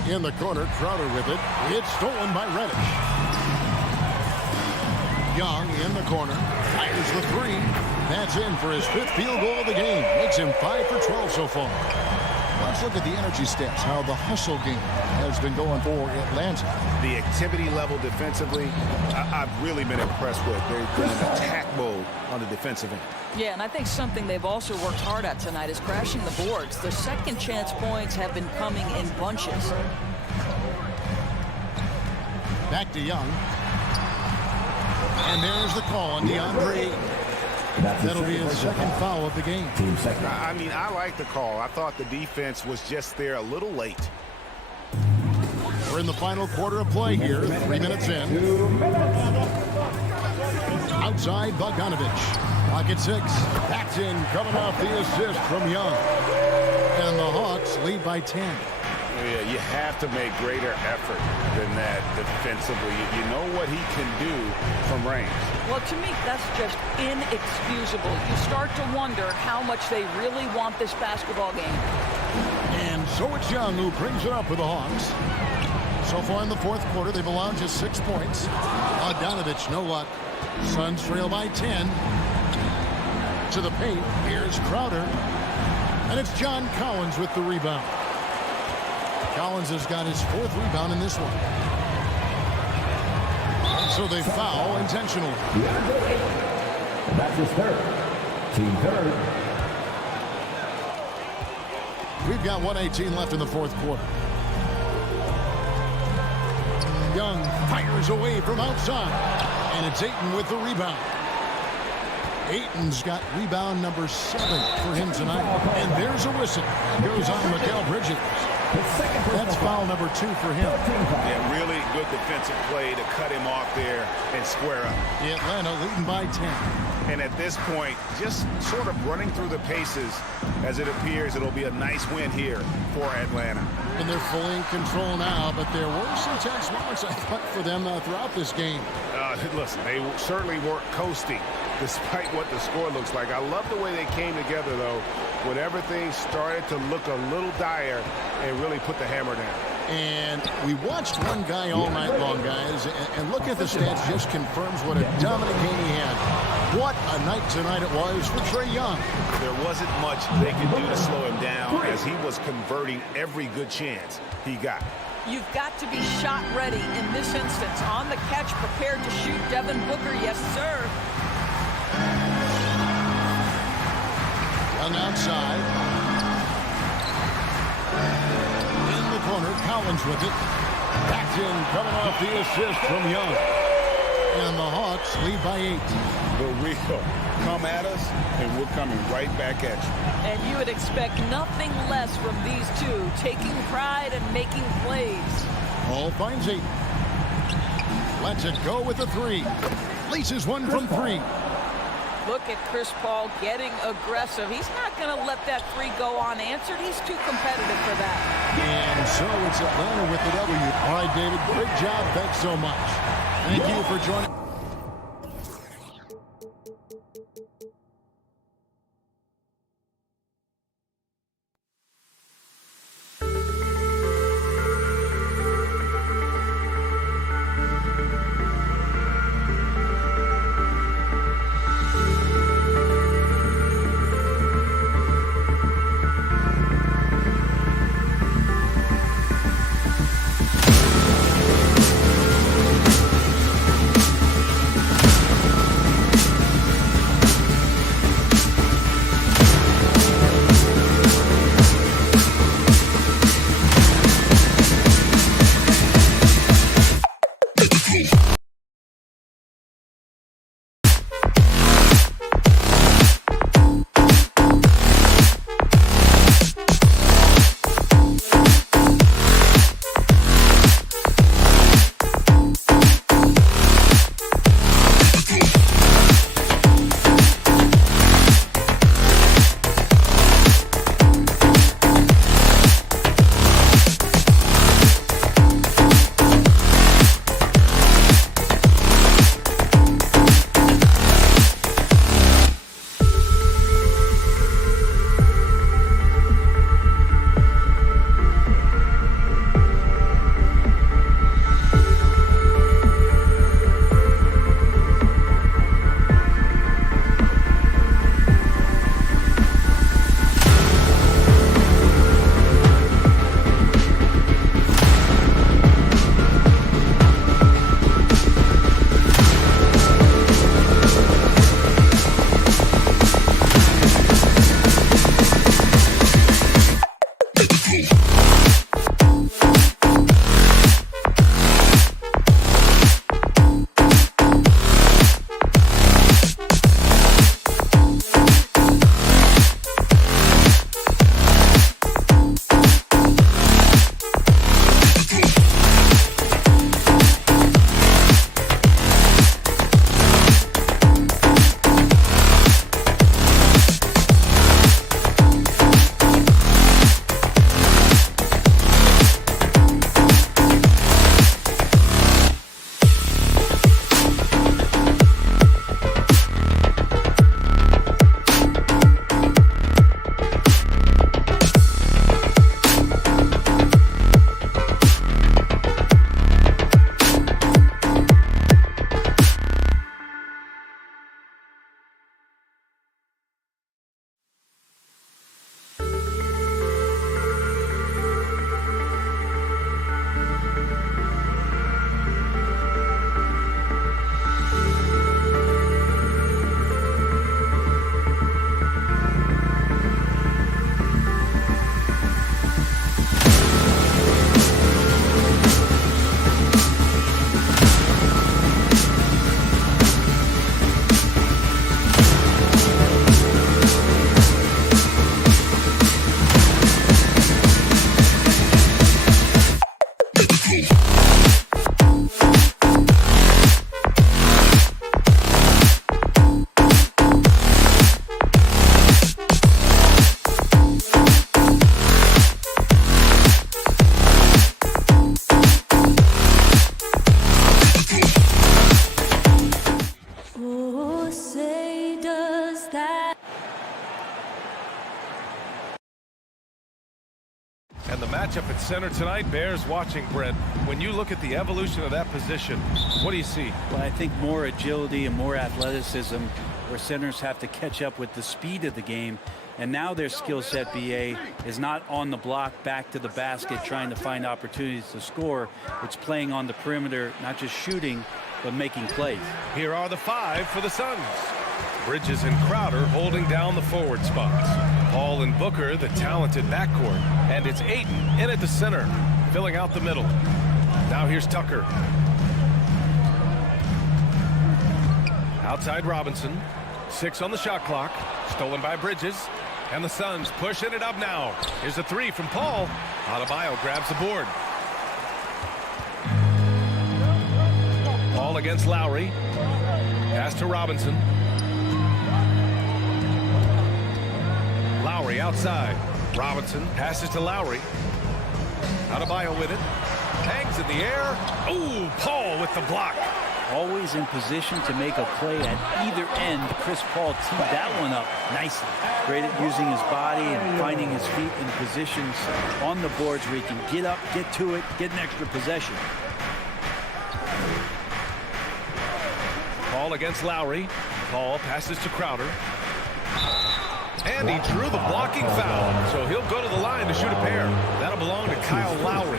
In the corner, Crowder with it. It's stolen by Reddish. Young in the corner. Fires the 3. That's in for his 5th field goal of the game. Makes him 5 for 12 so far. Let's look at the energy stats, how the hustle game has been going for Atlanta. The activity level defensively, I've really been impressed with. They've been in attack mode on the defensive end. Yeah, and I think something they've also worked hard at tonight is crashing the boards. Their second chance points have been coming in bunches. Back to Young. And there's the call on Deandre Ayton. That'll be his second foul of the game. I mean, I like the call. I thought the defense was just there a little late. We're in the final quarter of play here. 3 minutes in. Outside Bogdanovich. Pocket 6. That's in, coming off the assist from Young. And the Hawks lead by 10. Yeah, you have to make greater effort than that defensively. You know what he can do from range. Well, to me, that's just inexcusable. You start to wonder how much they really want this basketball game. And so it's Young who brings it up for the Hawks. So far in the fourth quarter, they've allowed just 6 points. Bogdanovich, no luck. Suns trail by 10. To the paint, here's Crowder. And it's John Collins with the rebound. Collins has got his 4th rebound in this one. So they foul intentionally. That's his 3rd. Team 3rd. We've got 1:18 left in the fourth quarter. Young fires away from outside. And it's Ayton with the rebound. Ayton's got rebound number 7 for him tonight. And there's a whistle. Goes on Mikal Bridges. That's foul number 2 for him. Yeah, really good defensive play to cut him off there and square up. Atlanta leading by 10. And at this point, just sort of running through the paces as it appears it'll be a nice win here for Atlanta. And they're fully in control now, but there were some tense moments, I thought, for them throughout this game. Listen, they certainly weren't coasting despite what the score looks like. I love the way they came together, though, when everything started to look a little dire and really put the hammer down. And we watched one guy all night long, guys, and look at the stats, just confirms what a dominant game he had. What a night tonight it was for Trae Young. There wasn't much they could do to slow him down as he was converting every good chance he got. You've got to be shot ready in this instance. On the catch, prepared to shoot. Devin Booker, yes, sir. Young outside. In the corner, Collins with it. Back in, coming off the assist from Young. And the Hawks lead by 8. The real come at us, and we're coming right back at you. And you would expect nothing less from these two, taking pride and making plays. Hall finds 8. Lets it go with a 3. Leases one from 3. Look at Chris Paul getting aggressive. He's not going to let that 3 go unanswered. He's too competitive for that. And so it's Atlanta with the W. All right, David, great job. Thanks so much. Thank you for joining. matchup at center tonight bears watching, Brent. When you look at the evolution of that position, what do you see? Well, I think more agility and more athleticism, where centers have to catch up with the speed of the game. And now their skill set, BA, is not on the block back to the basket trying to find opportunities to score. It's playing on the perimeter, not just shooting, but making plays. Here are the 5 for the Suns. Bridges and Crowder holding down the forward spots. Paul and Booker, the talented backcourt. And it's Ayton in at the center, filling out the middle. Now here's Tucker. Outside Robinson. 6 on the shot clock. Stolen by Bridges. And the Suns pushing it up now. Here's a 3 from Paul. Adebayo grabs the board. Paul against Lowry. Pass to Robinson. Lowry outside. Robinson passes to Lowry. Adebayo with it. Hangs in the air. Ooh, Paul with the block. Always in position to make a play at either end. Chris Paul teed that one up nicely. Great at using his body and finding his feet in positions on the boards where he can get up, get to it, get an extra possession. Paul against Lowry. Paul passes to Crowder. And he drew the blocking foul, so he'll go to the line to shoot a pair. That'll belong to Kyle Lowry.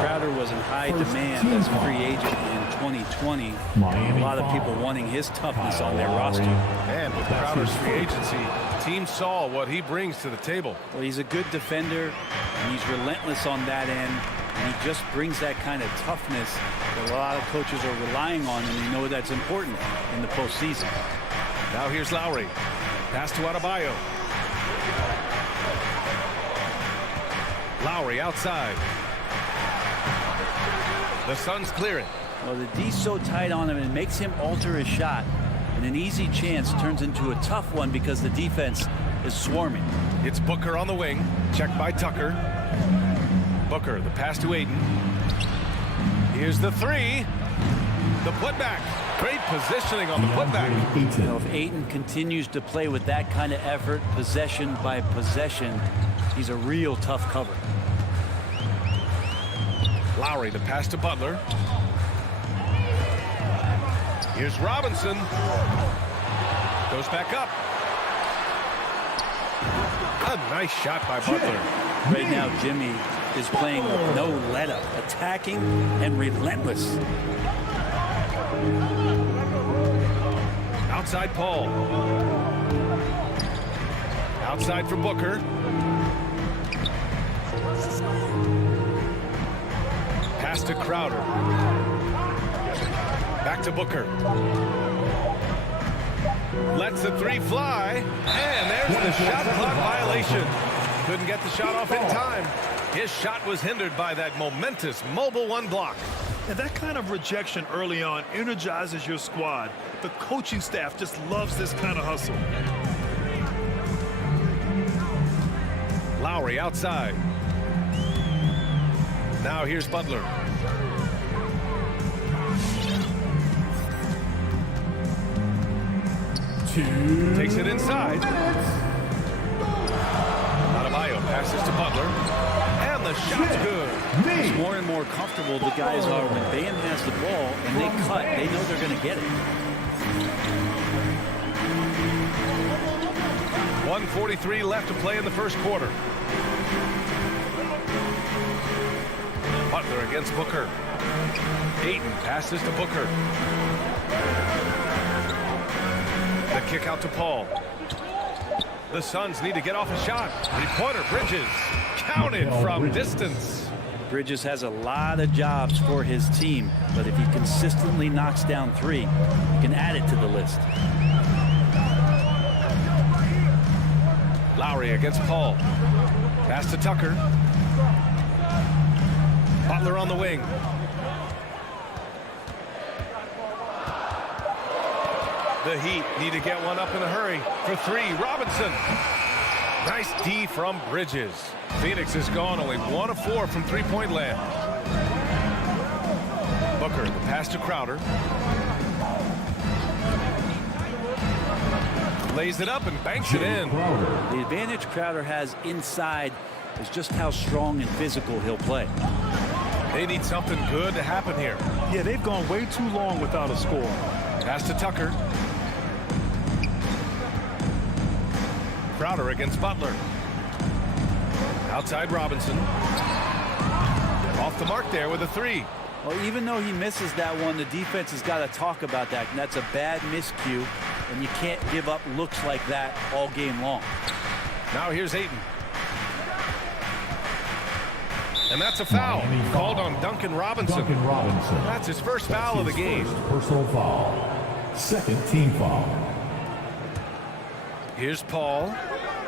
Crowder was in high demand as a free agent in 2020. A lot of people wanting his toughness on their roster. And with Crowder's free agency, teams saw what he brings to the table. Well, he's a good defender, and he's relentless on that end. And he just brings that kind of toughness that a lot of coaches are relying on, and they know that's important in the postseason. Now here's Lowry. Pass to Adebayo. Lowry outside. The Suns clear it. Well, the D's so tight on him, it makes him alter his shot. And an easy chance turns into a tough one because the defense is swarming. It's Booker on the wing. Checked by Tucker. Booker, the pass to Ayton. Here's the 3. The putback. Great positioning on the putback. You know, if Ayton continues to play with that kind of effort, possession by possession, he's a real tough cover. Lowry, the pass to Butler. Here's Robinson. Goes back up. A nice shot by Butler. Right now, Jimmy is playing with no let-up, attacking and relentless. Outside Paul. Outside for Booker. Pass to Crowder. Back to Booker. Lets the 3 fly. And there's the shot clock violation. Couldn't get the shot off in time. His shot was hindered by that momentous mobile 1 block. And that kind of rejection early on energizes your squad. The coaching staff just loves this kind of hustle. Lowry outside. Now here's Butler. Takes it inside. Adebayo passes to Butler. And the shot's good. It's more and more comfortable the guys are when Bam has the ball and they cut. They know they're going to get it. 1:43 left to play in the first quarter. Butler against Booker. Ayton passes to Booker. The kick out to Paul. The Suns need to get off a shot. 3-pointer, Bridges. Counted from distance. Bridges has a lot of jobs for his team, but if he consistently knocks down 3, he can add it to the list. Lowry against Paul. Pass to Tucker. Butler on the wing. The Heat need to get one up in a hurry. For 3, Robinson. Nice D from Bridges. Phoenix has gone only 1 of 4 from 3-point land. Booker, the pass to Crowder. Lays it up and banks it in. The advantage Crowder has inside is just how strong and physical he'll play. They need something good to happen here. Yeah, they've gone way too long without a score. Pass to Tucker. Crowder against Butler. Outside Robinson. Off the mark there with a three. Well, even though he misses that one, the defense has got to talk about that. And that's a bad miscue, and you can't give up looks like that all game long. Now here's Ayton. And that's a foul called on Duncan Robinson. That's his first foul of the game. Personal foul. Second team foul. Here's Paul.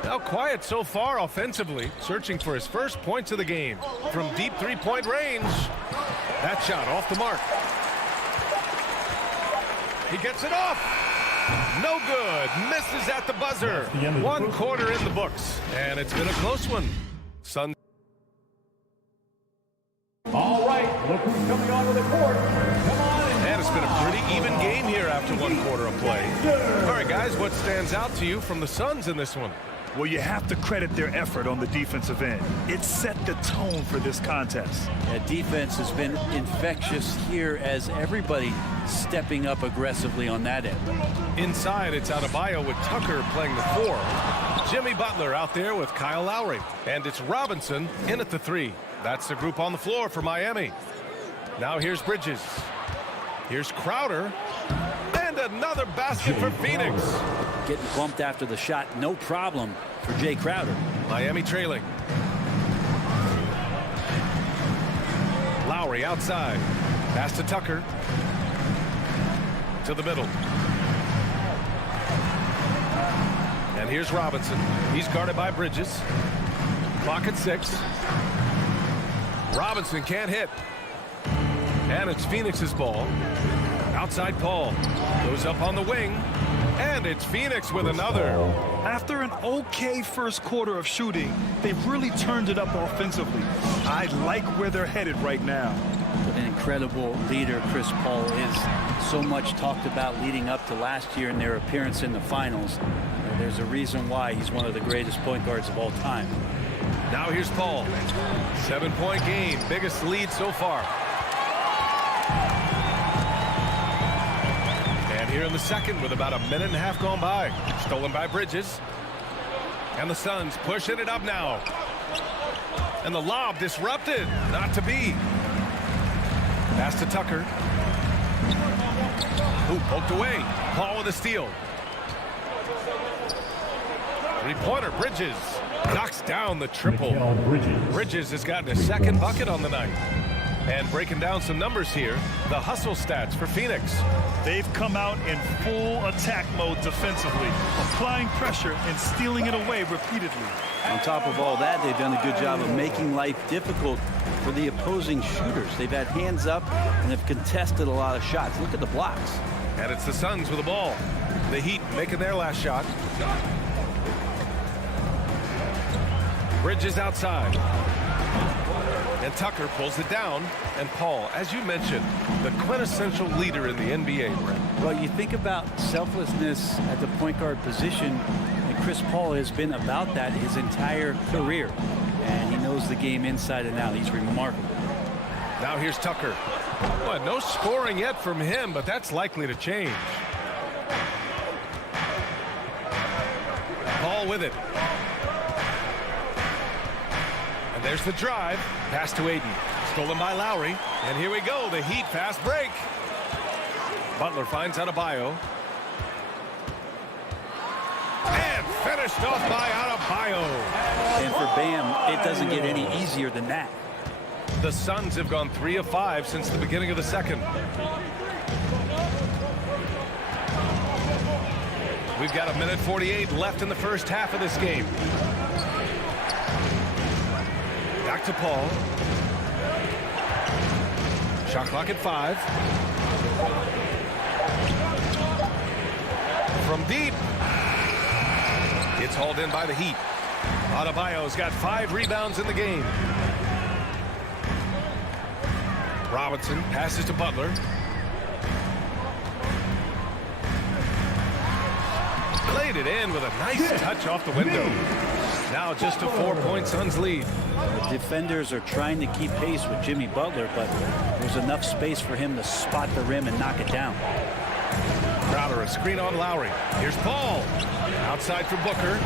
Now quiet so far offensively, searching for his first points of the game from deep three-point range. That shot off the mark. He gets it off. No good. Misses at the buzzer. 1 quarter in the books, and it's been a close one. Suns. All right, look who's coming onto the court. Come on. And it's been a pretty even game here after 1 quarter of play. All right, guys, what stands out to you from the Suns in this one? Well, you have to credit their effort on the defensive end. It set the tone for this contest. That defense has been infectious here as everybody stepping up aggressively on that end. Inside, it's Adebayo with Tucker playing the 4. Jimmy Butler out there with Kyle Lowry. And it's Robinson in at the 3. That's the group on the floor for Miami. Now here's Bridges. Here's Crowder. And another basket for Phoenix. Getting bumped after the shot, no problem for Jay Crowder. Miami trailing. Lowry outside. Pass to Tucker. To the middle. And here's Robinson. He's guarded by Bridges. Clock at 6. Robinson can't hit. And it's Phoenix's ball. Outside Paul. Goes up on the wing. And it's Phoenix with another. After an okay first quarter of shooting, they've really turned it up offensively. I like where they're headed right now. An incredible leader Chris Paul is. So much talked about leading up to last year in their appearance in the finals. There's a reason why he's one of the greatest point guards of all time. Now here's Paul. 7-point game. Biggest lead so far. And here in the second with about a minute and a half gone by. Stolen by Bridges. And the Suns pushing it up now. And the lob disrupted. Not to be. Pass to Tucker. Who poked away. Paul with a steal. Three-pointer. Bridges knocks down the triple. Bridges has gotten a second bucket on the night. And breaking down some numbers here, the hustle stats for Phoenix. They've come out in full attack mode defensively, applying pressure and stealing it away repeatedly. On top of all that, they've done a good job of making life difficult for the opposing shooters. They've had hands up and have contested a lot of shots. Look at the blocks. And it's the Suns with the ball. The Heat making their last shot. Bridges outside. And Tucker pulls it down. And Paul, as you mentioned, the quintessential leader in the NBA, Brett. Well, you think about selflessness at the point guard position, and Chris Paul has been about that his entire career. And he knows the game inside and out. He's remarkable. Now here's Tucker. Well, no scoring yet from him, but that's likely to change. Paul with it. And there's the drive. Pass to Ayton. Stolen by Lowry. And here we go. The Heat fast break. Butler finds Adebayo. And finished off by Adebayo. And for Bam, it doesn't get any easier than that. The Suns have gone 3 of 5 since the beginning of the second. We've got a minute 48 left in the first half of this game. Back to Paul. Shot clock at 5. From deep. It's hauled in by the Heat. Adebayo's got 5 rebounds in the game. Robinson passes to Butler. Played it in with a nice touch off the window. Now just a 4-point Suns lead. The defenders are trying to keep pace with Jimmy Butler, but there's enough space for him to spot the rim and knock it down. Crowder, a screen on Lowry. Here's Paul. Outside for Booker.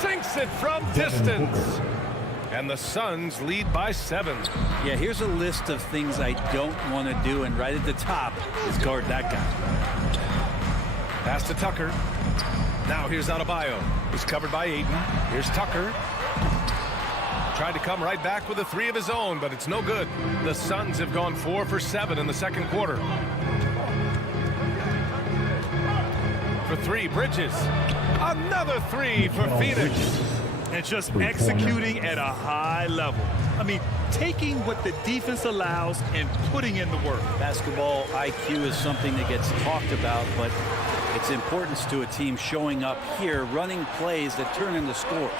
Sinks it from distance. And the Suns lead by 7. Yeah, here's a list of things I don't want to do, and right at the top is guard that guy. Pass to Tucker. Now here's Adebayo. He's covered by Ayton. Here's Tucker. Tried to come right back with a 3 of his own, but it's no good. The Suns have gone 4 for 7 in the second quarter. For 3, Bridges. Another 3 for Phoenix. And just executing at a high level. I mean, taking what the defense allows and putting in the work. Basketball IQ is something that gets talked about, but its importance to a team showing up here, running plays that turn into scores.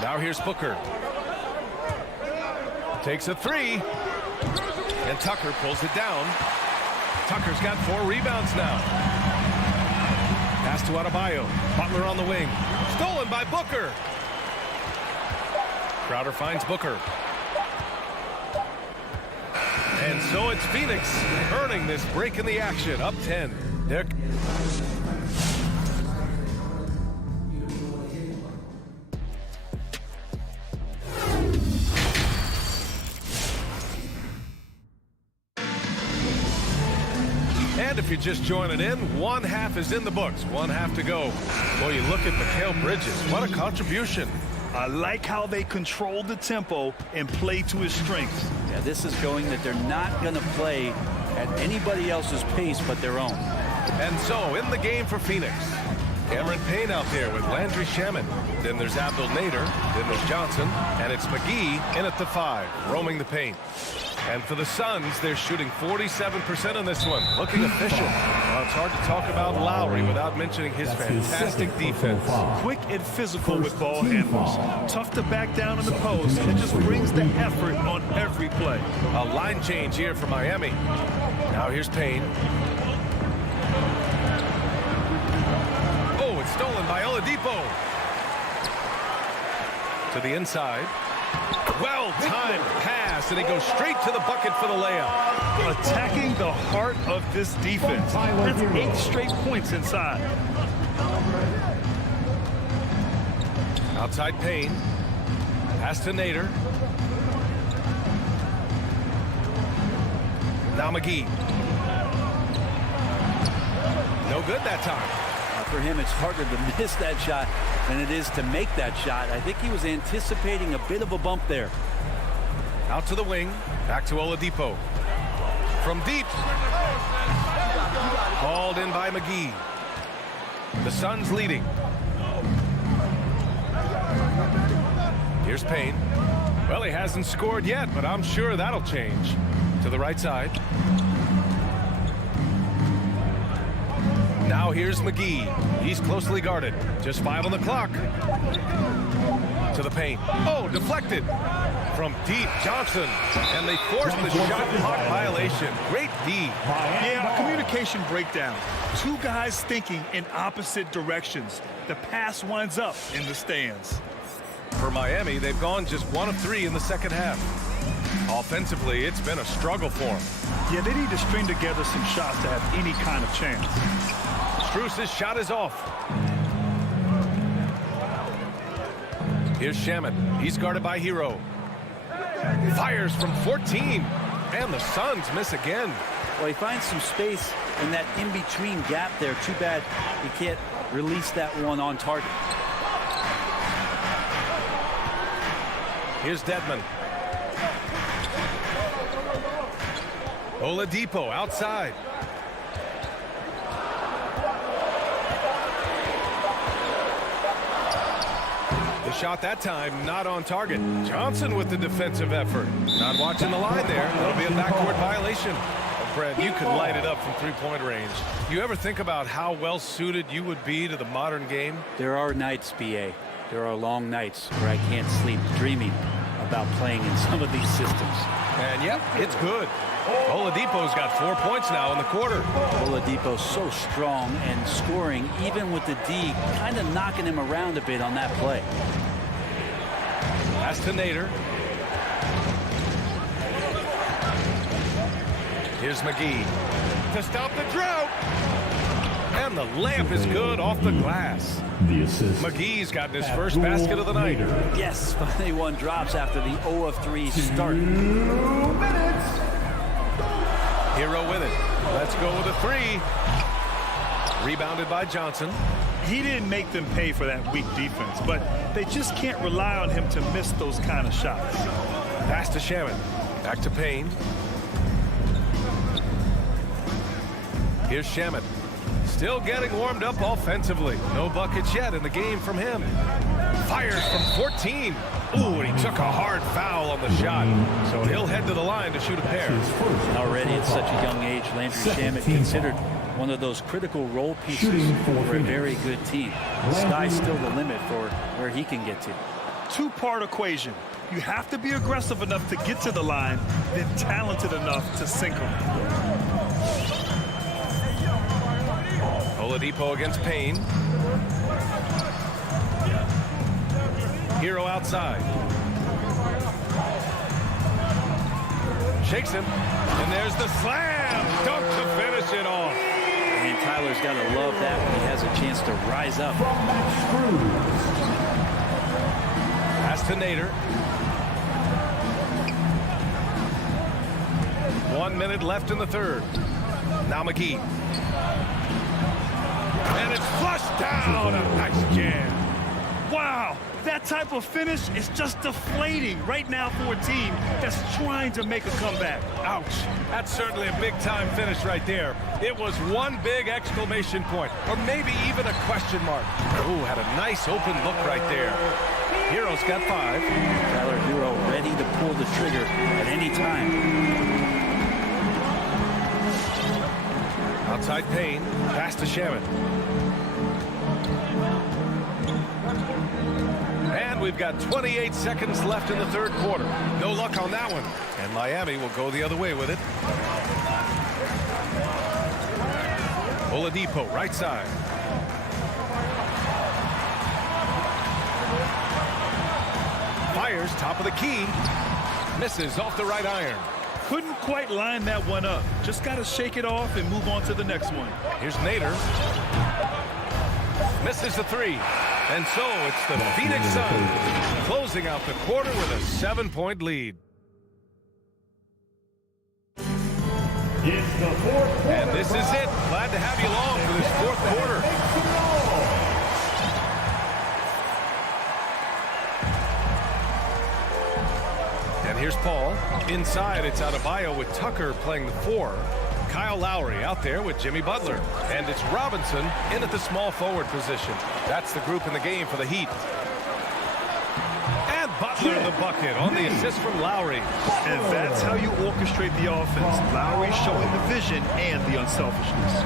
Now here's Booker. Takes a 3. And Tucker pulls it down. Tucker's got 4 rebounds now. Pass to Adebayo. Butler on the wing. Stolen by Booker. Crowder finds Booker. And so it's Phoenix earning this break in the action. Up 10. They're And if you're just joining in, one half is in the books. One half to go. Boy, you look at Mikal Bridges. What a contribution. I like how they control the tempo and play to his strengths. Yeah, this is showing that they're not going to play at anybody else's pace but their own. And so, in the game for Phoenix, Cameron Payne out there with Landry Shamet. Then there's Abdul Nader. Then there's Johnson. And it's McGee in at the 5, roaming the paint. And for the Suns, they're shooting 47% on this one. Looking efficient. Well, it's hard to talk about Lowry without mentioning his fantastic defense. Quick and physical with ball handlers. Tough to back down in the post, and just brings the effort on every play. A line change here for Miami. Now here's Payne. Oh, it's stolen by Oladipo. To the inside. Well-timed pass, and he goes straight to the bucket for the layup. Attacking the heart of this defense. That's 8 straight points inside. Outside Payne. Pass to Nader. Now McGee. No good that time. For him, it's harder to miss that shot than it is to make that shot. I think he was anticipating a bit of a bump there. Out to the wing. Back to Oladipo. From deep. Called in by McGee. The Suns leading. Here's Payne. Well, he hasn't scored yet, but I'm sure that'll change. To the right side. Now here's McGee. He's closely guarded. Just 5 on the clock. To the paint. Oh, deflected. From deep, Johnson. And they forced the shot clock violation. Great D. Yeah, communication breakdown. 2 guys thinking in opposite directions. The pass winds up in the stands. For Miami, they've gone just 1 of 3 in the second half. Offensively, it's been a struggle for them. Yeah, they need to string together some shots to have any kind of chance. Strus's shot is off. Here's Shamet. He's guarded by Hero. Fires from 14. And the Suns miss again. Well, he finds some space in that in-between gap there. Too bad he can't release that one on target. Here's Dedmon. Oladipo outside. The shot that time not on target. Johnson with the defensive effort. Not watching the line there. That'll be a backcourt violation. Oh, Brett, you could light it up from three-point range. You ever think about how well suited you would be to the modern game? There are nights, BA. There are long nights where I can't sleep dreaming about playing in some of these systems. And yep, it's good. Oladipo's got 4 points now in the quarter. Oladipo's so strong and scoring, even with the D kind of knocking him around a bit on that play. Pass to Nader. Here's McGee to stop the drought. And the layup is good off the glass. The assist. McGee's gotten his first basket of the night. Yes, finally one drops after the 0 of 3 start. 2 minutes. Hero with it. Let's go with a 3. Rebounded by Johnson. He didn't make them pay for that weak defense, but they just can't rely on him to miss those kind of shots. Pass to Shaman. Back to Payne. Here's Shaman. Still getting warmed up offensively. No buckets yet in the game from him. Fires from 14. Ooh, and he took a hard foul on the shot. So he'll head to the line to shoot a pair. Already at such a young age, Landry Shamet considered one of those critical role pieces for a very good team. The sky's still the limit for where he can get to. Two-part equation. You have to be aggressive enough to get to the line, then talented enough to sink them. Oladipo against Payne. Hero outside. Shakes him. And there's the slam. Dunk to finish it off. And Tyler's got to love that when he has a chance to rise up. Pass to Nader. 1 minute left in the third. Now McGee. And it's flushed down. A nice jam. Wow, that type of finish is just deflating right now for a team that's trying to make a comeback. Ouch. That's certainly a big-time finish right there. It was one big exclamation point, or maybe even a question mark. Ooh, had a nice open look right there. Hero's got 5. Tyler Hero ready to pull the trigger at any time. Outside Payne. Pass to Shaman. And we've got 28 seconds left in the third quarter. No luck on that one. And Miami will go the other way with it. Oladipo, right side. Fires, top of the key. Misses off the right iron. Couldn't quite line that one up. Just got to shake it off and move on to the next one. Here's Nader. Misses the 3. And so it's the Phoenix Suns closing out the quarter with a 7-point lead. It's the fourth quarter. And this is it. Glad to have you along for this fourth quarter. And here's Paul. Inside, it's Adebayo with Tucker playing the 4. Kyle Lowry out there with Jimmy Butler. And it's Robinson in at the small forward position. That's the group in the game for the Heat. And Butler in the bucket on the assist from Lowry. And that's how you orchestrate the offense. Lowry showing the vision and the unselfishness.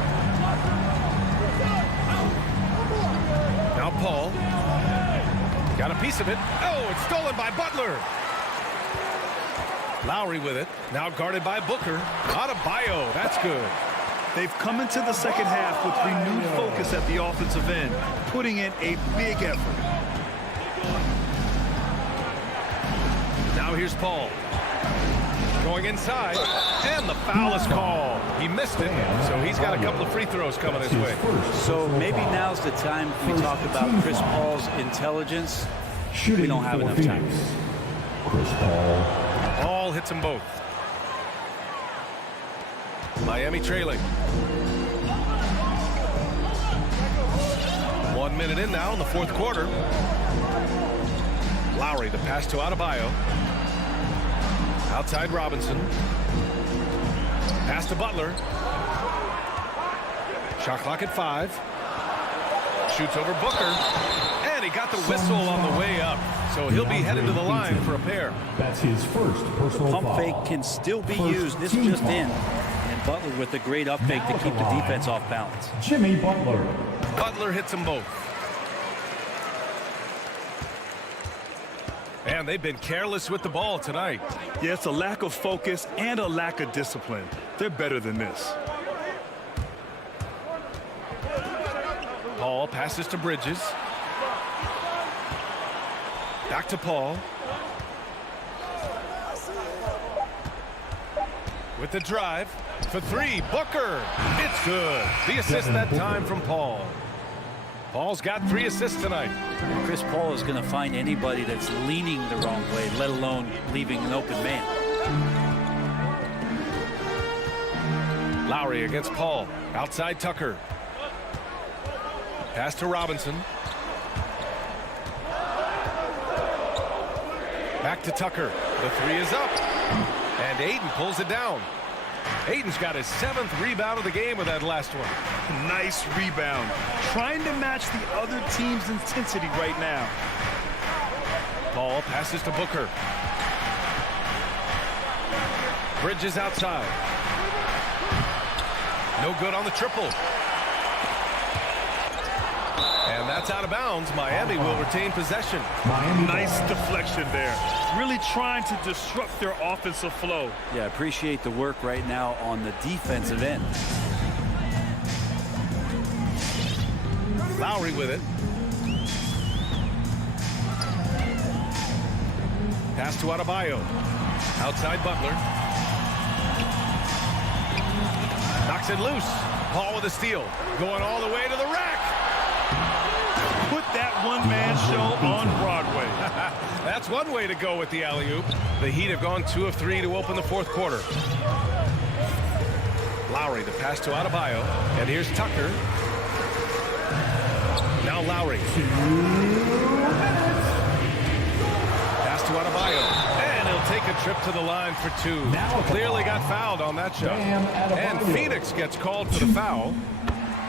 Now Paul. Got a piece of it. Oh, it's stolen by Butler. Lowry with it. Now guarded by Booker. Adebayo. That's good. They've come into the second half with renewed focus at the offensive end, putting in a big effort. Now here's Paul. Going inside. And the foul is called. He missed it, so he's got a couple of free throws coming his way. So maybe now's the time we talk about Chris Paul's intelligence. We don't have enough time. Chris Paul. Paul hits them both. Miami trailing. 1 minute in now in the fourth quarter. Lowry, the pass to Adebayo. Outside Robinson. Pass to Butler. Shot clock at 5. Shoots over Booker. And he got the whistle on the way up. So he'll be headed to the line for a pair. That's his first personal Pump foul. fake can still be used. This just in. And Butler with a great up fake to keep the defense off balance. Jimmy Butler. Butler hits them both. And they've been careless with the ball tonight. Yeah, it's a lack of focus and a lack of discipline. They're better than this. Paul passes to Bridges. Back to Paul. With the drive for three. Booker. It's good. The assist that time from Paul. Paul's got 3 assists tonight. Chris Paul is going to find anybody that's leaning the wrong way, let alone leaving an open man. Lowry against Paul. Outside Tucker. Pass to Robinson. Back to Tucker. The 3 is up. And Ayton pulls it down. Ayton's got his 7th rebound of the game with that last one. Nice rebound. Trying to match the other team's intensity right now. Paul passes to Booker. Bridges outside. No good on the triple. And that's out of bounds. Miami will retain possession. Nice deflection there. Really trying to disrupt their offensive flow. Yeah, I appreciate the work right now on the defensive end. Lowry with it. Pass to Adebayo. Outside Butler. Knocks it loose. Paul with a steal. Going all the way to the rack. Put that one-man show on Broadway. That's one way to go with the alley-oop. The Heat have gone 2 of 3 to open the 4th quarter. Lowry, the pass to Adebayo. And here's Tucker. Now Lowry. Pass to Adebayo. And he'll take a trip to the line for 2. Clearly got fouled on that shot. And Phoenix gets called for the foul.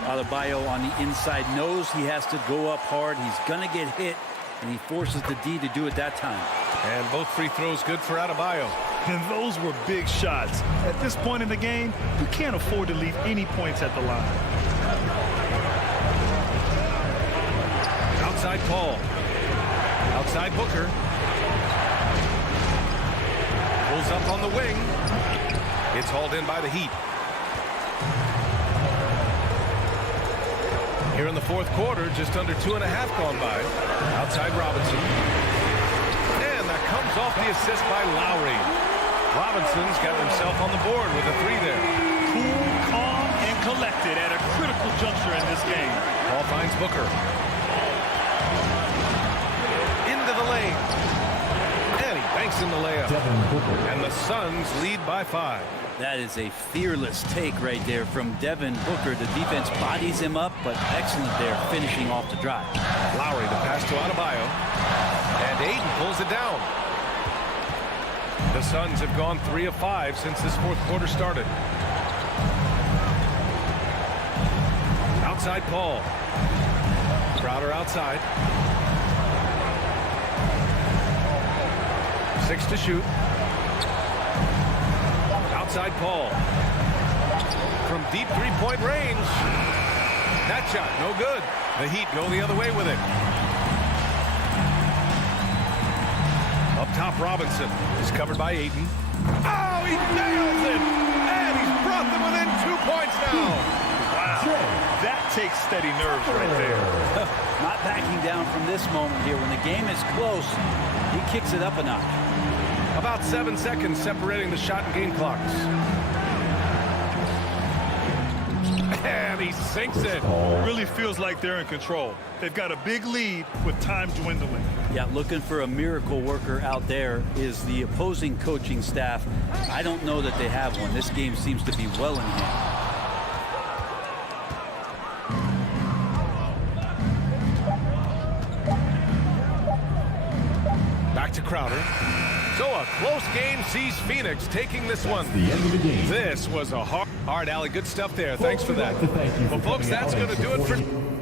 Adebayo on the inside knows he has to go up hard. He's going to get hit, and he forces the D to do it that time. And both free throws good for Adebayo. And those were big shots. At this point in the game, you can't afford to leave any points at the line. Outside Paul. Outside Booker. Pulls up on the wing. It's hauled in by the Heat. Here in the 4th quarter, just under 2.5 gone by. Outside Robinson. And that comes off the assist by Lowry. Robinson's got himself on the board with a 3 there. Cool, calm, and collected at a critical juncture in this game. Paul finds Booker. Into the lane. And he banks in the layup. And the Suns lead by 5. That is a fearless take right there from Devin Booker. The defense bodies him up, but excellent there, finishing off the drive. Lowry, the pass to Adebayo. And Ayton pulls it down. The Suns have gone 3 of 5 since this 4th quarter started. Outside Paul. Crowder outside. 6 to shoot. Outside Paul. From deep 3-point range. That shot, no good. The Heat go the other way with it. Up top, Robinson is covered by Ayton. Oh, he nails it! And he's brought them within 2 points now. Wow, that takes steady nerves right there. Not backing down from this moment here. When the game is close, he kicks it up a notch. About 7 seconds separating the shot and game clocks. And he sinks it. Really feels like they're in control. They've got a big lead with time dwindling. Yeah, looking for a miracle worker out there is the opposing coaching staff. I don't know that they have one. This game seems to be well in hand. Back to Crowder. So a close game sees Phoenix taking this one. the end of the game. This was a hard, Allie, good stuff there. Thanks for that. Well, folks, that's going to do it for...